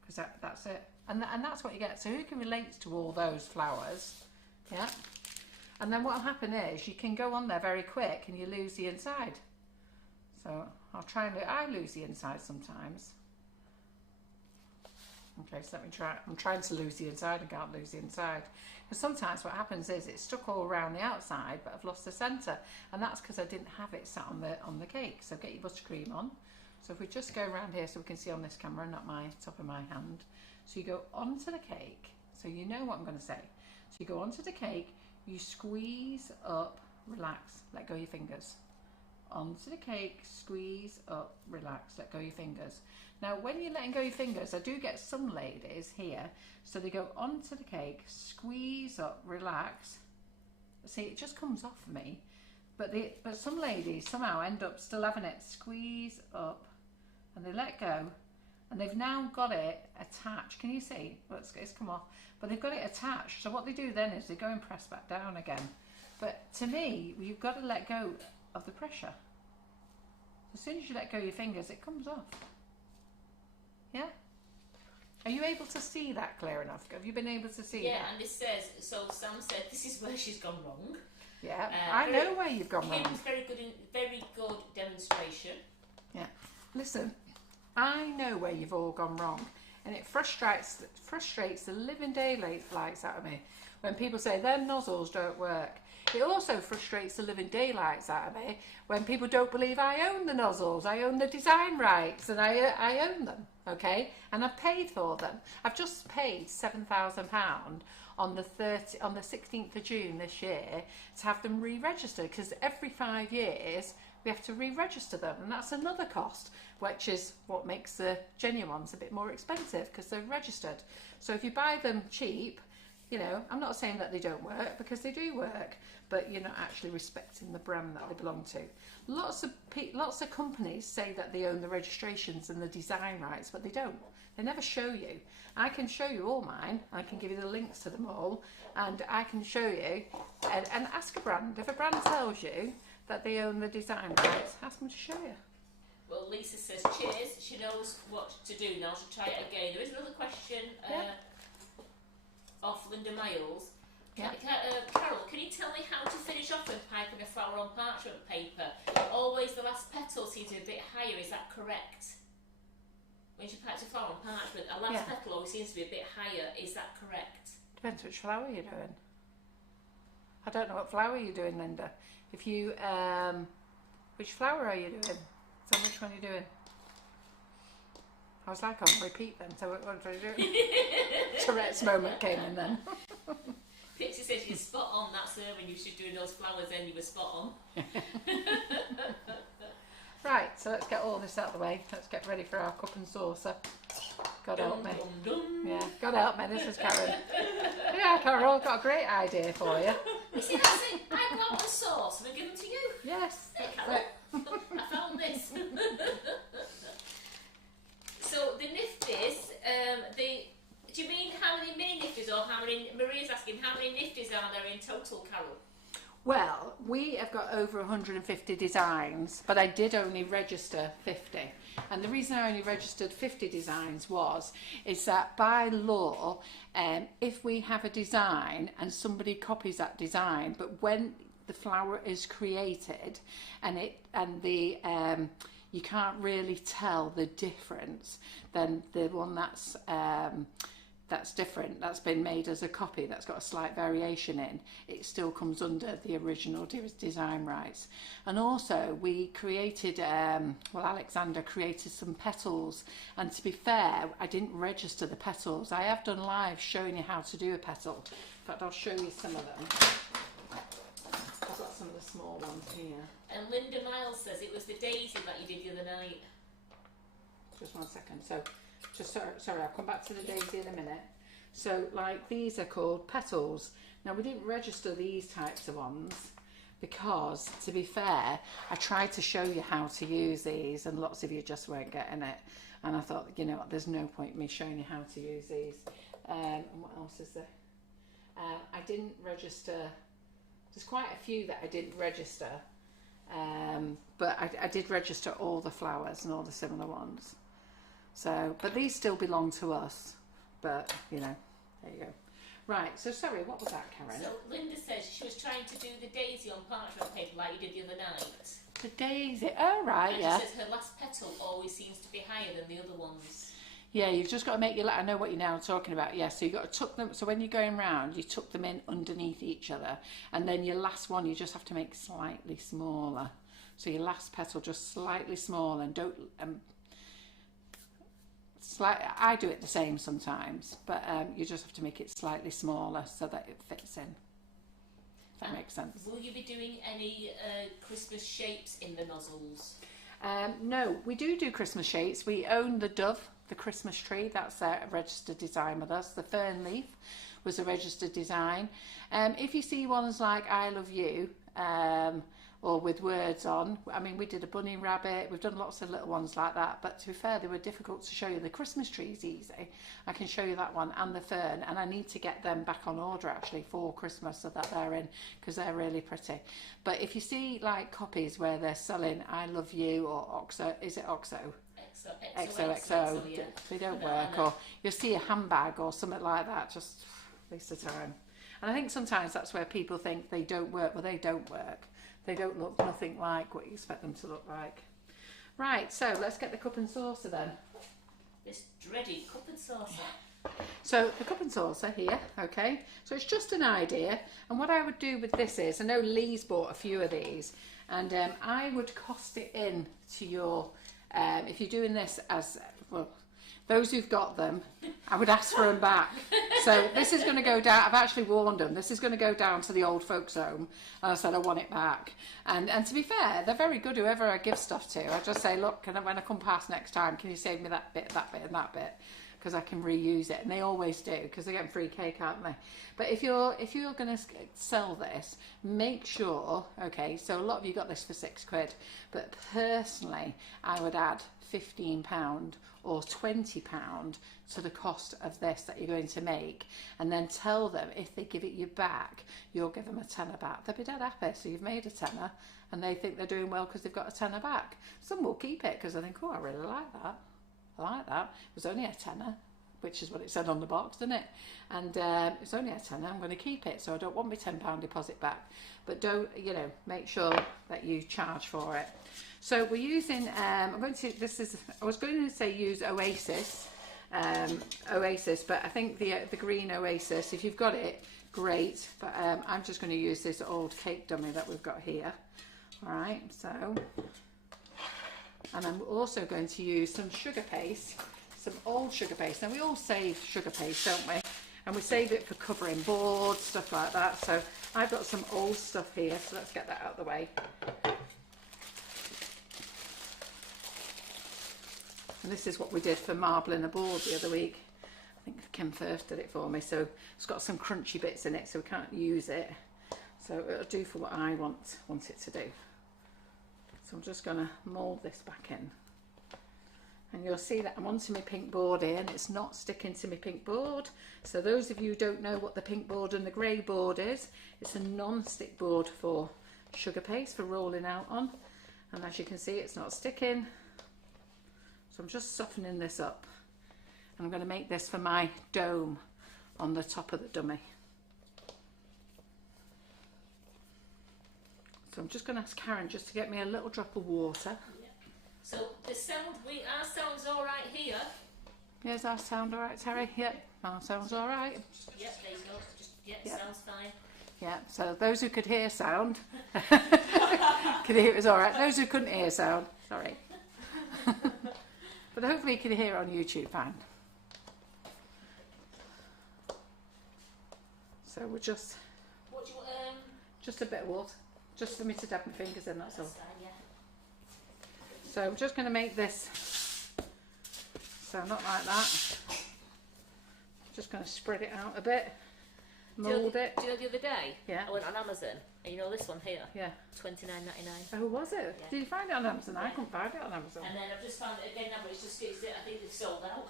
Because that's it. And that's what you get. So who can relate to all those flowers? Yeah. And then what will happen is you can go on there very quick and you lose the inside. So I'll try and I lose the inside sometimes. Okay, so let me try. I'm trying to lose the inside and can't lose the inside. Because sometimes what happens is it's stuck all around the outside, but I've lost the centre. And that's because I didn't have it sat on the cake. So get your buttercream on. So if we just go around here so we can see on this camera, not my top of my hand. So you go onto the cake. So you know what I'm going to say. So you go onto the cake, you squeeze up, relax, let go of your fingers. Onto the cake, squeeze up, relax, let go of your fingers. Now when you're letting go of your fingers, I do get some ladies here, so they go onto the cake, squeeze up, relax. See, it just comes off me, but some ladies somehow end up still having it, squeeze up, and they let go, and they've now got it attached. Can you see? Well, it's come off, but they've got it attached. So what they do then is they go and press back down again. But to me, you've got to let go of the pressure. As soon as you let go of your fingers, it comes off. Yeah? Are you able to see that clear enough? Have you been able to see that? Yeah, and this says, so Sam said, this is where she's gone wrong. Yeah, I know where you've gone wrong. Kim's very good demonstration. Yeah. Listen, I know where you've all gone wrong. And it frustrates the living daylights out of me when people say them nozzles don't work. It also frustrates the living daylights out of me when people don't believe I own the nozzles. I own the design rights and I own them, okay? And I've paid for them. I've just paid £7,000 on the 16th of June this year to have them re-registered, because every 5 years we have to re-register them, and that's another cost, which is what makes the genuine ones a bit more expensive because they're registered. So if you buy them cheap, you know, I'm not saying that they don't work, because they do work, but you're not actually respecting the brand that they belong to. Lots of companies say that they own the registrations and the design rights, but they don't. They never show you. I can show you all mine. I can give you the links to them all, and I can show you and ask a brand. If a brand tells you that they own the design rights, ask them to show you. Well, Lisa says, cheers, she knows what to do now, she'll try it again. There is another question off Linda Miles. Yeah. Carol, can you tell me how to finish off when piping a flower on parchment paper? Always the last petal seems to be a bit higher, is that correct? When she pipes a flower on parchment, a last petal always seems to be a bit higher, is that correct? Depends which flower you're doing. I don't know what flower you're doing, Linda. If you, which flower are you doing? So which one are you doing? I was like on repeat then, so what are you doing? Tourette's moment came in then. Pixie says you're spot on, that's her, when you was doing those flowers then, you were spot on. Right, so let's get all this out of the way. Let's get ready for our cup and saucer. God help me. Yeah, God help me, this is Karen. Yeah, Carol, got a great idea for you. You see, that's it. I go out the sauce and I give them to you. Yes. Hey, Carol, I found this. So the Nifties, do you mean how many mini Nifties, or how many? Maria's asking how many Nifties are there in total, Carol? Well, we have got over 150 designs, but I did only register 50. And the reason I only registered 50 designs is that by law, if we have a design and somebody copies that design, but when the flower is created and you can't really tell the difference, then the one that's different, that's been made as a copy, that's got a slight variation in, it still comes under the original design rights. And also we created, Alexander created some petals, and to be fair, I didn't register the petals. I have done live showing you how to do a petal. In fact, I'll show you some of them. I've got some of the small ones here. And Linda Miles says it was the daisy that you did the other night. Just 1 second. So, sorry, I'll come back to the daisy in a minute. So, like, these are called petals. Now, we didn't register these types of ones because, to be fair, I tried to show you how to use these, and lots of you just weren't getting it. And I thought, you know what, there's no point in me showing you how to use these. And what else is there? I didn't register. There's quite a few that I didn't register, but I did register all the flowers and all the similar ones. So, but these still belong to us. But, you know, there you go. Right, so sorry, what was that, Karen? So Linda says she was trying to do the daisy on parchment paper like you did the other night. The daisy, oh right, and yeah. She says her last petal always seems to be higher than the other ones. Yeah, you've just got to make your, I know what you're now talking about, yeah, so you've got to tuck them, so when you're going round, you tuck them in underneath each other, and then your last one you just have to make slightly smaller. So your last petal just slightly smaller, and don't, I do it the same sometimes, but you just have to make it slightly smaller so that it fits in. If that makes sense. Will you be doing any Christmas shapes in the nozzles? No, we do Christmas shapes. We own the dove, the Christmas tree. That's a registered design with us. The fern leaf was a registered design. If you see ones like I Love You, or with words on. I mean, we did a bunny rabbit, we've done lots of little ones like that, but to be fair, they were difficult to show you. The Christmas tree's easy, I can show you that one, and the fern, and I need to get them back on order actually for Christmas so that they're in, because they're really pretty. But if you see like copies where they're selling I Love You or OXO, is it OXO? XOXO, yeah. they don't work, or you'll see a handbag or something like that, just waste of time. And I think sometimes that's where people think they don't work. Well, they don't work. They don't look nothing like what you expect them to look like. Right, so let's get the cup and saucer then. This dreaded cup and saucer. So the cup and saucer here, okay, so it's just an idea, and what I would do with this is, I know Lee's bought a few of these, and I would cost it in to your, if you're doing this as, well, those who've got them, I would ask for them back. So this is going to go down, I've actually warned them, this is going to go down to the old folks home, and I said I want it back. And to be fair, they're very good, whoever I give stuff to. I just say, look, when I come past next time, can you save me that bit, and that bit? Because I can reuse it, and they always do, because they're getting free cake, aren't they? But if you're going to sell this, make sure, okay, so a lot of you got this for £6, but personally I would add £15 or £20 to the cost of this that you're going to make, and then tell them if they give it you back, you'll give them a tenner back. They'll be dead happy. So you've made a tenner and they think they're doing well because they've got a tenner back. Some will keep it because they think, oh, I really like that. I like that. It was only a tenner, which is what it said on the box, didn't it? And it's only a tenner, I'm going to keep it, so I don't want my £10 deposit back. But don't, you know, make sure that you charge for it. So we're using, I was going to say use Oasis, but I think the green Oasis, if you've got it, great. But I'm just going to use this old cake dummy that we've got here. All right, so, and I'm also going to use some sugar paste, some old sugar paste. Now we all save sugar paste, don't we? And we save it for covering boards, stuff like that. So I've got some old stuff here, so let's get that out of the way. And this is what we did for marbling a board the other week. I think Kim Firth did it for me. So it's got some crunchy bits in it, so we can't use it. So it'll do for what I want it to do. So I'm just going to mould this back in. And you'll see that I'm onto my pink board here, and it's not sticking to my pink board. So those of you who don't know what the pink board and the grey board is, it's a non-stick board for sugar paste, for rolling out on. And as you can see, it's not sticking. So I'm just softening this up. I'm going to make this for my dome on the top of the dummy. So I'm just going to ask Karen just to get me a little drop of water. Yeah. So the sound, our sound's all right here. Yeah, does our sound all right, Terry? Yep, our sound's all right. Yep, there you go. Yep. Sounds fine. Yeah, so those who could hear sound, could hear it was all right. Those who couldn't hear sound, sorry. But hopefully you can hear on YouTube fine. So we're just, what do you just a bit of water, just for me to dab my fingers in, that's all. fine, yeah. So I'm just going to make this, so not like that. Just going to spread it out a bit, mould it. Do you know the other day? Yeah. I went on Amazon, and you know this one here? Yeah. $29.99. Oh, was it? Yeah. Did you find it on Amazon? Yeah. I couldn't find it on Amazon. And then I've just found it again now, but I think they've sold out.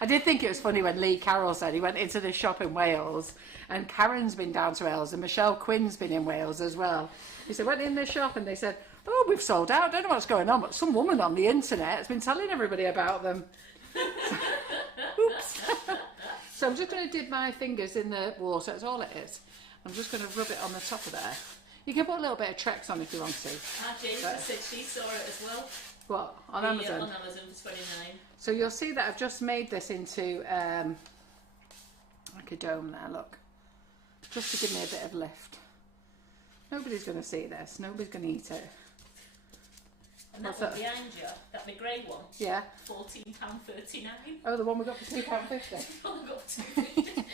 I did think it was funny when Lee Carroll said he went into the shop in Wales, and Karen's been down to Wales, and Michelle Quinn's been in Wales as well. He said, went in the shop and they said, oh, we've sold out, don't know what's going on, but some woman on the internet has been telling everybody about them. Oops. So I'm just going to dip my fingers in the water, that's all it is. I'm just going to rub it on the top of there. You can put a little bit of Trex on if you want to. Jennifer said she saw it as well. What? On Amazon? On Amazon for $29. So you'll see that I've just made this into like a dome there, look. Just to give me a bit of lift. Nobody's going to see this. Nobody's going to eat it. And that one behind you, that big grey one, yeah, £14.39. Oh, the one we got for £2.50. Only got £2.50.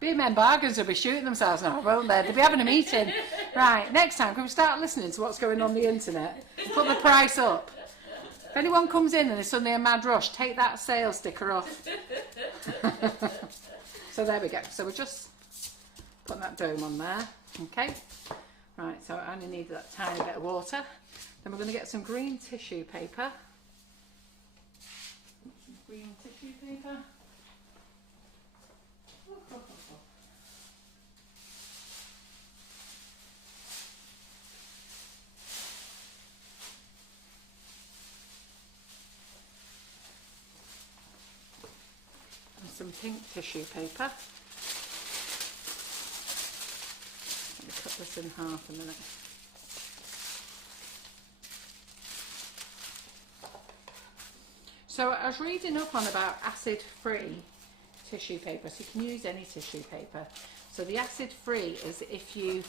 B&M Bargains will be shooting themselves now, won't they? They'll be having a meeting. Right, next time, can we start listening to what's going on the internet? Put the price up. If anyone comes in and there's suddenly a mad rush, take that sale sticker off. So there we go. So we're just putting that dome on there. Okay. Right, so I only need that tiny bit of water. Then we're going to get some green tissue paper. Some green tissue paper. And some pink tissue paper. Let me cut this in half a minute. So I was reading up on about acid-free tissue paper, so you can use any tissue paper. So the acid-free is if you,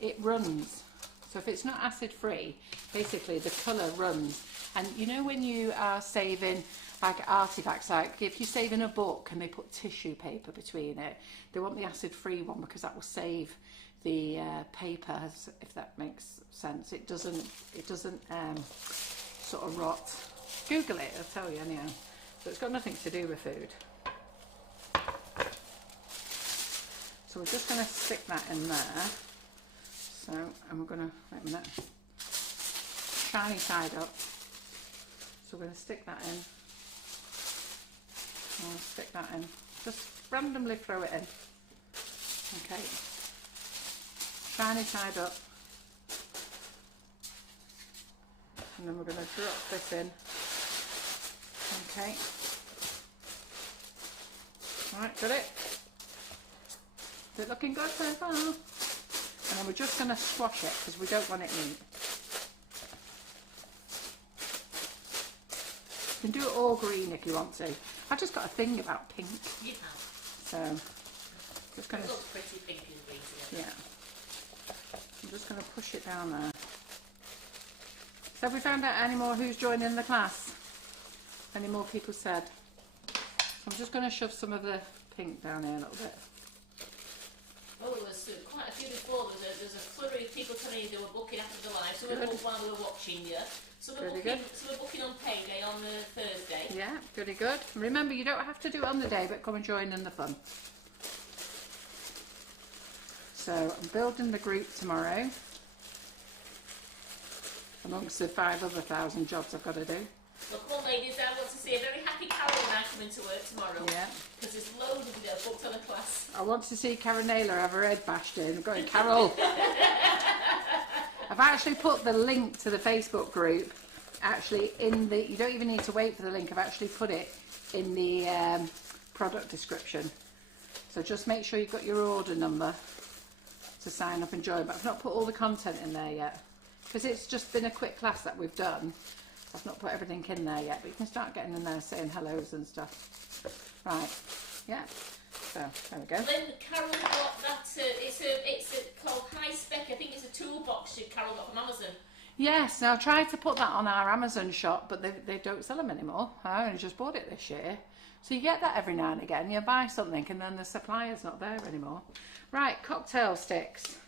it runs. So if it's not acid-free, basically the colour runs. And you know when you are saving like artifacts, like if you're saving a book and they put tissue paper between it, they want the acid-free one because that will save the paper, if that makes sense. It doesn't sort of rot. Google it, I'll tell you anyhow. So it's got nothing to do with food. So we're just going to stick that in there. So I'm going to, wait a minute, shiny side up. So we're going to stick that in. I'll stick that in. Just randomly throw it in. Okay. Shiny side up. And then we're going to drop this in. Okay. Right, got it? Is it looking good so far? And then we're just going to squash it because we don't want it neat. You can do it all green if you want to. I've just got a thing about pink. You have. So, just going to... It looks pretty pink and green together. Yeah. I'm just going to push it down there. So have we found out any more who's joining the class? Any more people said? So I'm just going to shove some of the pink down here a little bit. Well, there was quite a few before. There's a flurry of people telling you they were booking after the live. Some were booked while they were watching you. Some were booking on payday on Thursday. Yeah, goody good. Remember, you don't have to do it on the day, but come and join in the fun. So I'm building the group tomorrow. Amongst the 5,000 jobs I've got to do. Well, come on, ladies, I want to see a very happy Carol when I come into work tomorrow. Yeah. Because there's loads of you that are booked on a class. I want to see Karen Naylor have her head bashed in. I'm going, Carol. I've actually put the link to the Facebook group actually in the, you don't even need to wait for the link, I've actually put it in the product description. So just make sure you've got your order number to sign up and join. But I've not put all the content in there yet. Because it's just been a quick class that we've done. I've not put everything in there yet, but you can start getting in there saying hellos and stuff. Right, yeah. So, there we go. Then Carol got that, it's called High Spec, I think it's a toolbox that Carol got from Amazon. Yes, now I tried to put that on our Amazon shop, but they don't sell them anymore. I only just bought it this year. So you get that every now and again. You buy something and then the supplier's not there anymore. Right, cocktail sticks.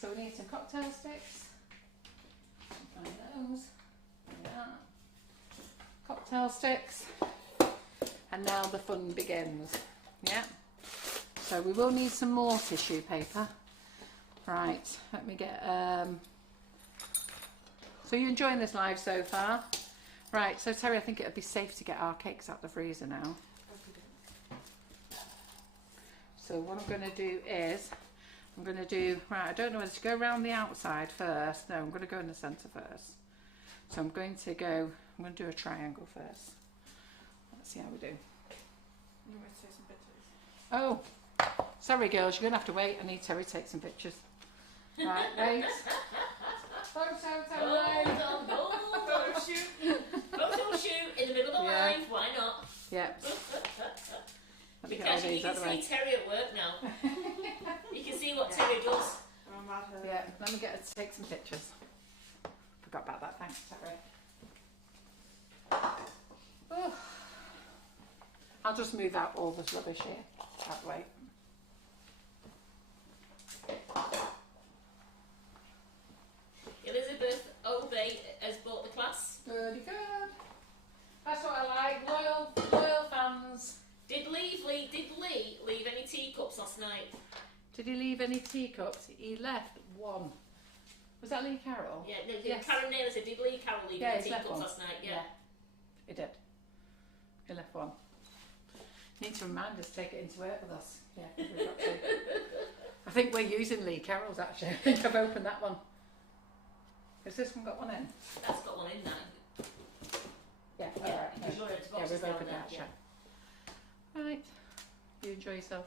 So we need some cocktail sticks. Find those. Yeah. Cocktail sticks. And now the fun begins. Yeah. So we will need some more tissue paper. Right, let me get... So you enjoying this live so far? Right, so Terry, I think it would be safe to get our cakes out the freezer now. So what I'm going to do is, right, I don't know whether to go around the outside first. No, I'm going to go in the centre first. So I'm going to do a triangle first. Let's see how we do. You want me to take some pictures? Oh, sorry girls, you're going to have to wait. I need Terry to take some pictures. Right, wait. Photo shoot in the middle of the live, why not? Yeah. Because you can see Terry at work now. You can see what Terry does. Yeah, let me get her to take some pictures. Forgot about that, thanks Terry. Oh. I'll just move out all this rubbish here, that way. Elizabeth Obey has bought the class. Pretty good. That's what I like. Loyal fans. Teacups, he left one. Was that Lee Carroll? Yeah, no, Yes. Karen Naylor said, did Lee Carroll leave Yeah, the he's left teacups one. last night? Yeah. He did. He left one. Need to remind us to take it into work with us. Yeah, we've got to. I think we're using Lee Carroll's actually. I think I've opened that one. Has this one got one in? That's got one in that. Yeah, Yeah, alright. because you're empty Yeah, boxes we've down opened there, that, yeah. yeah. Right. You enjoy yourself.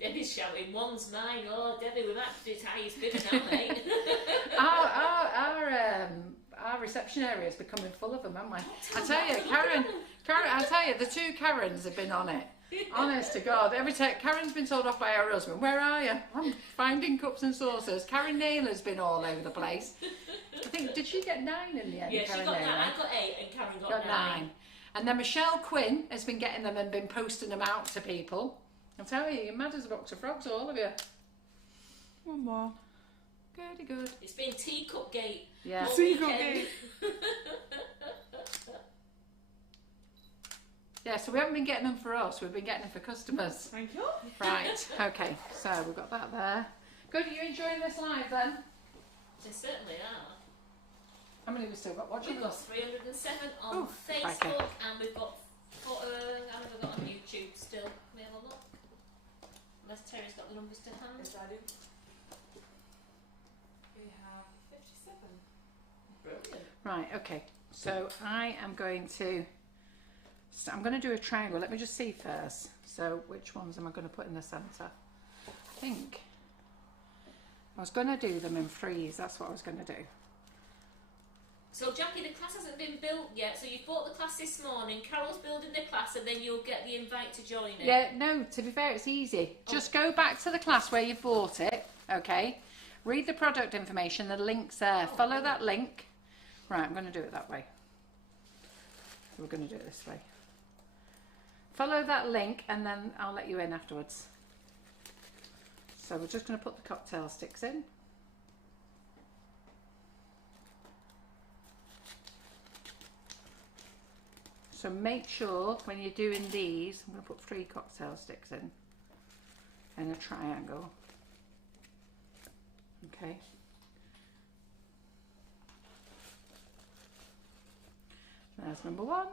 Debbie's shouting, one's mine. Oh, Debbie, we've had to do its highest bidder now, mate. Our reception area is becoming full of them, haven't we? I tell you, Karen, I tell you, the two Karens have been on it. Honest to God, every time Karen's been told off by her husband. Where are you? I'm finding cups and saucers. Karen Naylor's been all over the place. I think, did she get 9 in the end? Yeah, Karen she got 9. Naylor? I got 8 and Karen got 9. And then Michelle Quinn has been getting them and been posting them out to people. I'll tell you, you're mad as a box of frogs, all of you. One more. Goody good. It's been Teacup Gate. Yeah. all Teacup weekend. Gate. Yeah, so we haven't been getting them for us, we've been getting them for customers. Thank you. Right, okay, so we've got that there. Good, are you enjoying this live then? They certainly are. How many have we still got watching We've got us? 307 on Oh, Facebook, okay. and we've got, how many have we got on YouTube still? Can we have a look? Unless Terry's got the numbers to hand. Yes, I do. We have 57. Brilliant. Right, okay, so I am going to do a triangle. Let me just see first. So which ones am I going to put in the centre? I think I was going to do them in 3s. That's what I was going to do. So Jackie, the class hasn't been built yet, so you've bought the class this morning, Carol's building the class, and then you'll get the invite to join it. Yeah, no, to be fair, it's easy. Just go back to the class where you bought it, okay? Read the product information, the link's there. Follow that link. Right, I'm going to do it that way. We're going to do it this way. Follow that link and then I'll let you in afterwards. So we're just going to put the cocktail sticks in. So make sure when you're doing these, I'm going to put 3 cocktail sticks in a triangle. Okay. There's number 1.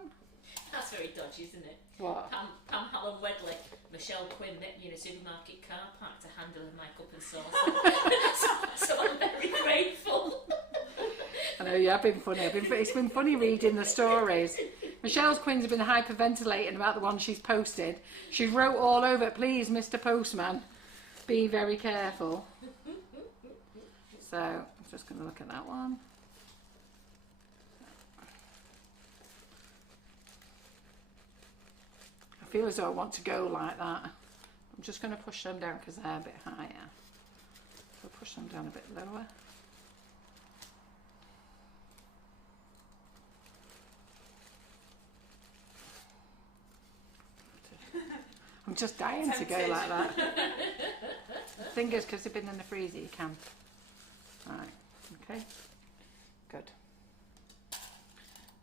That's very dodgy, isn't it? What? Pam Hallam Wedley, Michelle Quinn met me in a supermarket car park to handle my cup and sauce. so I'm very grateful. I know you have been funny. It's been funny reading the stories. Michelle Quinn's been hyperventilating about the one she's posted. She wrote all over, please, Mr. Postman, be very careful. So I'm just going to look at that one. I feel as though I want to go like that. I'm just going to push them down because they're a bit higher. So push them down a bit lower. I'm just dying to go like that. Fingers, because they've been in the freezer, you can. Right, okay, good.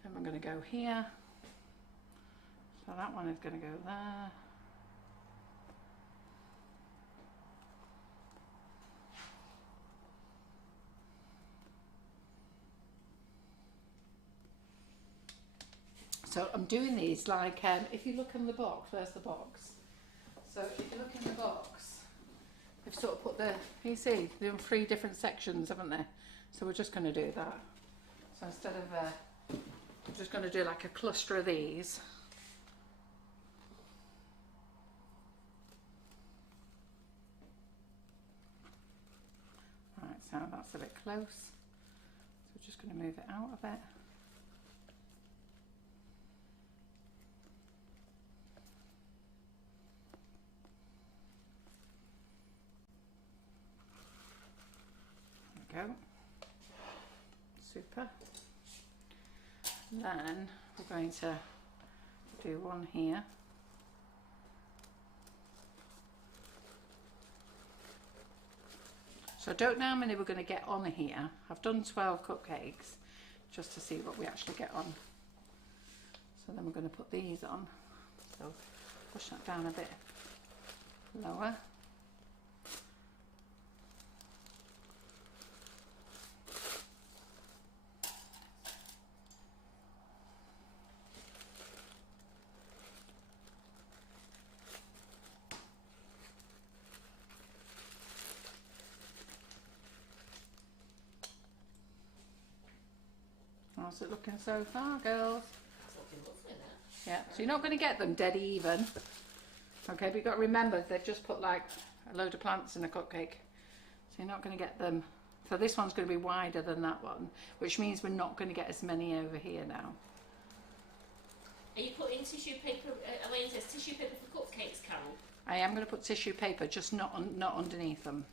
Then we're going to go here. So that one is going to go there. So I'm doing these like, if you look in the box, where's the box? So if you look in the box, they've sort of put the, you see, they're in 3 different sections, haven't they? So we're just going to do that. So instead of, I'm just going to do like a cluster of these. Right, so that's a bit close. So we're just going to move it out a bit. Go. Super. Then we're going to do one here. So I don't know how many we're going to get on here. I've done 12 cupcakes just to see what we actually get on. So then we're going to put these on. So push that down a bit lower. How's it looking so far, girls? It's looking lovely, that. Yeah, so you're not going to get them dead even. Okay, but you've got to remember they've just put like a load of plants in a cupcake. So you're not going to get them. So this one's going to be wider than that one, which means we're not going to get as many over here now. Are you putting tissue paper, Elaine says tissue paper for cupcakes, Carol? I am going to put tissue paper, just not underneath them.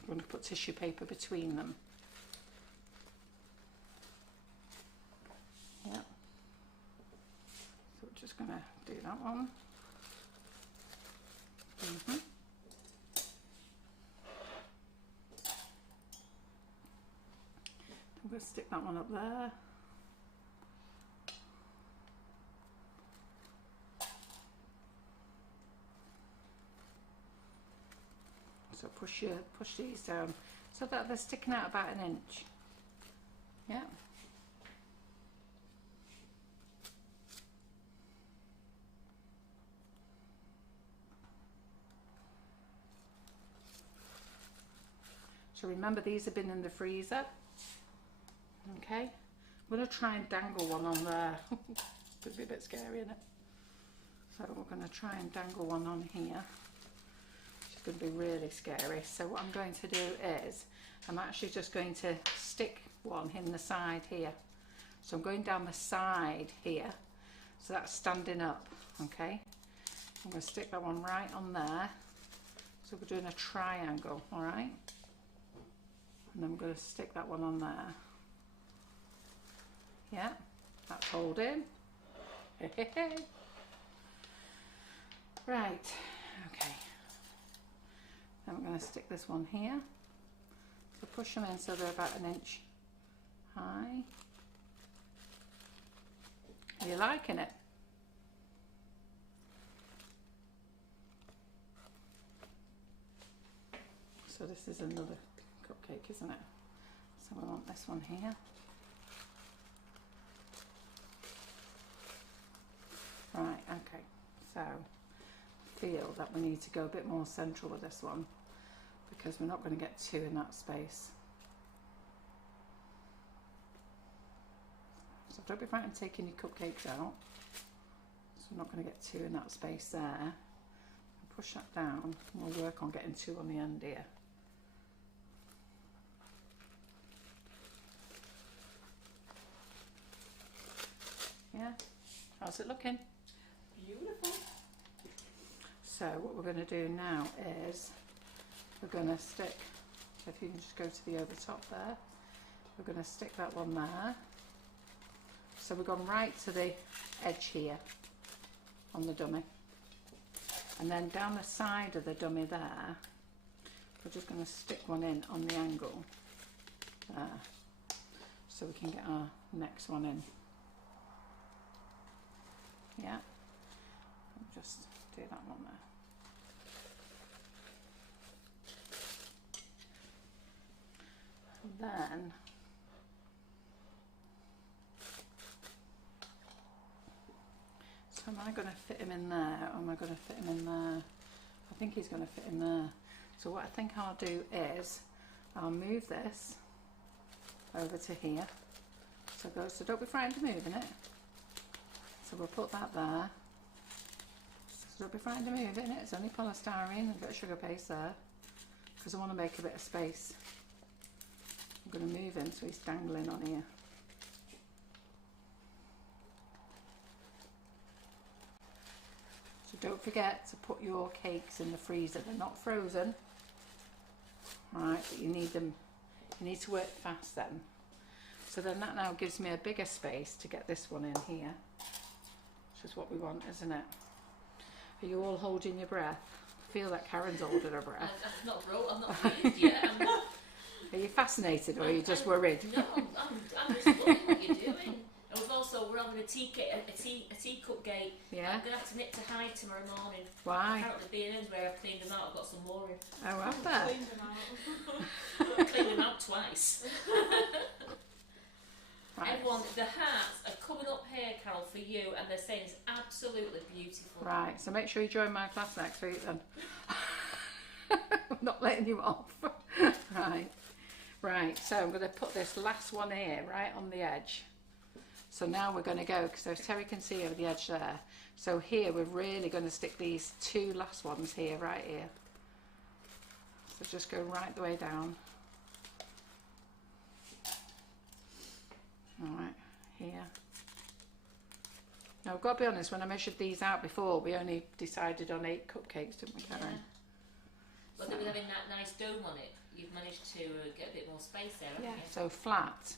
I'm going to put tissue paper between them. Yeah. So we're just going to do that one. I'm going to stick that one up there. So push these down so that they're sticking out about an inch. Yeah. So remember, these have been in the freezer. Okay, I'm going to try and dangle one on there. Could be a bit scary, isn't it? So we're going to try and dangle one on here. It's going to be really scary. So what I'm going to do is, I'm actually just going to stick one in the side here. So I'm going down the side here. So that's standing up, okay? I'm going to stick that one right on there. So we're doing a triangle, all right? And I'm going to stick that one on there. Yeah, that's holding. Right, okay. Then we're going to stick this one here. So push them in so they're about an inch high. Are you liking it? So this is another cupcake, isn't it? So we want this one here. Right, okay, so I feel that we need to go a bit more central with this one because we're not going to get two in that space. So don't be frightened taking your cupcakes out. So we're not going to get two in that space there. Push that down and we'll work on getting two on the end here. Yeah, how's it looking? Beautiful. So what we're going to do now is we're going to stick, so if you can just go to the over top there, we're going to stick that one there. So we've gone right to the edge here on the dummy. And then down the side of the dummy there, we're just going to stick one in on the angle there, so we can get our next one in. Yeah, I'll just do that one there. And then so am I going to fit him in there, or am I going to fit him in there? I think he's going to fit in there. So what I think I'll do is I'll move this over to here. So don't be frightened of moving it. So we'll put that there. So don't be frightened to move it, innit? It's only polystyrene and a bit of sugar paste there. Because I want to make a bit of space. I'm going to move him so he's dangling on here. So don't forget to put your cakes in the freezer. They're not frozen. Right, but you need them, you need to work fast then. So then that now gives me a bigger space to get this one in here. Which is what we want, isn't it? Are you all holding your breath? I feel that Karen's holding her breath. I'm not broke, I'm not breathed yet. Are you fascinated or are you just worried? No, I'm just loving what you're doing. And we're having a teacup gate. Yeah. I'm going to have to nip to hide tomorrow morning. Why? Apparently B&M's where I've cleaned them out, I've got some more in. Oh, have there? Clean them out. I've cleaned them out twice. Right. Everyone, the hearts are coming up here, Carol, for you, and they're saying it's absolutely beautiful. Right, so make sure you join my class next week then. I'm not letting you off. Right. Right, so I'm going to put this last one here, right on the edge. So now we're going to go, so Terry can see over the edge there. So here we're really going to stick these two last ones here, right here. So just go right the way down. Alright, here. Now I've got to be honest, when I measured these out before, we only decided on 8 cupcakes, didn't we, Karen? Yeah. But then with having that nice dome on it, you've managed to get a bit more space there, haven't you? So flat,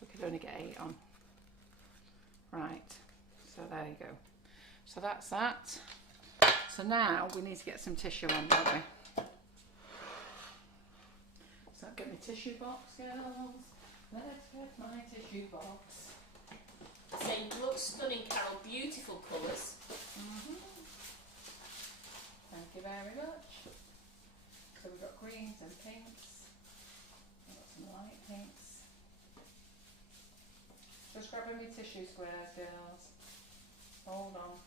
we could only get 8 on. Right, so there you go. So that's that. So now we need to get some tissue on, don't we? So get my tissue box, girls. Let's get my tissue box. Saying, looks stunning, Carol. Beautiful colours. Thank you very much. So we've got greens and pinks. We've got some light pinks. Just grabbing my tissue squares, girls. Hold on.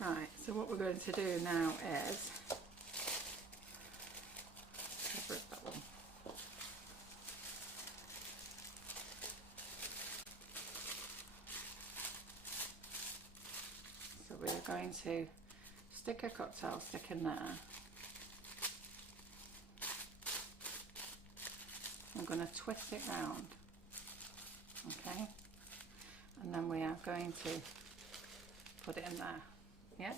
Right, so what we're going to do now is cover up that one. So we're going to stick a cocktail stick in there. I'm going to twist it round, okay, and then we are going to put it in there, yeah,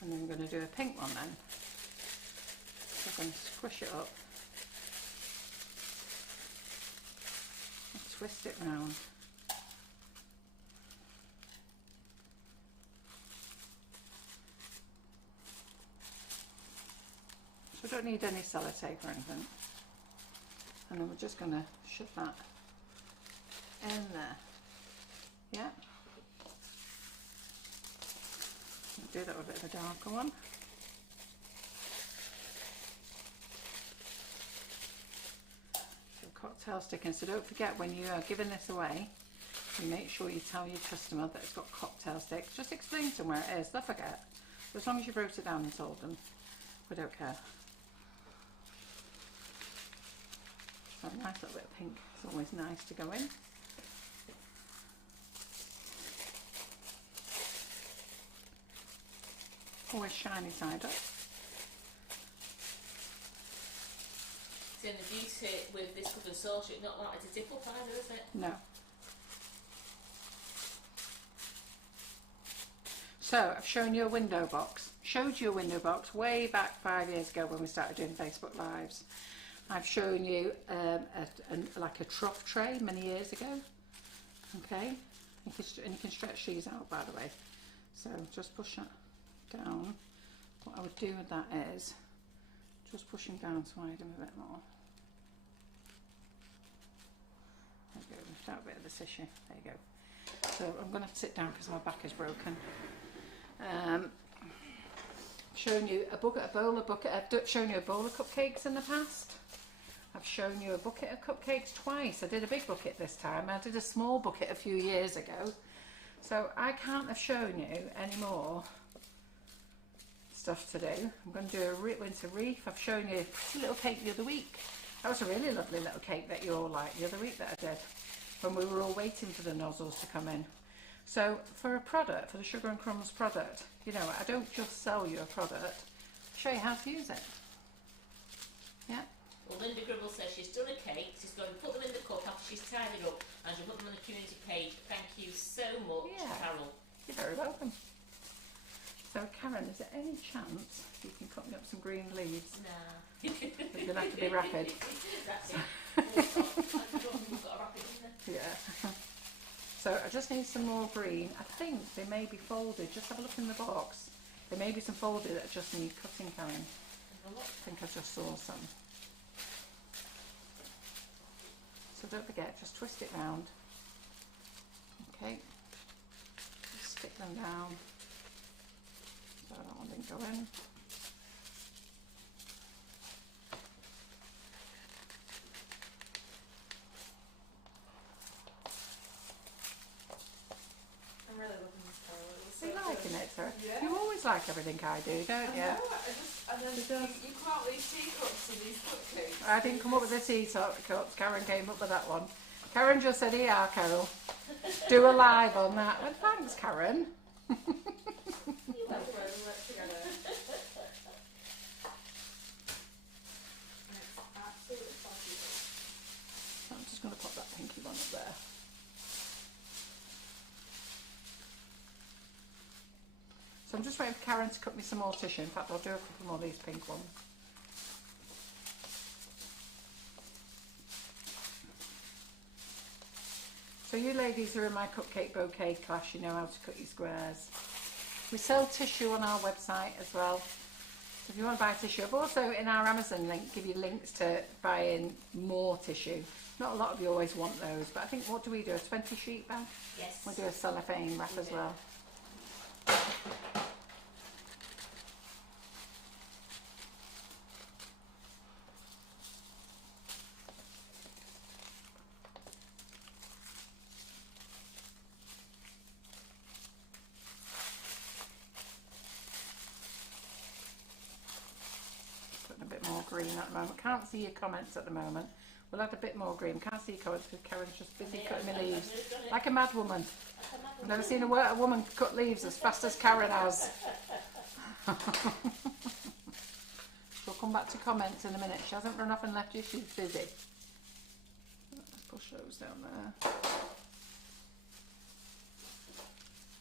and then we're going to do a pink one then. So I'm going to squish it up and twist it round. So we don't need any sellotape or anything. And then we're just going to shove that in there. Yeah. I'll do that with a bit of a darker one. So cocktail sticking. So don't forget, when you are giving this away, you make sure you tell your customer that it's got cocktail sticks. Just explain to them where it is. They'll forget. But as long as you wrote it down and told them, we don't care. So a nice little bit of pink. It's always nice to go in. Always shiny side up. So the beauty with this cup and sauce, it's not like it's a tip up either, is it? No. So I've shown you a window box. Showed you a window box way back 5 years ago when we started doing Facebook Lives. I've shown you like a trough tray many years ago. Okay, and you can stretch these out, by the way. So just push that down. What I would do with that is just push them down so I do a bit more. There you go, lift out a bit of the tissue. There you go. So I'm going to sit down because my back is broken. Shown you a bowl of cupcakes in the past. I've shown you a bucket of cupcakes twice. I did a big bucket this time. I did a small bucket a few years ago. So I can't have shown you any more stuff to do. I'm going to do a winter wreath. I've shown you a pretty little cake the other week. That was a really lovely little cake that you all liked the other week that I did when we were all waiting for the nozzles to come in. So for a product, for the Sugar and Crumbs product, you know, I don't just sell you a product, I show you how to use it. Yeah. Well, Linda Gribble says she's done a cake, she's going to put them in the cup after she's tidied up, and she'll put them on the community page. Thank you so much, Carol. You're very welcome. So Karen, is there any chance you can cut me up some green leaves? Nah. You're going to have to be rapid. That's it. We've got a rapid, isn't it? Yeah. So I just need some more green. I think they may be folded. Just have a look in the box. There may be some folded that just need cutting, Karen. I think I just saw some. So don't forget, just twist it round. Okay. Just stick them down. So I don't want them to go in. just like everything I do, don't you? I know, and then you come out with these teacups and these cupcakes. I didn't come up with the teacups. Karen came up with that one. Karen just said, "Here, Carol, do a live on that." Well, thanks, Karen. You That's where we work together. And it's absolutely fabulous. I'm just going to put that pinky one up there. So I'm just waiting for Karen to cut me some more tissue. In fact, I'll do a couple more of these pink ones. So you ladies who are in my Cupcake Bouquet class, you know how to cut your squares. We sell tissue on our website as well. So if you want to buy tissue, I've also in our Amazon link give you links to buying more tissue. Not a lot of you always want those, but I think, what do we do, a 20 sheet bag? Yes. We'll do a cellophane wrap as well. A bit more green at the moment. Can't see your comments at the moment. We'll add a bit more green. Can't see your comments because Karen's just busy cutting my leaves. Like a mad woman. I've never seen a woman cut leaves as fast as Karen has. We'll come back to comments in a minute. She hasn't run off and left you. She's busy. Let's push those down there.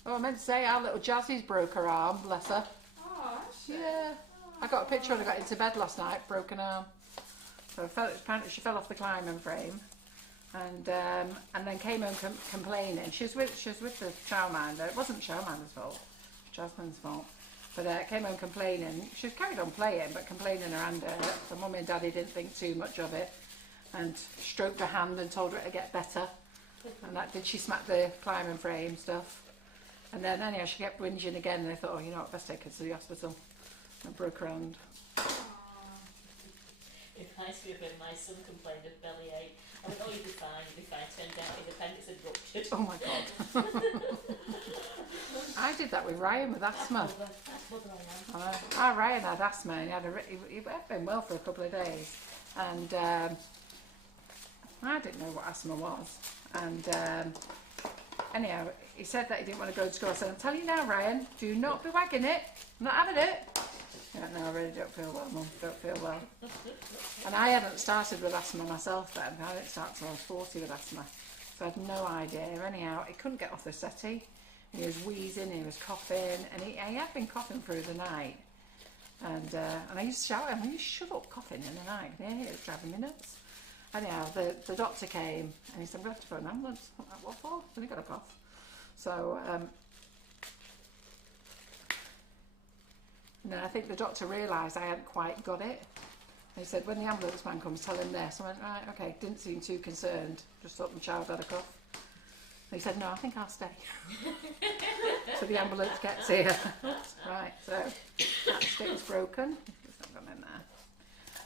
Oh, I meant to say our little Jazzy's broke her arm, bless her. Oh, shit. Yeah. I got a picture when I got into bed last night, broken arm. So apparently she fell off the climbing frame, and then came home complaining. She was with the childminder. It wasn't childminder's fault, Jasmine's fault. But came home complaining. She was carried on playing, but complaining her hand hurt. So Mummy and Daddy didn't think too much of it, and stroked her hand and told her to get better. And that did. She smacked the climbing frame stuff, and then anyhow she kept whinging again. And they thought, oh, you know what, best take her to the hospital. I broke her hand. It reminds me of when my son complained of bellyache. I went, oh, you'll be fine, you'll be fine. Turned out his appendix had ruptured. Oh my God. I did that with Ryan with asthma. Our Ryan had asthma and he had been well for a couple of days. And I didn't know what asthma was. And anyhow, he said that he didn't want to go to school. I said, I'm telling you now, Ryan, do not be wagging it. I'm not having it. No, I really don't feel well, Mum. Don't feel well. And I hadn't started with asthma myself then. I didn't start till I was 40 with asthma. So I had no idea. Anyhow, he couldn't get off the settee. He was wheezing, he was coughing, and he had been coughing through the night. And I used to shout at him, you shut up coughing in the night. Yeah, it was driving me nuts. Anyhow, the doctor came and he said, we have to phone an ambulance. What for? I've only got a cough. So, no, I think the doctor realised I hadn't quite got it. And he said, when the ambulance man comes, tell him this. I went, right, okay, didn't seem too concerned. Just thought my child had a cough. And he said, no, I think I'll stay. So the ambulance gets here. Right, so that stick's broken. It's not gone in there.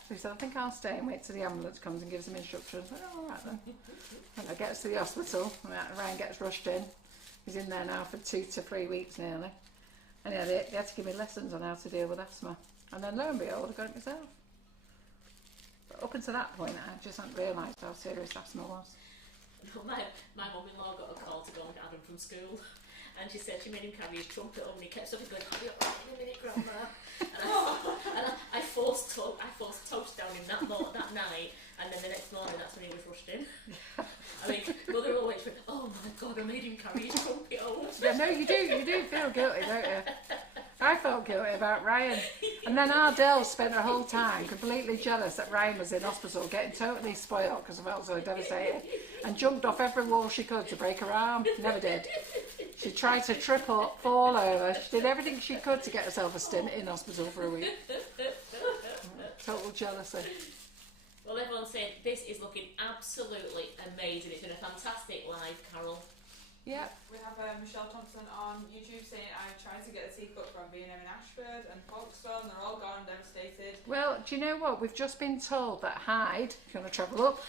So he said, I think I'll stay and wait till the ambulance comes and gives him instructions. I said, oh, all right then. And I get us to the hospital. Ryan gets rushed in. He's in there now for 2 to 3 weeks nearly. And yeah, they had to give me lessons on how to deal with asthma. And then lo and behold, I got it myself. But up until that point, I just hadn't realised how serious asthma was. My mum-in-law got a call to go and get Adam from school. And she said she made him carry his trumpet home and he kept stopping going, I'll be alright in a minute, Grandma. And I forced toast down him that night, and then the next morning that's when he was rushed in. I mean, Mother always went, oh my God, I made him carry his trumpet home. Yeah, no, you do feel guilty, don't you? I felt guilty about Ryan. And then Ardell spent her whole time completely jealous that Ryan was in hospital, getting totally spoiled because I felt so devastated, and jumped off every wall she could to break her arm. Never did. She tried to trip up, fall over. She did everything she could to get herself a stint in hospital for a week. Total jealousy. Well, everyone said this is looking absolutely amazing. It's been a fantastic live, Carol. Yeah. We have Michelle Thompson on YouTube saying, I tried to get a teacup from B&M in Ashford and Folkestone, they're all gone, devastated. Well, do you know what? We've just been told that Hyde, if you want to travel up,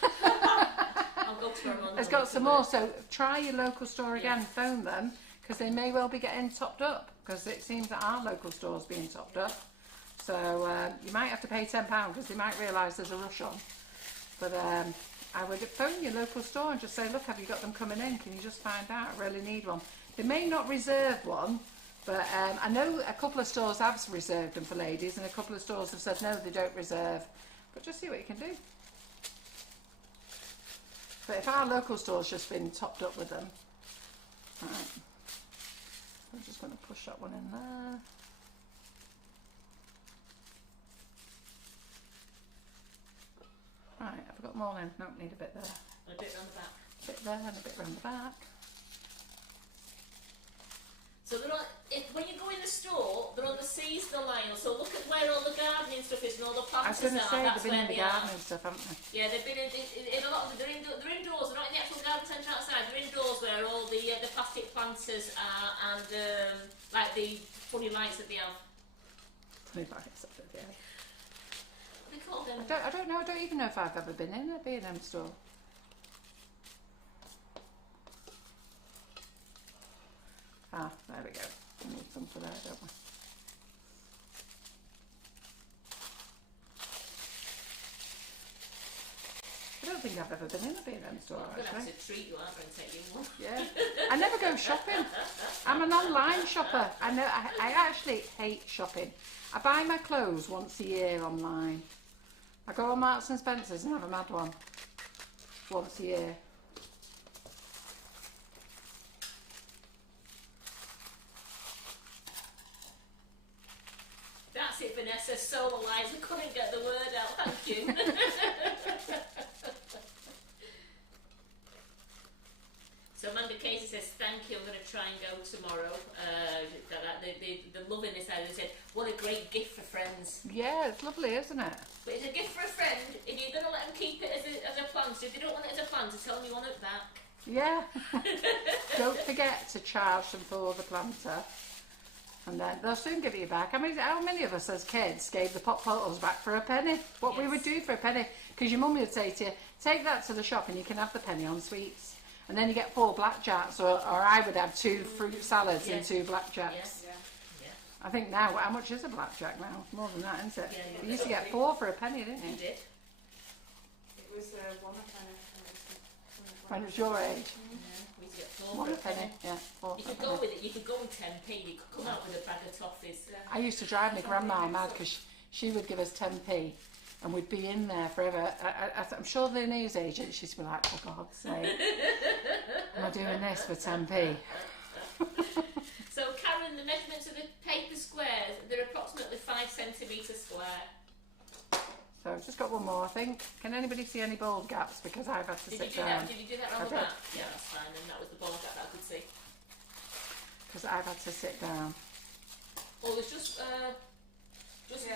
I'll go to her has got some more. So try your local store again, phone them, because they may well be getting topped up. because it seems that our local store's being topped up. So you might have to pay £10 because they might realise there's a rush on. But I would phone your local store and just say, look, have you got them coming in? Can you just find out? I really need one. They may not reserve one, but I know a couple of stores have reserved them for ladies, and a couple of stores have said no, they don't reserve. But just see what you can do. But if our local store's just been topped up with them, right, I'm just going to push that one in there. Right, have I got more then? No, need a bit there. And a bit round the back. A bit there and a bit round the back. So they're on, when you go in the store, they're on the seasonal line. So look at where all the gardening stuff is and all the I was planters going to say, That's they've been where in the they garden are. and stuff, haven't they? Yeah, they've been in a lot of. They're indoors. They're not in the actual garden centre outside. They're indoors where all the plastic planters are, and like the funny lights that they have. Funny lights up there, yeah. What do they call them? I don't know. I don't even know if I've ever been in a B&M store. Ah, there we go. We need some for there, don't we? I don't think I've ever been in a B&M store, I'm going to have actually. to treat you, aren't I, and take you one. Yeah. I never go shopping. I'm an online shopper. I actually hate shopping. I buy my clothes once a year online. I go on Marks and Spencer's and have a mad one once a year. That's it, Vanessa. So alive. We couldn't get the word out. Thank you. So Amanda Casey says, thank you, I'm going to try and go tomorrow. They're loving this idea. They said, what a great gift for friends. Yeah, it's lovely, isn't it? But it's a gift for a friend, and you're going to let them keep it as a plant. If they don't want it as a plant, tell them you want it back. Yeah. Don't forget to charge them for the planter. And then they'll soon give it you back. I mean, how many of us as kids gave the pop photos back for a penny? What we would do for a penny. Because your mummy would say to you, take that to the shop and you can have the penny on sweets. And then you get 4 blackjacks, or I would have 2 fruit salads and 2 blackjacks. Yeah. I think now, how much is a blackjack now? More than that, isn't it? Yeah, You used to get 4 for a penny, didn't you? You did. It was one a penny. When it was your age. Yeah, we used to get 4 1 for a penny, yeah. 4 You for a could go penny. with it. You could go with 10p. You could come out with a bag of toffees. Yeah. I used to drive my grandma mad because she would give us 10p and we'd be in there forever. I'm sure the news agent, she'd be like, for God's sake, am I doing this for 10p? So Karen, the measurements of the paper squares, they're approximately 5 centimetres square. So I've just got one more, I think. Can anybody see any bald gaps? Because I've had to sit down. Did you do that round the back? Yeah, that's fine. And that was the ball gap that I could see. Because I've had to sit down. Oh, there's just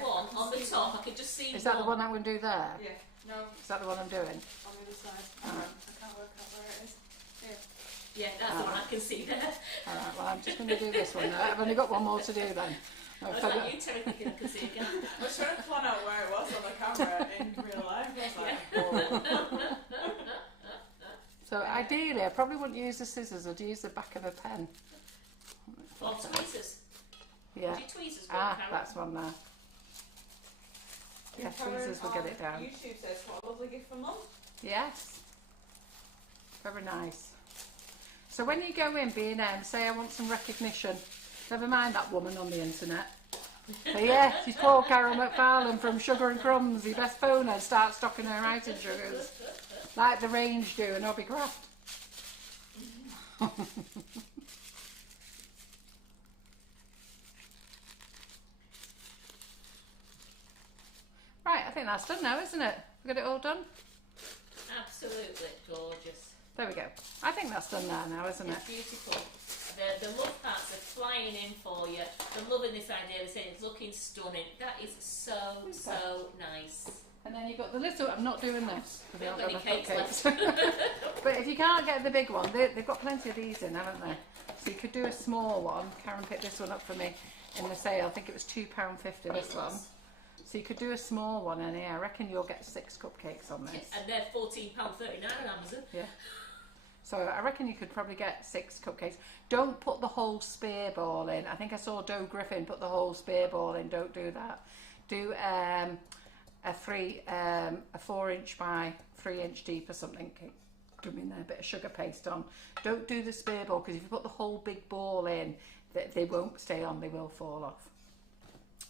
one on the top. I could just see. Is that the one I'm going to do there? Yeah. No, Is that the one I'm doing? on the other side. I can't work out where it is. Here. Yeah, that's the one I can see there. Alright, well I'm just going to do this one now. I've only got one more to do then. Was that you, Terry, thinking I could see again? I was trying to plan out where it was on the camera in real life. I was like, oh. So ideally I probably wouldn't use the scissors, I'd use the back of a pen. Or tweezers. Yeah. Would you tweezers work, Ah, Karen? that's one there. Yeah, Karen tweezers will get it on down. YouTube says, what a lovely gift for mum. Yes. Very nice. So when you go in B&M, say I want some recognition. Never mind that woman on the internet. But yeah, she's poor Carol McFarland from Sugar and Crumbs. You best phone her and start stocking her icing sugars. Like the range do in Hobbycraft. Right, I think that's done now, isn't it? We got it all done? Absolutely gorgeous. There we go. I think that's done now, isn't it? It's beautiful. The love parts are flying in for you. They're loving this idea. They're saying it's looking stunning. That is so nice. And then you've got the little, I'm not doing this. We haven't got any my cakes cupcakes. left. But if you can't get the big one, they've got plenty of these in, haven't they? So you could do a small one. Karen picked this one up for me in the sale. I think it was £2.50 this one. So you could do a small one in here. I reckon you'll get 6 cupcakes on this. And they're £14.39 on Amazon. Yeah. So I reckon you could probably get 6 cupcakes. Don't put the whole spear ball in. I think I saw Doe Griffin put the whole spear ball in. Don't do that. Do a 4-inch by 3-inch deep or something. Put in there a bit of sugar paste on. Don't do the spear ball, because if you put the whole big ball in, they won't stay on. They will fall off.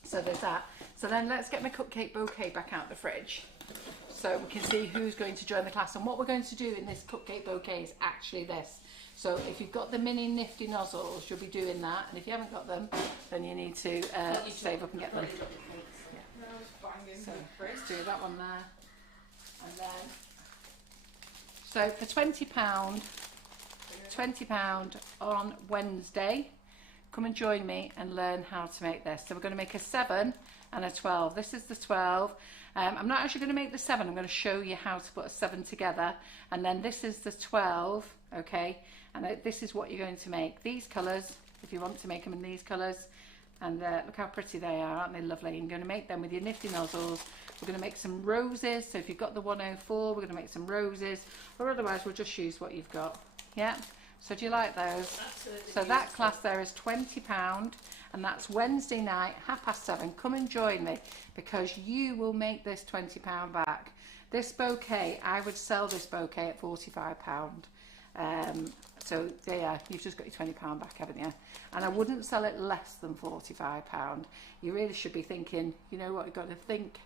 So there's that. So then let's get my cupcake bouquet back out the fridge, so we can see who's going to join the class. And what we're going to do in this cupcake bouquet is actually this. So if you've got the mini Nifty nozzles, you'll be doing that. And if you haven't got them, then you need to save up and get them. Yeah. So let's do that one there. And then, so for £20 on Wednesday, come and join me and learn how to make this. So we're going to make a 7 and a 12. This is the 12. I'm not actually going to make the 7. I'm going to show you how to put a 7 together. And then this is the 12, okay? And this is what you're going to make. These colours, if you want to make them in these colours. And look how pretty they are, aren't they lovely? You're going to make them with your Nifty nozzles. We're going to make some roses. So if you've got the 104, we're going to make some roses. Or otherwise, we'll just use what you've got. Yeah? So do you like those? Absolutely. So that class there is £20, and that's Wednesday night, 7:30. Come and join me, because you will make this £20 back. This bouquet, I would sell this bouquet at £45. So there, you've just got your £20 back, haven't you? And I wouldn't sell it less than £45. You really should be thinking, you know what, you've got to think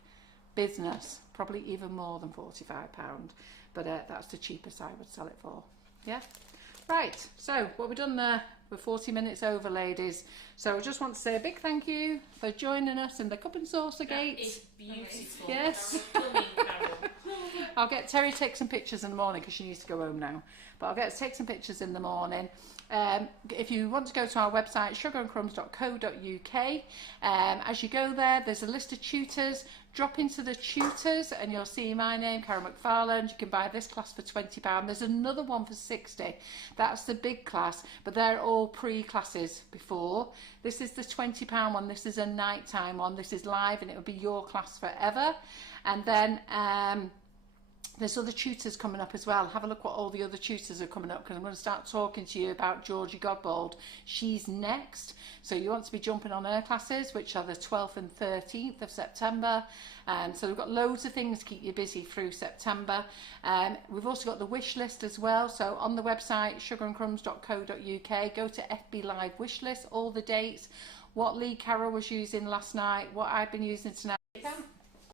business, probably even more than £45. But that's the cheapest I would sell it for. Yeah? Right, so what we've done there, we're 40 minutes over, ladies. So I just want to say a big thank you for joining us in the Cup and Saucer Gate. It's beautiful. Yes. I'll get Terry to take some pictures in the morning, because she needs to go home now. But I'll get to take some pictures in the morning. If you want to go to our website, sugarandcrumbs.co.uk, as you go there, there's a list of tutors. Drop into the tutors and you'll see my name, Karen McFarland. You can buy this class for £20. There's another one for £60. That's the big class, but they're all pre-classes before. This is the £20 one. This is a nighttime one. This is live, and it will be your class forever. And then there's other tutors coming up as well. Have a look what all the other tutors are coming up, because I'm going to start talking to you about Georgie Godbold. She's next. So you want to be jumping on her classes, which are the 12th and 13th of September. So we've got loads of things to keep you busy through September. We've also got the wish list as well. So on the website, sugarandcrumbs.co.uk, go to FB Live wish list, all the dates, what Lee Carroll was using last night, what I've been using tonight.